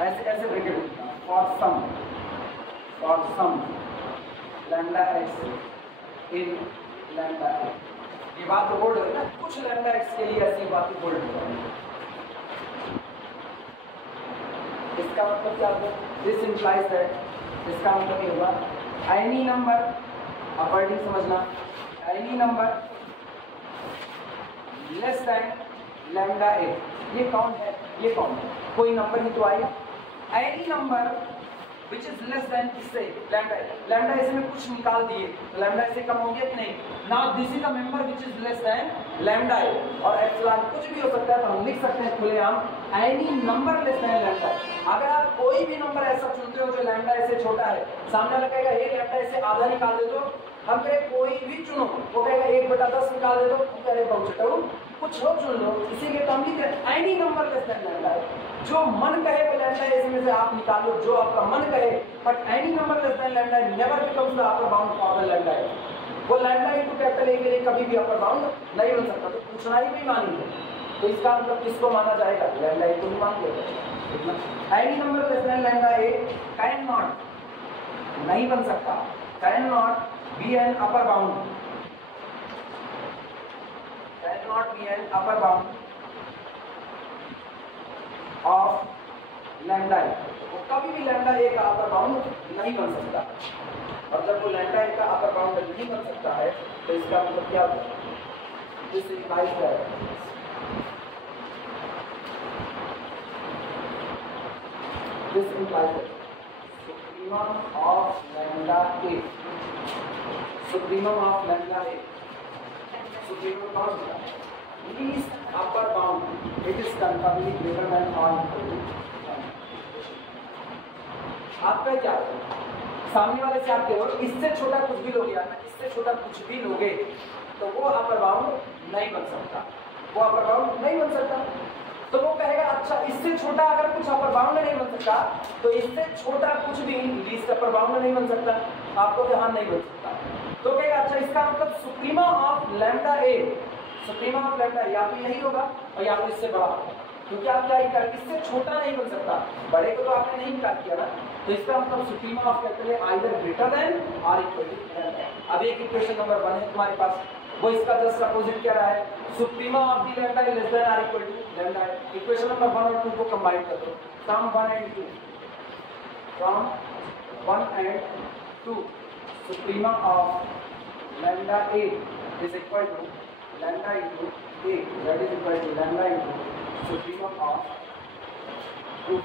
ऐसे ऐसे bracket for some lambda x in lambda x, ये बात तो बोल्ड है ना, कुछ लैम्डा एक्स के लिए ऐसी बात बोल्ड है। इसका मतलब क्या होगा, दिस इंप्लाइज दैट, इसका मतलब ये होगा एनी नंबर, अकॉर्डिंग समझना, any number less than lambda A, ये कौन है, ये कौन है, कोई नंबर ही तो आएगा, any number which is less then इससे लैम्डा ए, लैम्डा ए से में कुछ निकाल दिए तो लैम्डा ए से कम हो गया कि नहीं, now this is the member which is less than lambda A, और एप्सिलॉन कुछ भी हो सकता है, तो हम लिख सकते हैं खुलेआम any number less than lambda. अगर आप कोई भी नंबर ऐसा चुनते हो जो लैम्डा ए से छोटा है, सामने वाला कहेगा ये लैम्डा ए से आधा निकाल दे दो, हम कहें कोई भी चुनो, वो कहेगा 1/10 निकाल दे दो, हम कह रहे बहुत छोटा कुछ हो चुन लो, इसीलिए तो हम लिख रहे any number less than lambda A, जो मन कहे वो लैम्डा ए इसमें से आप निकालो, जो आपका मन कहे, but any number less than lambda A never becomes the upper bound for the lambda A, वो लैम्डा इनटू कैपिटल ए के लिए कभी भी अपर बाउंड नहीं बन सकता, तो पूछना ही भी मानेंगे, तो इसका मतलब किसको माना जाएगा, लैम्डा ए को भी मान लेगा। Any number less than lambda A can not, नहीं बन सकता, can not be N upper bound, cannot be an upper bound of lambda a, वो कभी भी लैम्डा ए का अपर बाउंड नहीं बन सकता, और जब वो लैम्डा ए का अपर बाउंड नहीं बन सकता है तो इसका मतलब क्या होगा, this implies that supremum of lambda A, supremum of lambda A, supremum bound, least upper bound, it is confirmably greater than or equal to 1. आपका क्या सामने वाले से आप केवल इससे छोटा कुछ भी लोगे, यार इससे छोटा कुछ भी लोगे तो वो अपर बाउंड नहीं बन सकता, वो अपर बाउंड नहीं बन सकता, तो वो कहेगा अच्छा इससे छोटा अगर कुछ अपर बाउंड नहीं बन सकता तो इससे छोटा कुछ भी लीस्ट अपर बाउंड नहीं बन सकता, आपको ध्यान नहीं बन सकता, तो कहेगा अच्छा इसका मतलब suprema of lambda A, suprema of lambda या तो यही होगा और या तो इससे बड़ा होगा, क्योंकि आप क्या निकाल, इससे छोटा नहीं बन सकता, बड़े को तो आपने नहीं निकाल किया ना, तो इसका मतलब suprema of capital A either greater than और इक्वल टू लैम्डा। अब एक इक्वेशन नंबर 1 है तुम्हारे पास, वो इसका जस्ट अपोजिट क्या रहा है, suprema of the lambda is less than और equal to lambda. Equation number 1 और 2 को कंबाइन कर दो, from 1 and 2, from 1 and 2 suprema of lambda a is equal to lambda into a, that is equal to lambda into supremum of 2,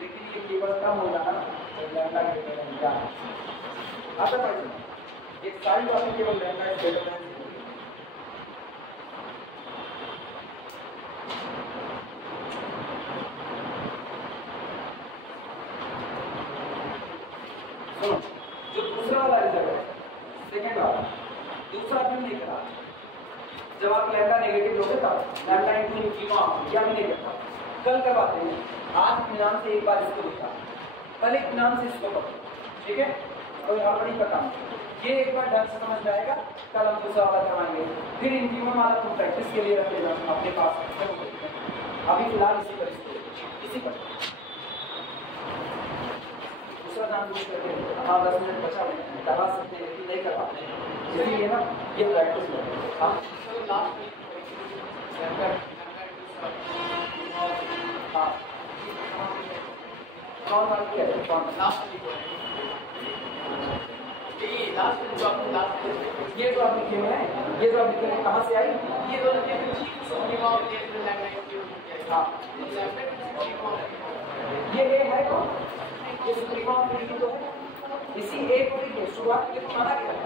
लेकिन ये केवल कम होगा ना तो lambda greater than क्या आता है, एक सारी बातें केवल lambda is greater than 0। सुनो जो दूसरा वाला रिजल्ट है, सेकेंड वाला, दूसरा भी नहीं करा, जब आप लैम्डा नेगेटिव लोगे तब लैम्डा इनटू इंफिनिमा या भी नहीं करता। कल करवाते हैं, आज इत्मीनान से एक बार इसको लिखा, कल इत्मीनान से इसको पढ़ो, ठीक है? तो यहाँ पर ही पता ये एक बार ढंग से समझ में आएगा, कल हम दूसरा वाला करवाएंगे। फिर इंफिनिमा वाला तुम प्रैक्टिस के लिए रख लेना अपने पास। अभी फिलहाल इसी पर इसी पर दूसरा नाम यूज करके हाँ 10 मिनट बचा हुआ करवा सकते हैं, लेकिन नहीं कर पाते हैं, इसलिए ना ये प्रैक्टिस करें। हाँ हाँ कौन बात किया है? कौन ये जो आप लिखे हुए हैं, ये जो आप लिखे हैं कहाँ से आई? ये दोनों हाँ ये है कौन? ये सुप्रीमा ऑफ डी तो है, इसी ए को लिखिए, शुरुआत में तो माना गया है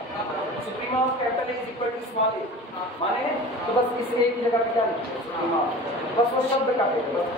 suprema of capital A is equal to small A, माने तो बस इस ए की जगह पे क्या लिखिए सुप्रीमा, बस वो शब्द काटे बस।